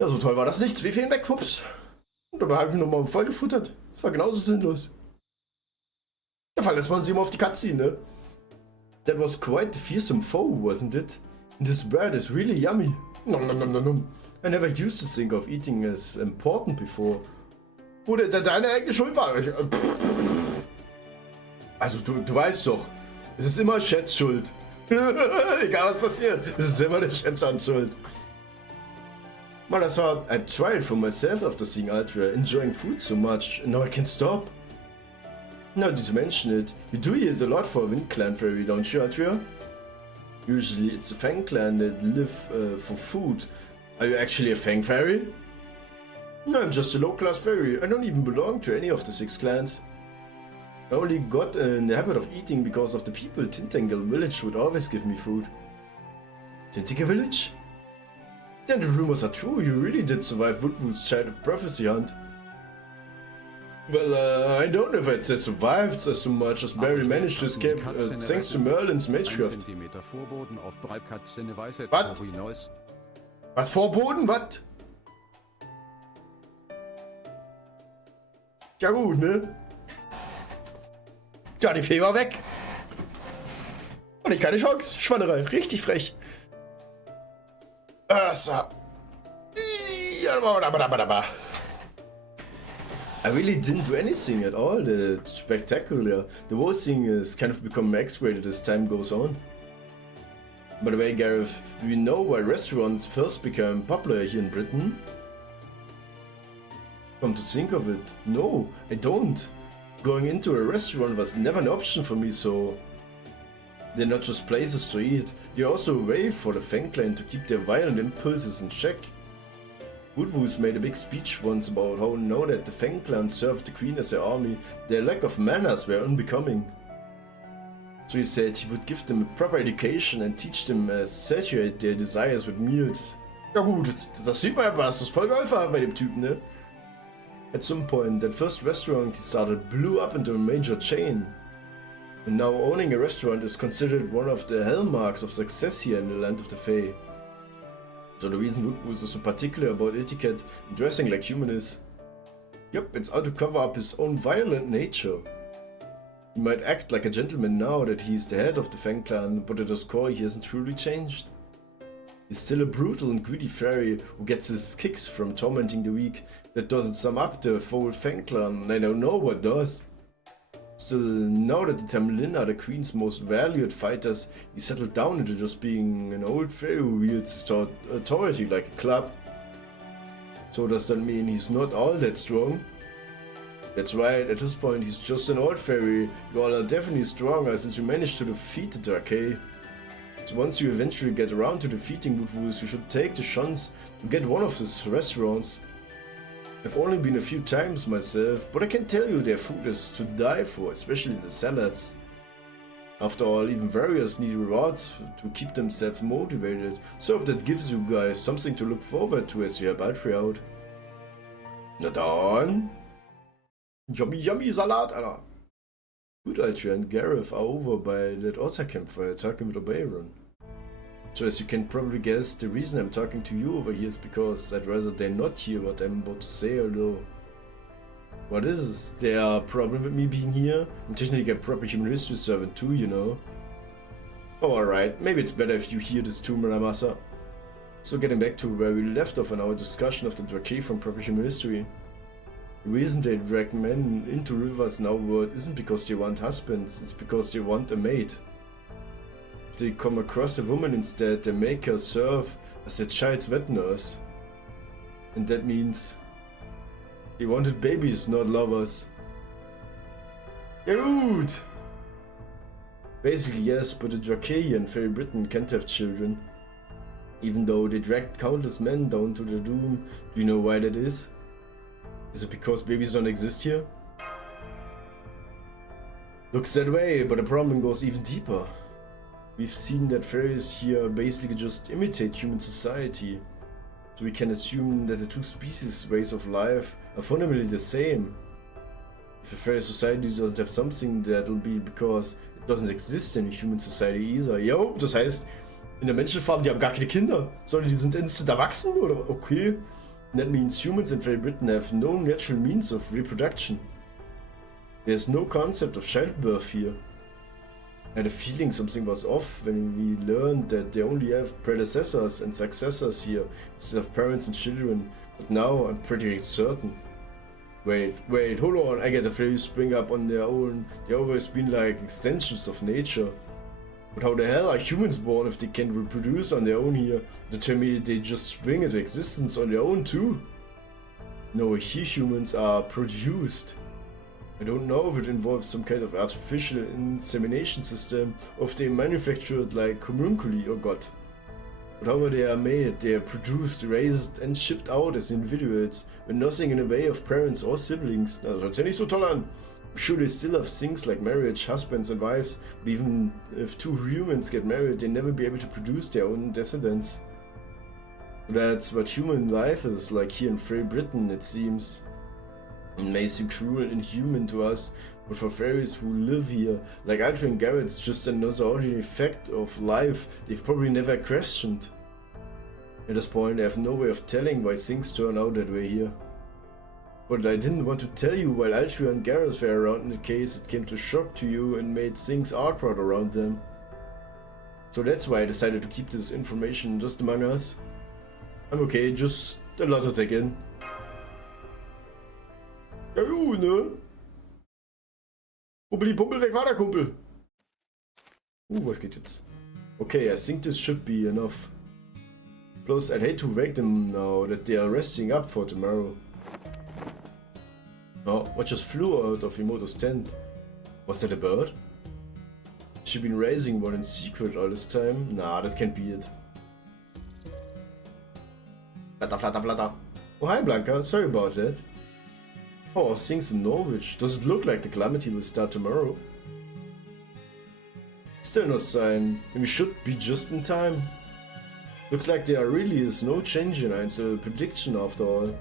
Ja, so toll war das nicht. Wie viel wegfups. Und dabei habe ich mich nochmal voll gefuttert. Das war genauso sinnlos. Da verlässt man sich immer auf die Cutscene, ne? That was quite a fearsome foe, wasn't it? And this bread is really yummy. Nom nom nom nom nom. I never used to think of eating as important before. Wo deine eigene Schuld war. Also du weißt doch, es ist immer Chats Schuld. Egal was passiert, es ist immer der Chats an Schuld. Well, I thought I'd try it for myself after seeing Ultra enjoying food so much, and now I can't stop. Now that you mention it, you do eat a lot for a Wind Clan fairy, don't you, Atria? Usually it's a Fang Clan that live for food. Are you actually a Fang fairy? No, I'm just a low-class fairy. I don't even belong to any of the 6 clans. I only got in the habit of eating because of the people. Tintangle Village would always give me food. Tintangle Village? Then the rumors are true. You really did survive Woodwood's Child of Prophecy hunt. Well, I don't know if I'd say survived so much as Barry managed to escape thanks to Merlin's Magecraft. Zentimeter Vorboden auf Breitkatzene Weisheit. Was? Was Vorboden? Was? Ja gut, ne? Ja, die Fee war weg. Und ich keine Chance. Schwannerei. Richtig frech. So. I really didn't do anything at all that's spectacular. The whole thing is kind of becoming X-rated as time goes on. By the way, Gareth, do you know why restaurants first became popular here in Britain? Come to think of it, no, I don't. Going into a restaurant was never an option for me, so they're not just places to eat, they're also a way for the Fang Clan to keep their violent impulses in check. Woodwoos made a big speech once about how now that the Fang Clan served the Queen as their army, their lack of manners were unbecoming. So he said he would give them a proper education and teach them satiate their desires with meals. Ja gut, das sieht man ja, was das voll geholfen hat bei dem Typen, ne? At some point, that first restaurant he started blew up into a major chain. And now owning a restaurant is considered one of the hallmarks of success here in the land of the Fae. So the reason Woodwoos is so particular about etiquette and dressing like human is, yep, it's how to cover up his own violent nature. He might act like a gentleman now that he's the head of the Fang Clan, but at his core he hasn't truly changed. He's still a brutal and greedy fairy who gets his kicks from tormenting the weak. That doesn't sum up the whole Fang Clan, and I don't know what does. Still, now that the Tamlin are the Queen's most valued fighters, he settled down into just being an old fairy who wields his authority like a club. So does that mean he's not all that strong? That's right, at this point he's just an old fairy. You all are definitely stronger since you managed to defeat the Drake. So once you eventually get around to defeating Woodwoos, you should take the chance to get one of his restaurants. I've only been a few times myself, but I can tell you their food is to die for, especially the salads. After all, even warriors need rewards to keep themselves motivated, so I hope that gives you guys something to look forward to as you help Altri out. Na dann! Yummy yummy Salat, Alter! Good, Altri and Gareth are over by that Ossa campfire talking with Oberon. So as you can probably guess, the reason I'm talking to you over here is because I'd rather they not hear what I'm about to say, although... What is their problem with me being here? I'm technically a proper human history servant too, you know. Oh, alright, maybe it's better if you hear this too, Muramasa. So getting back to where we left off in our discussion of the Drake from proper human history. The reason they drag men into rivers in our world isn't because they want husbands, it's because they want a mate. If they come across a woman instead, they make her serve as their child's wet nurse. And that means they wanted babies, not lovers. Ja gut! Basically yes, but the Drake in Fairy Britain can't have children. Even though they dragged countless men down to their doom. Do you know why that is? Is it because babies don't exist here? Looks that way, but the problem goes even deeper. We've seen that fairies here basically just imitate human society. So we can assume that the two species' ways of life are fundamentally the same. If a fairy society doesn't have something, that'll be because it doesn't exist in a human society either. Jo, das heißt, in der Menschenfarm, die haben gar keine Kinder, sondern die sind instant erwachsen, oder? Okay. And that means humans in Fairy Britain have no natural means of reproduction. There's no concept of childbirth here. I had a feeling something was off when we learned that they only have predecessors and successors here instead of parents and children, but now I'm pretty certain. Wait, hold on, I get a fairies spring up on their own. They've always been like extensions of nature. But how the hell are humans born if they can't reproduce on their own here? They tell me they just spring into existence on their own too. No, here humans are produced. I don't know if it involves some kind of artificial insemination system or if they manufactured like homunculi or god. But however they are made, they are produced, raised and shipped out as individuals with nothing in the way of parents or siblings. Na, das hört sich ja nicht so toll an. I'm sure they still have things like marriage, husbands and wives, but even if two humans get married, they never be able to produce their own descendants. That's what human life is like here in Fairy Britain, it seems. It may seem cruel and inhuman to us, but for fairies who live here, like Altri and Garrett, it's just another ordinary fact of life they've probably never questioned. At this point, I have no way of telling why things turn out that way here. But I didn't want to tell you while Altri and Garrett were around in case it came to shock to you and made things awkward around them. So that's why I decided to keep this information just among us. I'm okay, just a lot to take in. Ja gut, ne? Puppeli Puppel, weg war der Kumpel. Was geht jetzt? Okay, I think this should be enough. Plus, I'd hate to wake them now that they are resting up for tomorrow. Oh, what just flew out of Imoto's tent? Was that a bird? Has she been raising one in secret all this time? Nah, that can't be it. Flatter, flatter, flatter. Oh, hi Blanca, sorry about that. Oh, things in Norwich. Does it look like the calamity will start tomorrow? Still no sign, and we should be just in time. Looks like there really is no change in our prediction after all.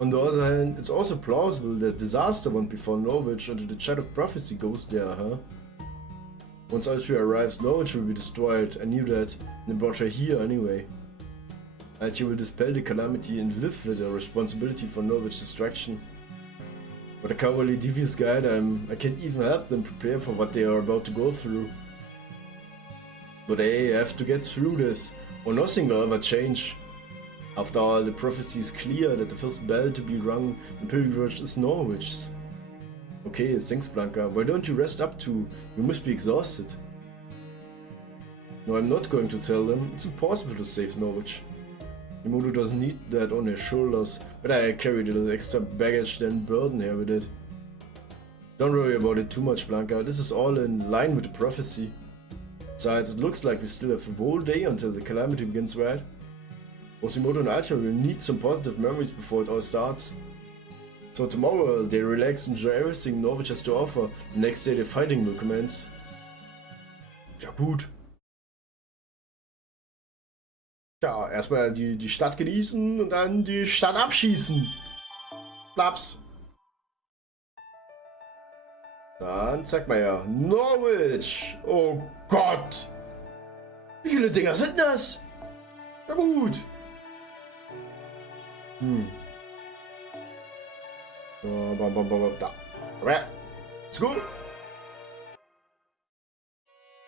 On the other hand, it's also plausible that disaster won't befall Norwich until the Child of Prophecy goes there, huh? Once all three arrives, Norwich will be destroyed. I knew that, and they brought her here anyway. And she will dispel the calamity and live with the responsibility for Norwich's destruction. But a cowardly, devious guide, I can't even help them prepare for what they are about to go through. But hey, I have to get through this, or nothing will ever change. After all, the prophecy is clear that the first bell to be rung in pilgrimage is Norwich's. Okay, thanks Blanca. Why don't you rest up too? You must be exhausted. No, I'm not going to tell them. It's impossible to save Norwich. Imoto doesn't need that on his shoulders, but I carried a little extra baggage than burden here with it. Don't worry about it too much, Blanca. This is all in line with the prophecy. Besides, it looks like we still have a whole day until the calamity begins, right? Both Imoto and Acha will need some positive memories before it all starts. So tomorrow they relax, enjoy everything Norwich has to offer. The next day the fighting will commence. Ja gut. Ja, erstmal die Stadt genießen und dann die Stadt abschießen. Plaps. Dann zeig mal her. Norwich. Oh Gott. Wie viele Dinger sind das? Ja gut. Da. Let's go.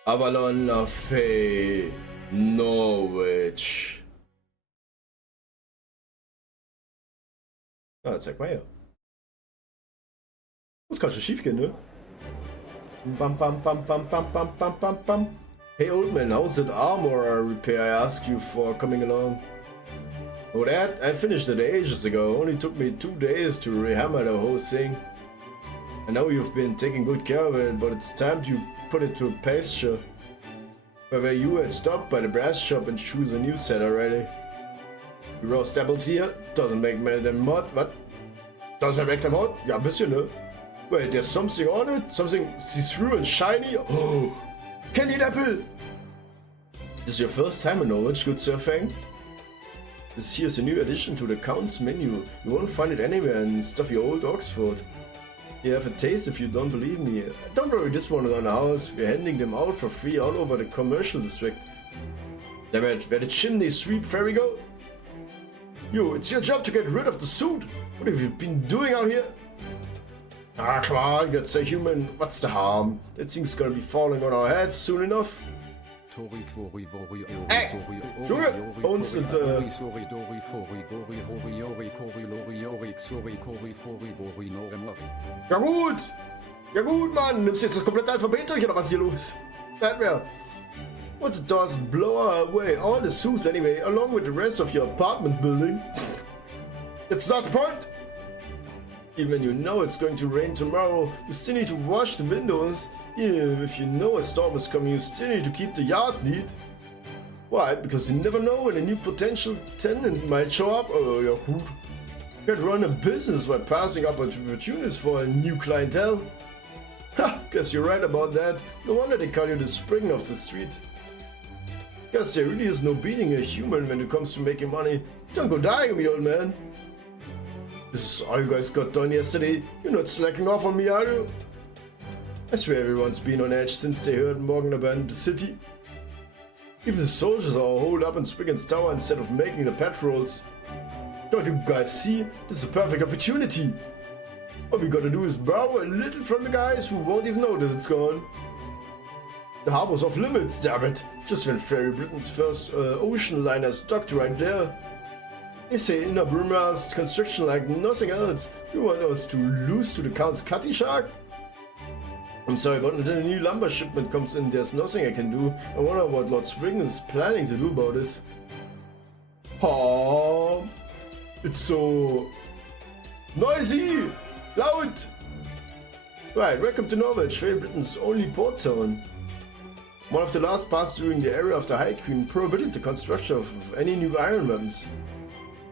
Avalon Lafay. Norwich. Ah, zeig mal her. Das kann schon schief gehen, ne? Bam, bam, bam, bam, bam, bam, bam, bam, bam. Hey old man, how's that armor repair I asked you for coming along? Oh, that? I finished it ages ago. Only took me 2 days to rehammer the whole thing. I know you've been taking good care of it, but it's time to put it to pasture. Where you had stopped by the brass shop and choose a new set already. The roast apples here doesn't make them hot. What? Doesn't make them hot? Ja, ein bisschen, ne? Wait, there's something on it? Something see-through and shiny? Oh! Candied apple! This is your first time in Norwich, good Sir Fang? This here's a new addition to the Count's menu. You won't find it anywhere in stuffy old Oxford. You have a taste if you don't believe me. Don't worry, this one is on the house. We're handing them out for free all over the commercial district. Damn it, where the chimney sweep ferry go? You, it's your job to get rid of the suit. What have you been doing out here? Ah, come on, get so human. What's the harm? That thing's gonna be falling on our heads soon enough. Tori, Tori, Vori, Hey, Junge, uns und Sori, Dori, Fori, Gori, Hori, Yori, Kori, Lori, Yori, Xori, Kori, Fori, Bori, Norem, Lori. Ja gut, Mann. Nimmst jetzt das komplette Alphabet durch oder was ist hier los? Sag mir. Once it does, blow away all the suits anyway, along with the rest of your apartment building. It's not the point. Even when you know it's going to rain tomorrow, you still need to wash the windows. Even if you know a storm is coming, you still need to keep the yard neat. Why? Because you never know when a new potential tenant might show up. Oh, ja gut. You can run a business by passing up opportunities for a new clientele. Ha! Guess you're right about that. No wonder they call you the spring of the street. Guess there really is no beating a human when it comes to making money. Don't go dying, me old man. This is all you guys got done yesterday. You're not slacking off on me, are you? I swear everyone's been on edge since they heard Morgan abandoned the city. Even the soldiers are holed up in Spriggan's tower instead of making the patrols. Don't you guys see? This is a perfect opportunity. All we gotta do is borrow a little from the guys who won't even notice it's gone. The harbor's off limits, damn it. Just when Fairy Britain's first ocean liner docked right there. They say Inner Burma's construction like nothing else. You want us to lose to the Count's cutty shark? I'm sorry, but until a new lumber shipment comes in, there's nothing I can do. I wonder what Lord Spring is planning to do about this. Oh, it's so noisy, loud. Right, welcome to Norwich, Fairy Britain's only port town. One of the last passed during the era of the High Queen prohibited the construction of any new iron weapons.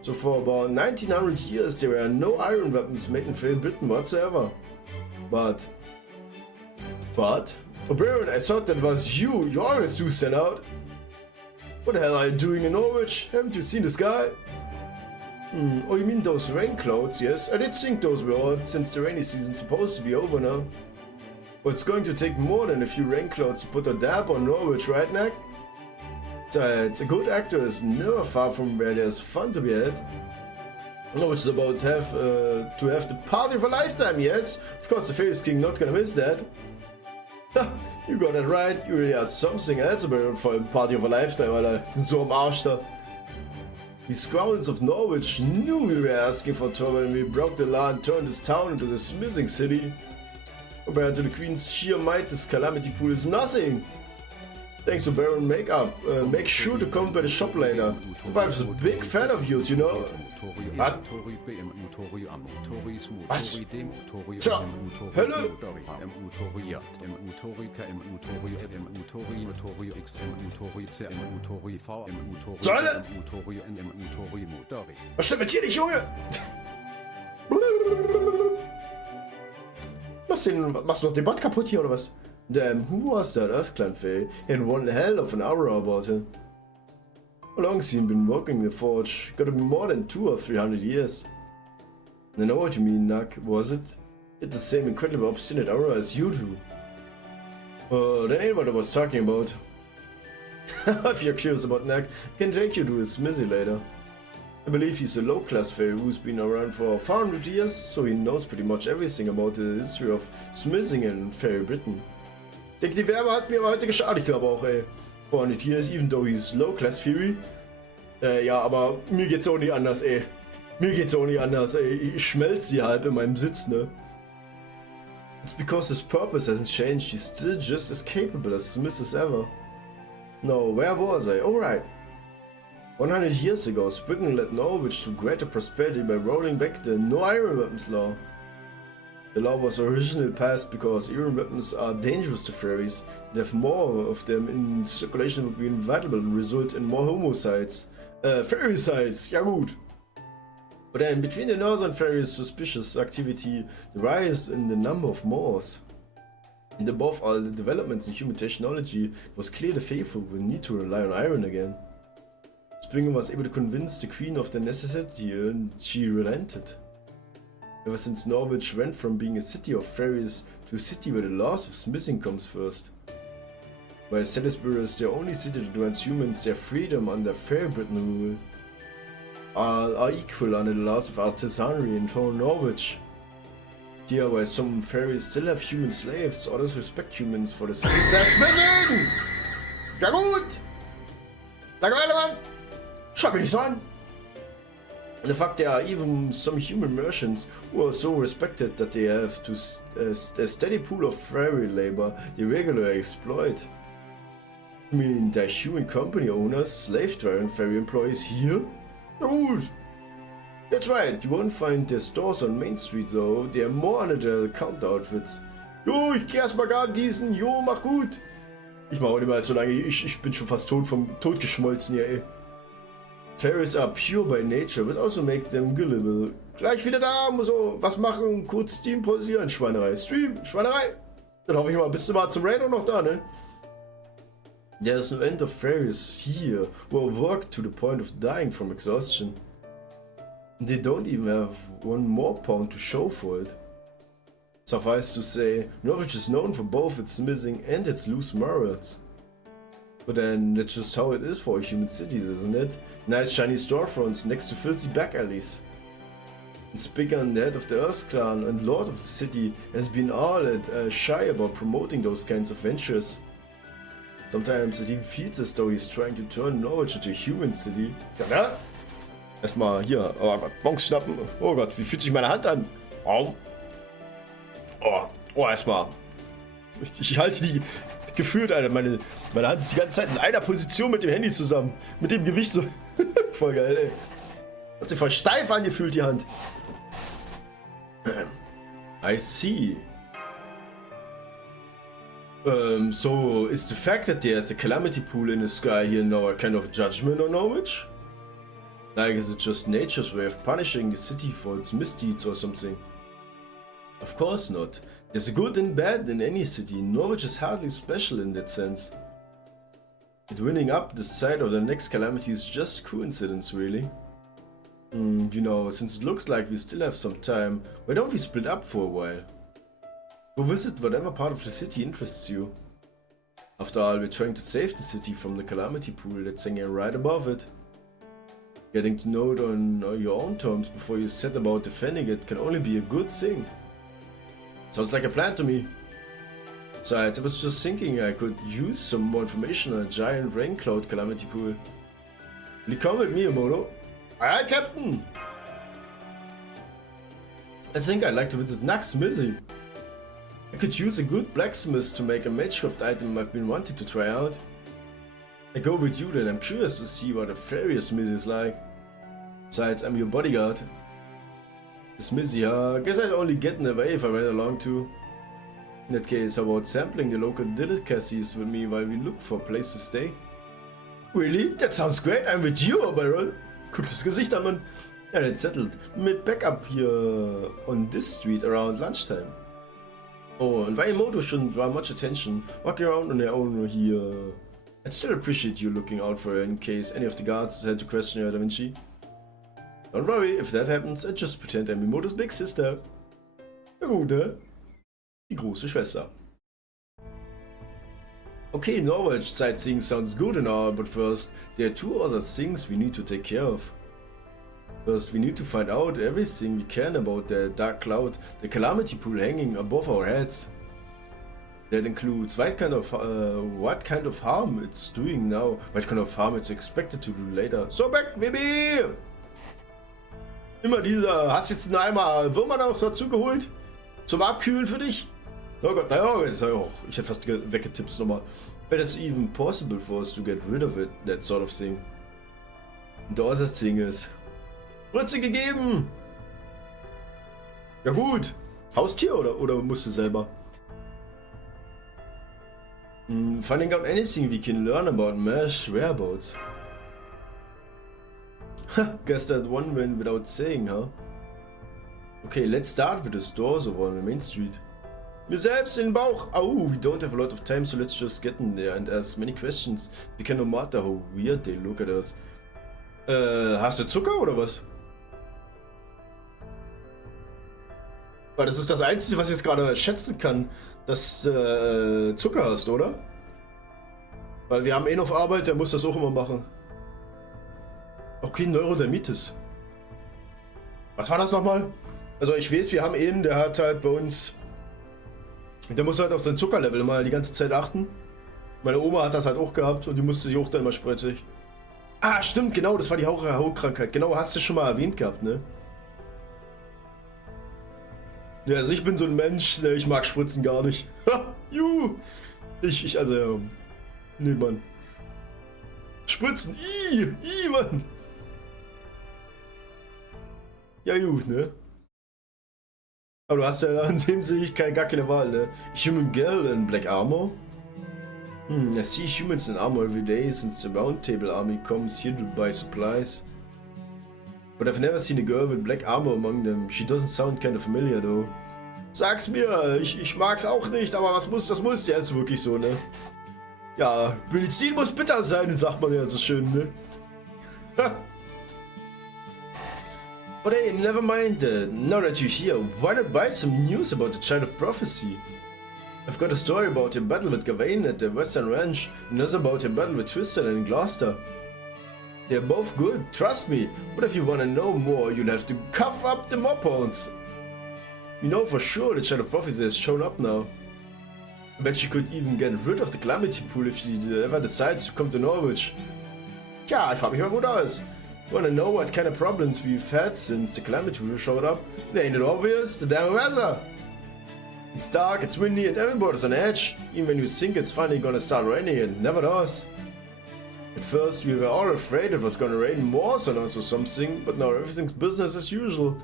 So for about 1900 years there were no iron weapons made in Fairy Britain whatsoever. But, oh Baron, I thought that was you. You always do send out. What the hell are you doing in Norwich? Haven't you seen the sky? Oh, you mean those rain clouds? Yes, I did think those were odd since the rainy season's supposed to be over now. But it's going to take more than a few rain clouds to put a damp on Norwich, right, Nick? Besides, a good actor is never far from where there's fun to be had. Norwich is about to have the party of a lifetime, yes? Of course, the Fairies King not gonna miss that. You got that right, you really are something else about for a party of a lifetime, Alter. Sind so am Arsch da. The scoundrels of Norwich knew we were asking for trouble when we broke the law and turned this town into the smithing city. Compared to the Queen's sheer might, this calamity pool is nothing. Thanks to Baron Makeup. Make sure to come by the shop later. My wife's a big fan of yours, you know. What? Was? Tja, Hölle? Zur Hölle? Was stimmt mit dir nicht, Junge? Machst du noch den Bot kaputt hier oder was? Damn, who was that Earth-Clan Fae? And one hell of an aura about him. How long has he been working in the forge? Gotta be more than 200 or 300 years. I know what you mean, Nak. Was it? It's the same incredibly obstinate aura as you do. That ain't what I was talking about. If you're curious about Nak, I can take you to his smithy later. I believe he's a low-class fairy who's been around for 400 years, so he knows pretty much everything about the history of smithing in Fairy Britain. Ich denke, die Werbe hat mir aber heute geschadet, ich glaube auch, ey. 400 years, even though he's low-class fairy. Ja, aber mir geht's auch nicht anders, ey. Mir geht's auch nicht anders, ey. Ich schmelze hier halb in meinem Sitz, ne? It's because his purpose hasn't changed, he's still just as capable as Smith as ever. No, where was I? Oh, right. 100 years ago, Spriggan led Norwich to greater prosperity by rolling back the No Iron Weapons law. The law was originally passed because iron weapons are dangerous to fairies, and have more of them in circulation would be inevitable and result in more homicides. Fairicides, ja gut. But then, between the northern fairies' suspicious activity, the rise in the number of Moors, and above all the developments in human technology, it was clear the faithful would need to rely on iron again. Spriggan was able to convince the Queen of the necessity, and she relented. Ever since Norwich went from being a city of fairies to a city where the laws of smithing comes first. While Salisbury is the only city that grants humans their freedom under Fair Britain rule. All are equal under the laws of artisanry in Norwich. Here, while some fairies still have human slaves, others respect humans for the sake of their smithing! Ja gut! Langeweile, Mann! Schau mich nicht so an! And the fact there are even some human merchants who are so respected that they have to a steady pool of fairy labor they regularly exploit. I mean, they're human company owners, slave driver and fairy employees here? Good. That's right, you won't find their stores on Main Street though, they are more under their account outfits. Jo, ich geh erstmal Garten gießen, jo, mach gut! Ich mach auch nicht mehr so lange, ich bin schon fast tot geschmolzen hier, ey. Fairies are pure by nature, but also make them gullible. Gleich wieder da, muss so was machen, kurz Steam pausieren, Schweinerei. Stream, Schweinerei. Dann hoffe ich mal, bist du mal zum Raid auch noch da, ne? There's no end of fairies here who have worked to the point of dying from exhaustion. They don't even have one more pound to show for it. Suffice to say, Norwich is known for both its smithing and its loose morals. But then that's just how it is for human cities, isn't it? Nice shiny storefronts next to filthy back alleys. And Spriggan, the head of the Earth Clan and lord of the city, has been all shy about promoting those kinds of ventures. Sometimes it even feels as though he's trying to turn Norwich into a human city. Ja, ne? Erstmal hier, Bonks schnappen. Oh Gott, wie fühlt sich meine Hand an? Oh, erstmal. Ich halte die gefühlt, Alter. Meine Hand ist die ganze Zeit in einer Position mit dem Handy zusammen. Mit dem Gewicht so. Voll geil, ey. Hat sich voll steif angefühlt, die Hand. I see. So, is the fact that there's a calamity pool in the sky here now a kind of judgment on Norwich? Like, is it just nature's way of punishing the city for its misdeeds or something? Of course not. There's good and bad in any city. Norwich is hardly special in that sense. And winning up the side of the next calamity is just coincidence, really. You know, since it looks like we still have some time, why don't we split up for a while? Go visit whatever part of the city interests you. After all, we're trying to save the city from the calamity pool that's hanging right above it. Getting to know it on your own terms before you set about defending it can only be a good thing. Sounds like a plan to me. Besides, I was just thinking I could use some more information on a giant rain cloud calamity pool. Will you come with me, Emoto? Aye, Captain! I think I'd like to visit Nack's smithy. I could use a good blacksmith to make a magecraft item I've been wanting to try out. I go with you then, I'm curious to see what a fairy smithy is like. Besides, I'm your bodyguard. The smithy, I guess I'd only get in the way if I went along too. In that case, how about sampling the local delicacies with me while we look for a place to stay? Really? That sounds great, I'm with you, Baron. Guck das Gesicht an, Mann. Ja, that's settled. Mit Backup here on this street around lunchtime. Oh, and Emoto shouldn't draw much attention. Walking around on their own here. I'd still appreciate you looking out for her in case any of the guards had to question her, Da Vinci. Don't worry, if that happens, I just pretend I'm Emoto's big sister. Ja gut, ne? Die große Schwester. Okay, Norwich sightseeing sounds good and all, but first, there are two other things we need to take care of. First, we need to find out everything we can about the dark cloud, the calamity pool hanging above our heads. That includes what kind of harm it's doing now, what kind of harm it's expected to do later. So back, baby! Immer dieser, hast jetzt einen Eimer Würmer noch dazu geholt? Zum Abkühlen für dich? Oh Gott, naja, ich hätte fast weggetippt nochmal. But it's even possible for us to get rid of it, that sort of thing. And the other thing is, Spritze gegeben! Ja gut, Haustier oder musst du selber? Finding out anything we can learn about Mesh whereabouts. Guess that one went without saying, huh? Okay, let's start with the stores over on the main street. Mir selbst in den Bauch! Oh, we don't have a lot of time, so let's just get in there and ask many questions. We can no matter how weird they look at us. Hast du Zucker oder was? Weil das ist das Einzige, was ich jetzt gerade schätzen kann, dass du Zucker hast, oder? Weil wir haben eh noch Arbeit, der muss das auch immer machen. Okay, Neurodermitis. Was war das nochmal? Also ich weiß, wir haben einen, der hat halt bei uns... Der muss halt auf sein Zuckerlevel mal die ganze Zeit achten. Meine Oma hat das halt auch gehabt und die musste sich auch dann immer spritzig. Ah, stimmt, genau, das war die Hautkrankheit. Genau, hast du schon mal erwähnt gehabt, ne? Ja, also ich bin so ein Mensch, ich mag Spritzen gar nicht. Juhu! Also, ja. Nee, Mann. Spritzen, Mann! Ja, gut, ne? Aber du hast ja an dem sehe ich gar keine Wahl, ne? Human girl in black armor? I see humans in armor every day since the Round Table army comes here to buy supplies. But I've never seen a girl with black armor among them. She doesn't sound kind of familiar though. Sag's mir, ich mag's auch nicht, aber das muss ja, ist wirklich so, ne? Ja, Medizin muss bitter sein, sagt man ja so schön, ne? But hey, never mind, now that you're here, why not buy some news about the Child of Prophecy? I've got a story about your battle with Gawain at the Western Ranch, and another about your battle with Tristan in Gloucester. They're both good, trust me, but if you want to know more, you'll have to cough up the mop horns. You know for sure the Child of Prophecy has shown up now. I bet she could even get rid of the Calamity Pool if she ever decides to come to Norwich. Ja, ich frage mich mal, wo da ist. Wanna know what kind of problems we've had since the Calamity Pool showed up? Ain't it obvious? The damn weather! It's dark, it's windy, and everybody's on edge. Even when you think it's finally gonna start raining, it never does. At first, we were all afraid it was gonna rain more on us or something, but now everything's business as usual.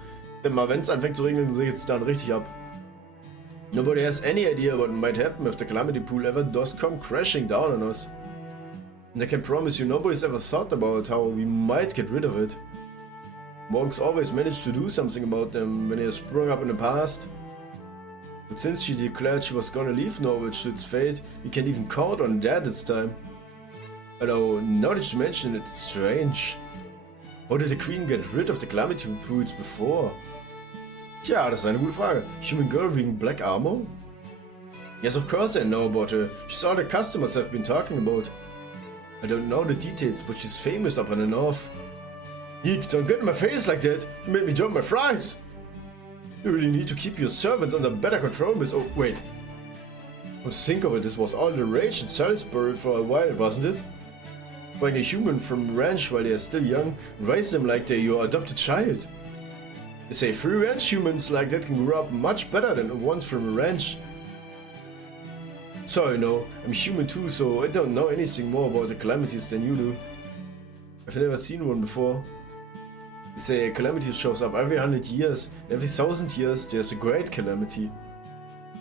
Wenn mal wenn's anfängt zu regnen, geht's dann richtig ab. Nobody has any idea what might happen if the Calamity Pool ever does come crashing down on us. And I can promise you nobody's ever thought about how we might get rid of it. Monks always managed to do something about them when they sprung up in the past. But since she declared she was gonna leave Norwich to its fate, we can't even count on that this time. Although, now that you mention it, it's strange. How did the Queen get rid of the Calamity Pools before? Tja, das ist eine gute Frage. Human Girl wegen Black Armor? Yes, of course I know about her. She's all the customers have been talking about. I don't know the details, but she's famous up in the north. Eek, don't get in my face like that. You made me drop my fries. You really need to keep your servants under better control, miss. Oh, wait. Come to think of it, this was all the rage in Salisbury for a while, wasn't it? Buying a human from a ranch while they are still young and raise them like they're your adopted child. They say free ranch humans like that can grow up much better than ones from a ranch. Sorry, no, I'm human too, so I don't know anything more about the calamities than you do. I've never seen one before. They say a calamity shows up every 100 years, and every 1000 years there's a great calamity.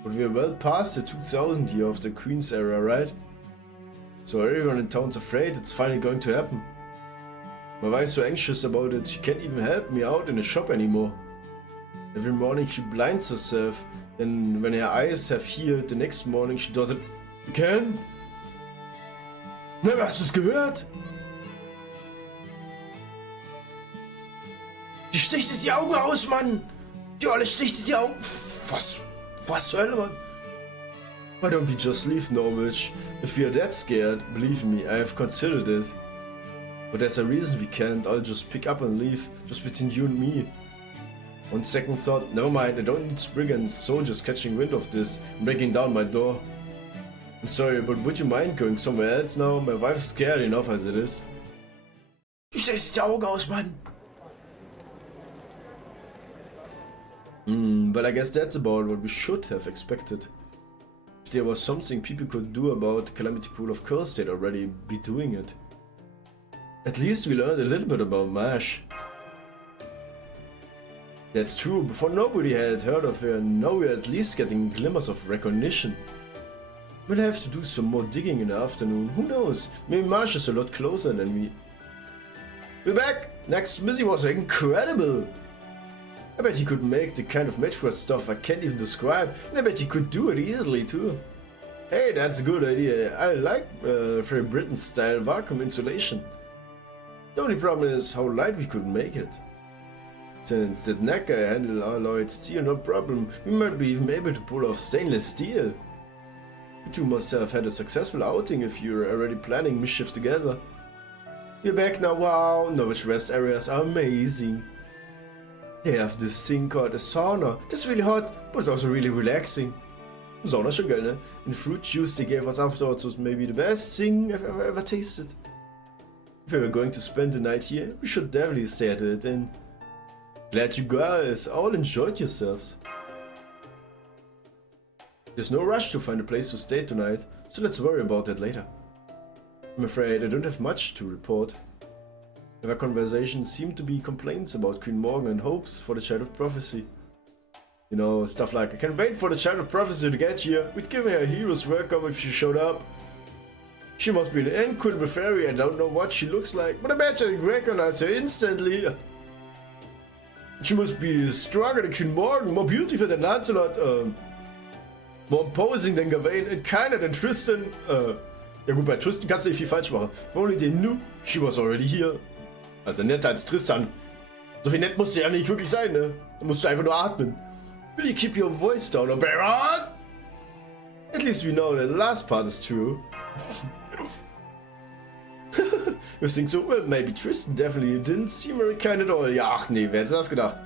But we're well past the 2000 year of the Queen's era, right? So everyone in town's afraid it's finally going to happen. My wife's so anxious about it, she can't even help me out in the shop anymore. Every morning she blinds herself, then when her eyes have healed, the next morning she does it again. Na, hast du's gehört? Die sticht sich die Augen aus, Mann! Die Olle sticht sich die Augen... Was zur Hölle, Mann? Why don't we just leave Norwich? If you're that scared, believe me, I have considered it. But there's a reason we can't. I'll just pick up and leave, just between you and me. On second thought, never mind, I don't need Springer and soldiers catching wind of this and breaking down my door. I'm sorry, but would you mind going somewhere else now? My wife's scared enough as it is. Du stehst die Augen aus, Mann! But I guess that's about what we should have expected. If there was something people could do about the Calamity Pool, of course they'd already be doing it. At least we learned a little bit about Mash. That's true, before nobody had heard of her, and now we're at least getting glimmers of recognition. We'll have to do some more digging in the afternoon, who knows, maybe Mash is a lot closer than me. We're back! Next Smithy was incredible! I bet he could make the kind of Metroid stuff I can't even describe, and I bet he could do it easily too. Hey, that's a good idea, I like Frey Britain's style vacuum insulation. The only problem is how light we could make it. Since that neck guy handled alloyed steel no problem, we might be even able to pull off stainless steel. You two must have had a successful outing if you're already planning mischief together. We're back now, wow, Norwich rest areas are amazing. They have this thing called a sauna. That's really hot, but it's also really relaxing. Sauna schon geil, ne? And the fruit juice they gave us afterwards was maybe the best thing I've ever tasted. If we were going to spend the night here, we should definitely stay at it Inn. Glad you guys all enjoyed yourselves. There's no rush to find a place to stay tonight, so let's worry about that later. I'm afraid I don't have much to report. Our conversation seemed to be complaints about Queen Morgan and hopes for the Child of Prophecy. You know, stuff like, I can't wait for the Child of Prophecy to get here, we'd give her a hero's welcome if she showed up. She must be an incredible fairy, I don't know what she looks like, but I bet I recognize her instantly. She must be stronger than Queen Morgan, more beautiful than Lancelot, more imposing than Gawain, and kinder than Tristan. Ja gut, bei Tristan kannst du nicht viel falsch machen. If only they knew she was already here. Also netter als Tristan. So viel nett musst du ja nicht wirklich sein, ne? Da musst du einfach nur atmen. Will you keep your voice down, or Baron? At least we know that the last part is true. You think so? Well, maybe Tristan definitely didn't seem very kind at all. Ja, ach nee, wer hätte das gedacht?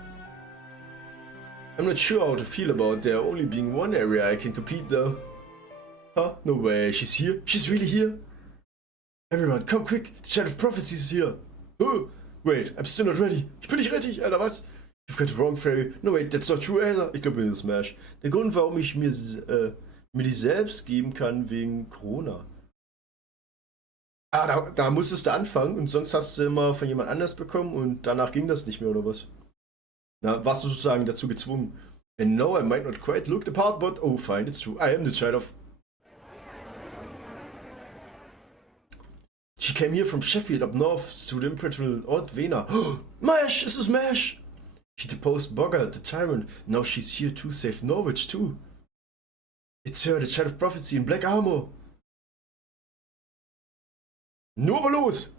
I'm not sure how to feel about there only being one area I can compete though. Huh? No way, she's here? She's really here? Everyone, come quick, the Child of Prophecy is here. Oh, wait, I'm still not ready. Ich bin nicht ready, Alter, was? You've got the wrong fairy. No wait, that's not true, Alter. Ich glaube, in Smash. Der Grund, warum ich mir die selbst geben kann, wegen Corona. Ah, da musstest du anfangen und sonst hast du immer von jemand anders bekommen und danach ging das nicht mehr, oder was? Na, warst du sozusagen dazu gezwungen. And no, I might not quite look the part, but oh fine, it's true. I am the child of... She came here from Sheffield up north to the imperial Ordvena. Mash! This is Mash! She deposed Bogart, the tyrant. Now she's here to save Norwich too. It's her, the Child of Prophecy in black armor. Nur aber los!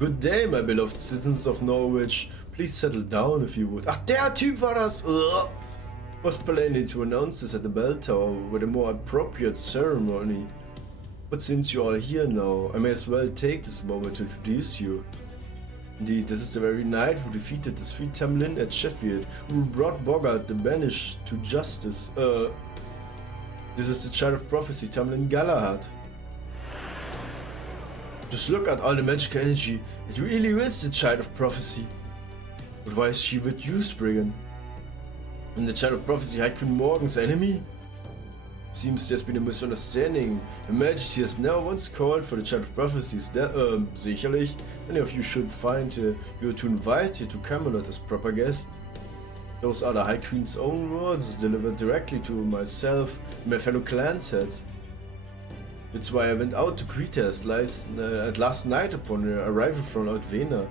Good day, my beloved citizens of Norwich. Please settle down if you would. Ach, der Typ war das! Ugh. Was planning to announce this at the bell tower with a more appropriate ceremony. But since you are here now, I may as well take this moment to introduce you. Indeed, this is the very knight who defeated the sweet Tamlin at Sheffield, who brought Bogart the banished to justice. This is the Child of Prophecy, Tamlin Galahad. Just look at all the magical energy. It really is the Child of Prophecy. But why is she with you, Spriggan? And the Child of Prophecy, High Queen Morgan's enemy? It seems there's been a misunderstanding. Her Majesty has never once called for the Child of Prophecy. Sicherlich. Many of you should find you to invite you to Camelot as proper guest. Those are the High Queen's own words, delivered directly to myself and my fellow clanshead. That's why I went out to greet her last night upon her arrival from Ordvena.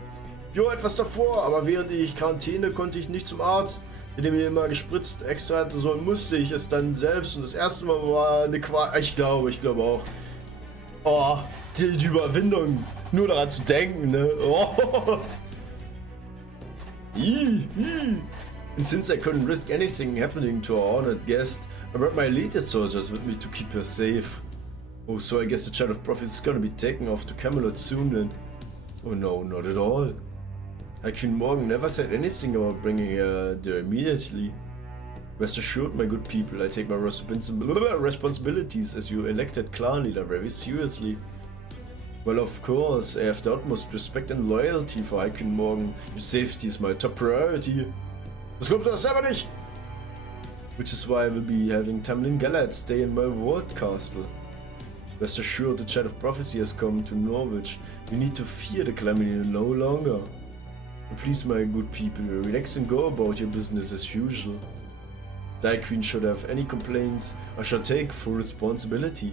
Jo, etwas davor, aber während ich Quarantäne konnte ich nicht zum Arzt, der mir immer gespritzt extra hatte sollen, musste ich es dann selbst und das erste Mal war eine ich glaube auch. Oh, die Überwindung, nur daran zu denken, ne? Oh. And since I couldn't risk anything happening to our honored guest, I brought my elitist soldiers with me to keep her safe. Oh, so I guess the Child of Prophet is gonna be taken off to Camelot soon then. Oh no, not at all. High Queen Morgan never said anything about bringing her there immediately. Rest assured, my good people, I take my responsibilities as your elected clan leader very seriously. Well, of course, I have the utmost respect and loyalty for High Queen Morgan. Your safety is my top priority. Das kommt doch selber nicht! Which is why I will be having Tamlin Galahad stay in my walled castle. Rest assured, the Child of Prophecy has come to Norwich. You need to fear the calamity no longer. Please, my good people, relax and go about your business as usual. The High Queen should have any complaints, I shall take full responsibility.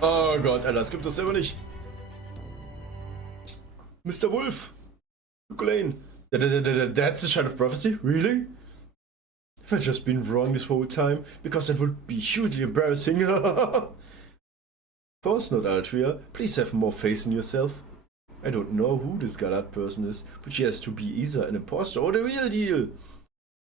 Oh Gott, Alter, das gibt das selber nicht. Mr. Wolf! Lane! That's the Child of Prophecy? Really? Have I just been wrong this whole time? Because that would be hugely embarrassing. Of course not, Altria. Please have more faith in yourself. I don't know who this Galahad person is, but she has to be either an imposter or the real deal.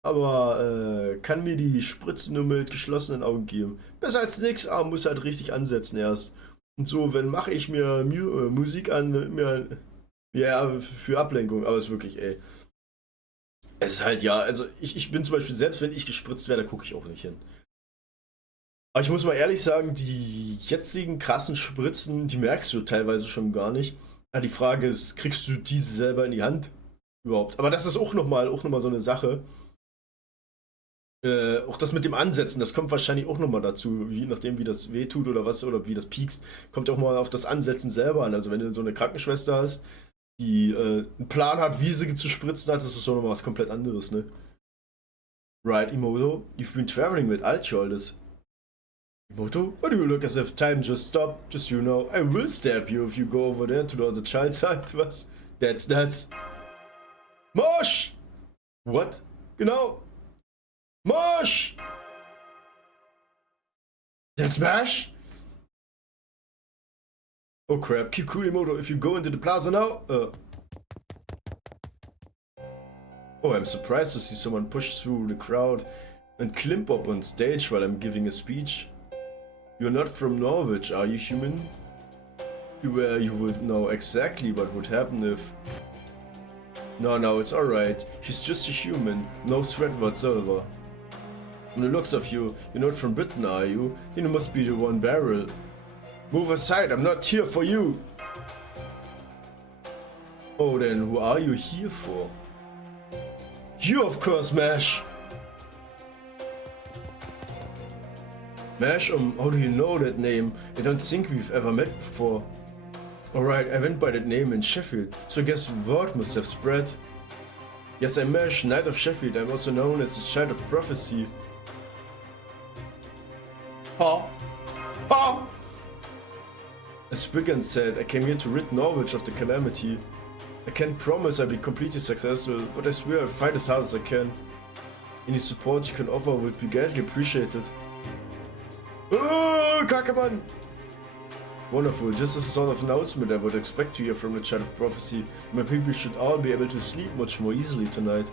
Aber kann mir die Spritze nur mit geschlossenen Augen geben. Besser als nix, aber muss halt richtig ansetzen erst. Und so, wenn mache ich mir Musik an, ja, für Ablenkung, aber es ist wirklich, ey. Es ist halt, ja, also ich bin zum Beispiel, selbst wenn ich gespritzt werde, da gucke ich auch nicht hin. Aber ich muss mal ehrlich sagen, die jetzigen krassen Spritzen, die merkst du teilweise schon gar nicht. Ja, die Frage ist, kriegst du diese selber in die Hand überhaupt? Aber das ist auch nochmal so eine Sache. Auch das mit dem Ansetzen, das kommt wahrscheinlich auch nochmal dazu, je nachdem wie das wehtut oder was, oder wie das piekst, kommt auch mal auf das Ansetzen selber an. Also wenn du so eine Krankenschwester hast, die einen Plan hat, wie sie zu spritzen hat, das ist so nochmal was komplett anderes, ne? Right, Imoto, you've been traveling with Altria all this. Imoto, why do you look as if time just stopped? Just you know, I will stab you if you go over there to the other child side. Was? That's... Mosh! What? Genau. Mosh! That's Smash? Oh crap, keep cool, Imoto. If you go into the plaza now... Oh, I'm surprised to see someone push through the crowd and climb up on stage while I'm giving a speech. You're not from Norwich, are you, human? You would know exactly what would happen if... No, it's alright. She's just a human. No threat whatsoever. From the looks of you, you're not from Britain, are you? Then you must be the one barrel. Move aside, I'm not here for you. Oh, then who are you here for? You, of course, Mash. Mash, how do you know that name? I don't think we've ever met before. Alright, I went by that name in Sheffield, so I guess word must have spread. Yes, I'm Mash, Knight of Sheffield. I'm also known as the Child of Prophecy. Ha! As Brigand said, I came here to rid Norwich of the calamity. I can't promise I'll be completely successful, but I swear I'll fight as hard as I can. Any support you can offer would be greatly appreciated. Oh, Kackemann! Wonderful, just as a sort of announcement I would expect to hear from the Child of Prophecy. My people should all be able to sleep much more easily tonight.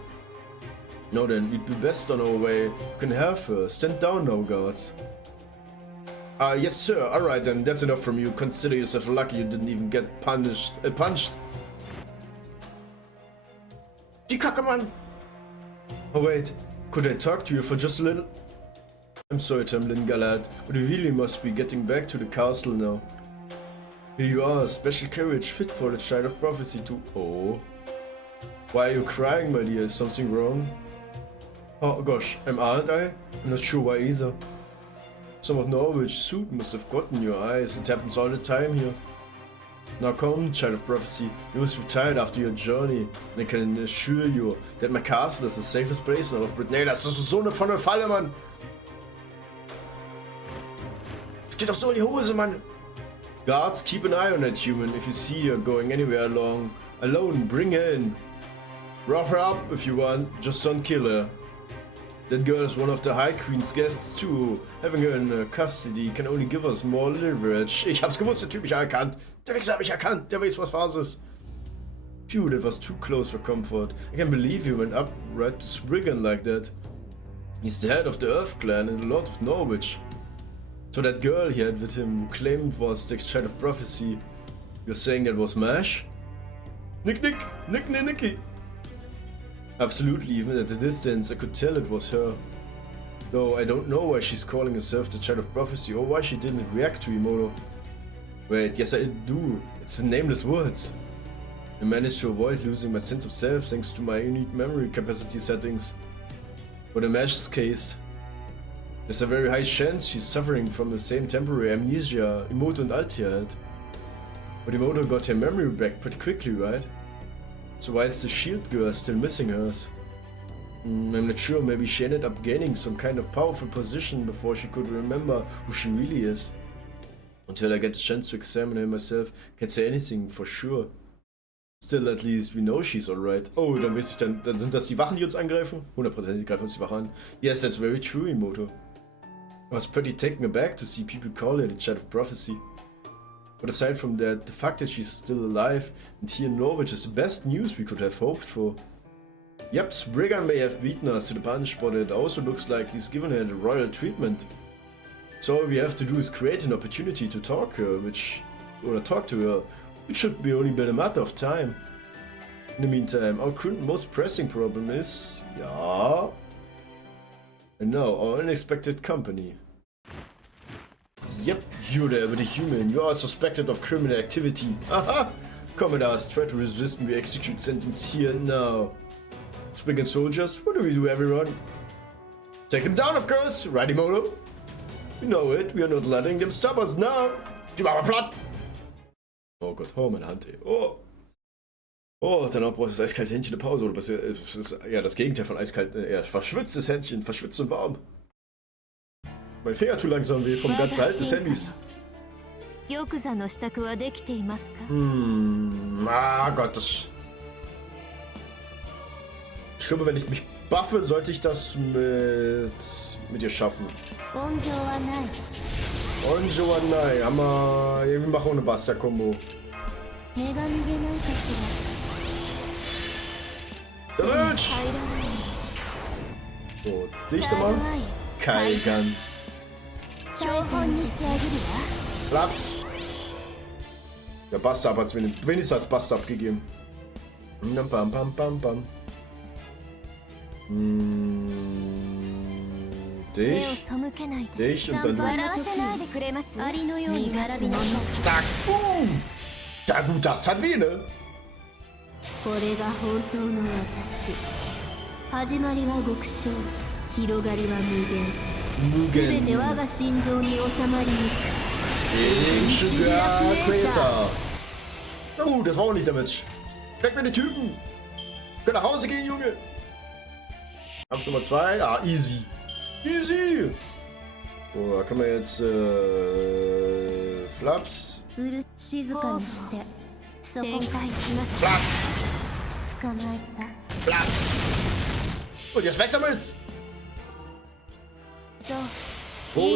Now then, we'd be best on our way. You can have her. Stand down now, guards. Yes sir, alright then, that's enough from you. Consider yourself lucky you didn't even get punched. Die Kackemann! Oh wait, could I talk to you for just a little? I'm sorry, Tamlin Galad, but we really must be getting back to the castle now. Here you are, special carriage fit for the Child of Prophecy too. Oh. Why are you crying, my dear? Is something wrong? Oh gosh, aren't I? I'm not sure why either. Some of Norwich soot must have gotten your eyes. It happens all the time here. Now come, Child of Prophecy, you must be tired after your journey. And I can assure you that my castle is the safest place in all of Britain. Nee, das ist so eine von der Falle, Mann. Es geht doch so in die Hose, Mann. Guards, keep an eye on that human. If you see her going anywhere alone, bring her in. Rough her up if you want, just don't kill her. That girl is one of the High Queen's guests too. Having her in custody can only give us more leverage. Ich hab's gewusst, der Typ mich erkannt. Der Wichser hat mich erkannt, der weiß was Phase ist. Phew, that was too close for comfort. I can't believe he went up right to Spriggan like that. He's the head of the Earth Clan and the Lord of Norwich. So that girl he had with him who claimed was the Child of Prophecy. You're saying that was Mash? Nicky. Absolutely, even at a distance I could tell it was her. Though I don't know why she's calling herself the Child of Prophecy or why she didn't react to Imoto. Wait, yes I do. It's the nameless words. I managed to avoid losing my sense of self thanks to my unique memory capacity settings. But in Mash's case, there's a very high chance she's suffering from the same temporary amnesia Imoto and Altia had. But Imoto got her memory back pretty quickly, right? So why is the shield girl still missing hers? I'm not sure, maybe she ended up gaining some kind of powerful position before she could remember who she really is. Until I get the chance to examine her myself, can't say anything for sure. Still, at least we know she's alright. Oh, dann sind das die Wachen, die uns angreifen? 100% greifen uns die Wachen an. Yes, that's very true, Imoto. I was pretty taken aback to see people call her the Child of Prophecy. But aside from that, the fact that she's still alive and here in Norwich is the best news we could have hoped for. Yep, Spriggan may have beaten us to the punch, but it also looks like he's given her the royal treatment. So all we have to do is create an opportunity to talk to her, which should be only been a matter of time. In the meantime, our current most pressing problem is... yeah... and now, our unexpected company. Yep, you there with a human. You are suspected of criminal activity. Aha! Commodores, try to resist and we execute sentence here and now. Spriggan soldiers, what do we do, everyone? Take them down, of course! Right, Imoto? You know it, we are not letting them stop us now! Die machen wir platt! Oh Gott, oh meine Hand, ey. Oh! Oh, danach brauchst du das eiskalte Händchen eine Pause. Oder was ist ja das Gegenteil von eiskalt. Eher verschwitztes Händchen, verschwitzt und warm. Mein Finger tut langsam weh vom ganzen Halt des Handys. Gott, das... Ich glaube, wenn ich mich buffe, sollte ich das mit ihr schaffen. Onjo wa nai. Wir machen eine Basta-Kombo. Damage! So, dich nochmal. Kaigan. Klaps. Der Bastard hat es wenigstens als Bastard gegeben. Bam, bam, bam, bam. Dich und dann du. 笑わせないでくれますアリのように並びなさい Zack, boom! Ja gut, das tat weh, ne? これが本当の私始まりは極小広がりは無限すべて我が心臓に収まりにく Sugar Quasar. Na gut, das war auch nicht damit. Weg mit den Typen. Können nach Hause gehen, Junge. Kampf Nummer 2. Ah, easy. Easy. So, da können wir jetzt Flaps. 静かにしてそこ返しましょ Platz. う捕まえた Platz. Und jetzt weg damit. そう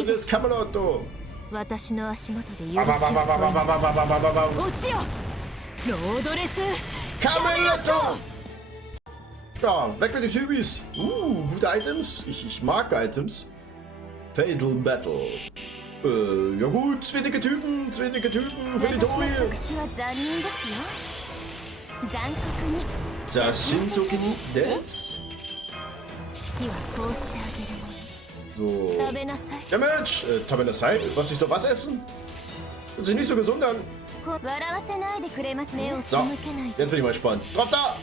Todes Camelotto. 私の足元で許し Ba, ba, ba, ba, ba, ba, ba, ba, ba, ba, ba, ba. 落ちよロードレス Camelotto. Ja, weg mit den Typis. Gute Items. Ich mag Items. Fatal Battle. Ja gut, zwei dicke Typen für die 私 Tori. の職種は残忍ですよ残酷に Das sind Tokeni des. 式はこうしてあげるも So. の食べなさい Damage. Tabellasai. Was ist doch was essen? Hört sich nicht so gesund an. 笑わせないでくれます目を背 So. けない Jetzt bin ich mal gespannt. Drauf da!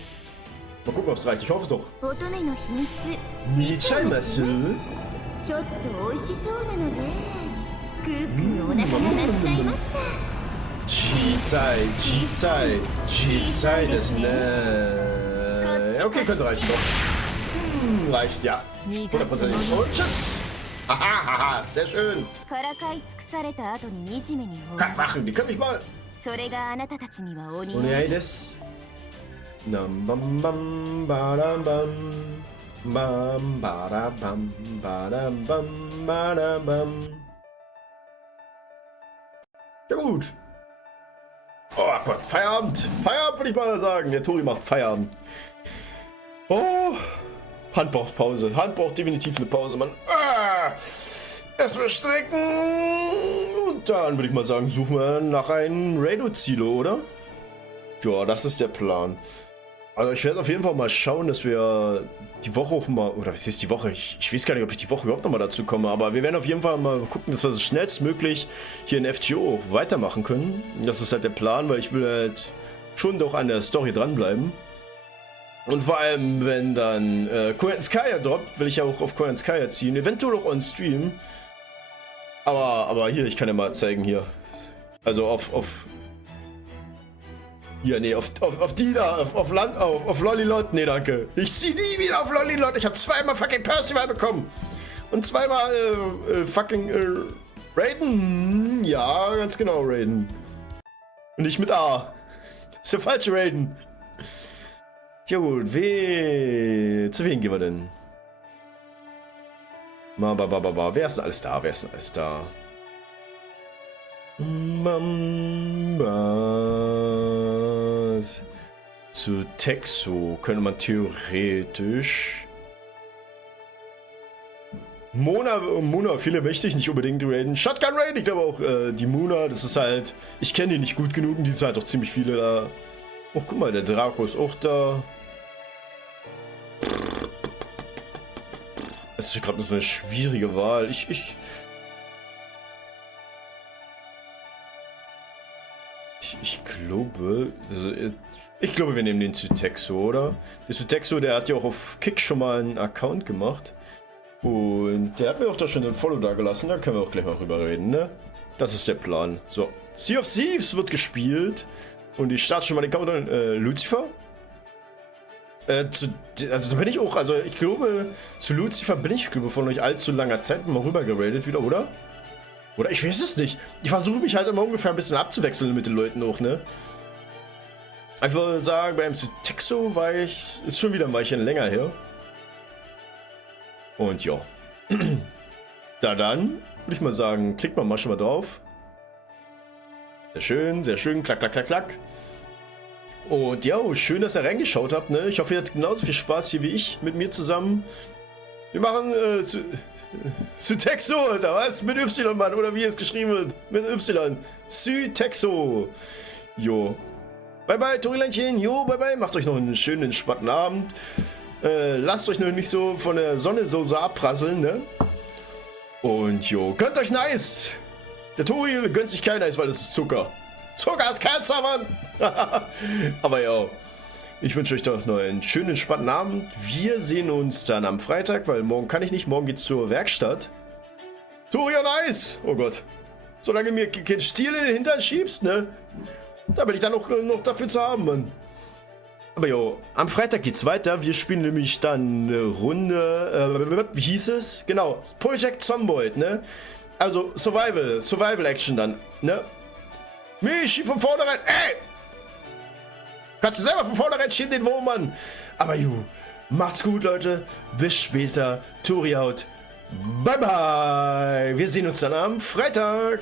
Mal gucken, ob es reicht. Ich hoffe doch. 乙女の秘密 Michaimasu. ちょっと美味しそうなのでクックのお腹が鳴っちゃいました Chisai, Chisai, Chisai des ne. Ja, okay, könnte reichen doch. Reicht, ja. 100%. Und tschüss. Hahaha, sehr schön. からかい尽くされた後に惨めに終わ Kack machen, die können mich mal. るそれがあなたたちには鬼 Oneai des. Nam bam bam badam bam. Bam bada bam badam bam badam bam. Ja gut. Oh Gott, Feierabend. Feierabend würde ich mal sagen. Der Tori macht Feierabend. Oh. Hand braucht Pause. Hand braucht definitiv eine Pause, Mann. Erstmal strecken. Und dann würde ich mal sagen, suchen wir nach einem Rado-Zilo, oder? Ja, das ist der Plan. Also ich werde auf jeden Fall mal schauen, dass wir die Woche auch mal, oder was ist die Woche? Ich weiß gar nicht, ob ich die Woche überhaupt noch mal dazu komme, aber wir werden auf jeden Fall mal gucken, dass wir es schnellstmöglich hier in FTO auch weitermachen können. Das ist halt der Plan, weil ich will halt schon doch an der Story dranbleiben. Und vor allem, wenn dann Koyanskaya droppt, will ich ja auch auf Koyanskaya ziehen, eventuell auch on Stream. Aber hier, ich kann ja mal zeigen hier. Also auf ja, nee, auf die da, auf Lollilot, nee, danke. Ich zieh nie wieder auf Lollilot. Ich habe zweimal fucking Percival bekommen. Und zweimal, fucking, Raiden. Ja, ganz genau, Raiden. Und nicht mit A. Das ist der falsche Raiden. Ja gut, zu wen gehen wir denn? Wer ist denn alles da? Wer ist denn alles da? Zu Texo könnte man theoretisch. Mona, viele möchte ich nicht unbedingt raiden. Shotgun Raid, ich glaube auch die Mona, das ist halt. Ich kenne die nicht gut genug und die sind halt auch ziemlich viele da. Oh, guck mal, der Draco ist auch da. Das ist gerade so eine schwierige Wahl. Ich glaube, wir nehmen den Zutexo, oder? Der Zutexo, der hat ja auch auf Kick schon mal einen Account gemacht. Und der hat mir auch da schon ein Follow da gelassen. Da können wir auch gleich mal rüber reden, ne? Das ist der Plan. So, Sea of Thieves wird gespielt. Und ich starte schon mal den Countdown. Lucifer? Also da bin ich auch, also ich glaube, zu Lucifer bin ich, glaube vor nicht allzu langer Zeit mal rüber geradet wieder, oder? Oder ich weiß es nicht. Ich versuche mich halt immer ungefähr ein bisschen abzuwechseln mit den Leuten auch, ne? Ich würde sagen, beim Texo ist schon wieder ein Weilchen länger her. Und ja. Dann würde ich mal sagen, klickt man mal schon mal drauf. Sehr schön, klack, klack, klack, klack. Und ja, schön, dass ihr reingeschaut habt, ne? Ich hoffe, ihr hattet genauso viel Spaß hier wie ich mit mir zusammen. Wir machen Zutexo, Alter, was? Mit Y, Mann, oder wie es geschrieben wird. Mit Y. Zutexo. Jo. Bye bye, Torileinchen. Jo, bye bye. Macht euch noch einen schönen, entspannten Abend. Lasst euch noch nicht so von der Sonne so abprasseln, ne? Und jo, gönnt euch ein Eis. Der Tori gönnt sich kein Eis, weil das ist Zucker. Zucker ist Cancer, Mann. Aber ja, ich wünsche euch doch noch einen schönen, entspannten Abend. Wir sehen uns dann am Freitag, weil morgen kann ich nicht. Morgen geht's zur Werkstatt. Tori und Eis. Oh Gott. Solange mir kein Stiel in den Hintern schiebst, ne? Da bin ich dann noch dafür zu haben, Mann. Aber jo, am Freitag geht's weiter. Wir spielen nämlich dann eine Runde, wie hieß es? Genau, Project Zomboid, ne? Also Survival Action dann, ne? Mich von vornherein, ey! Kannst du selber von vornherein schieben den Wurm, Mann. Aber jo, macht's gut, Leute. Bis später. Tori out. Bye bye. Wir sehen uns dann am Freitag.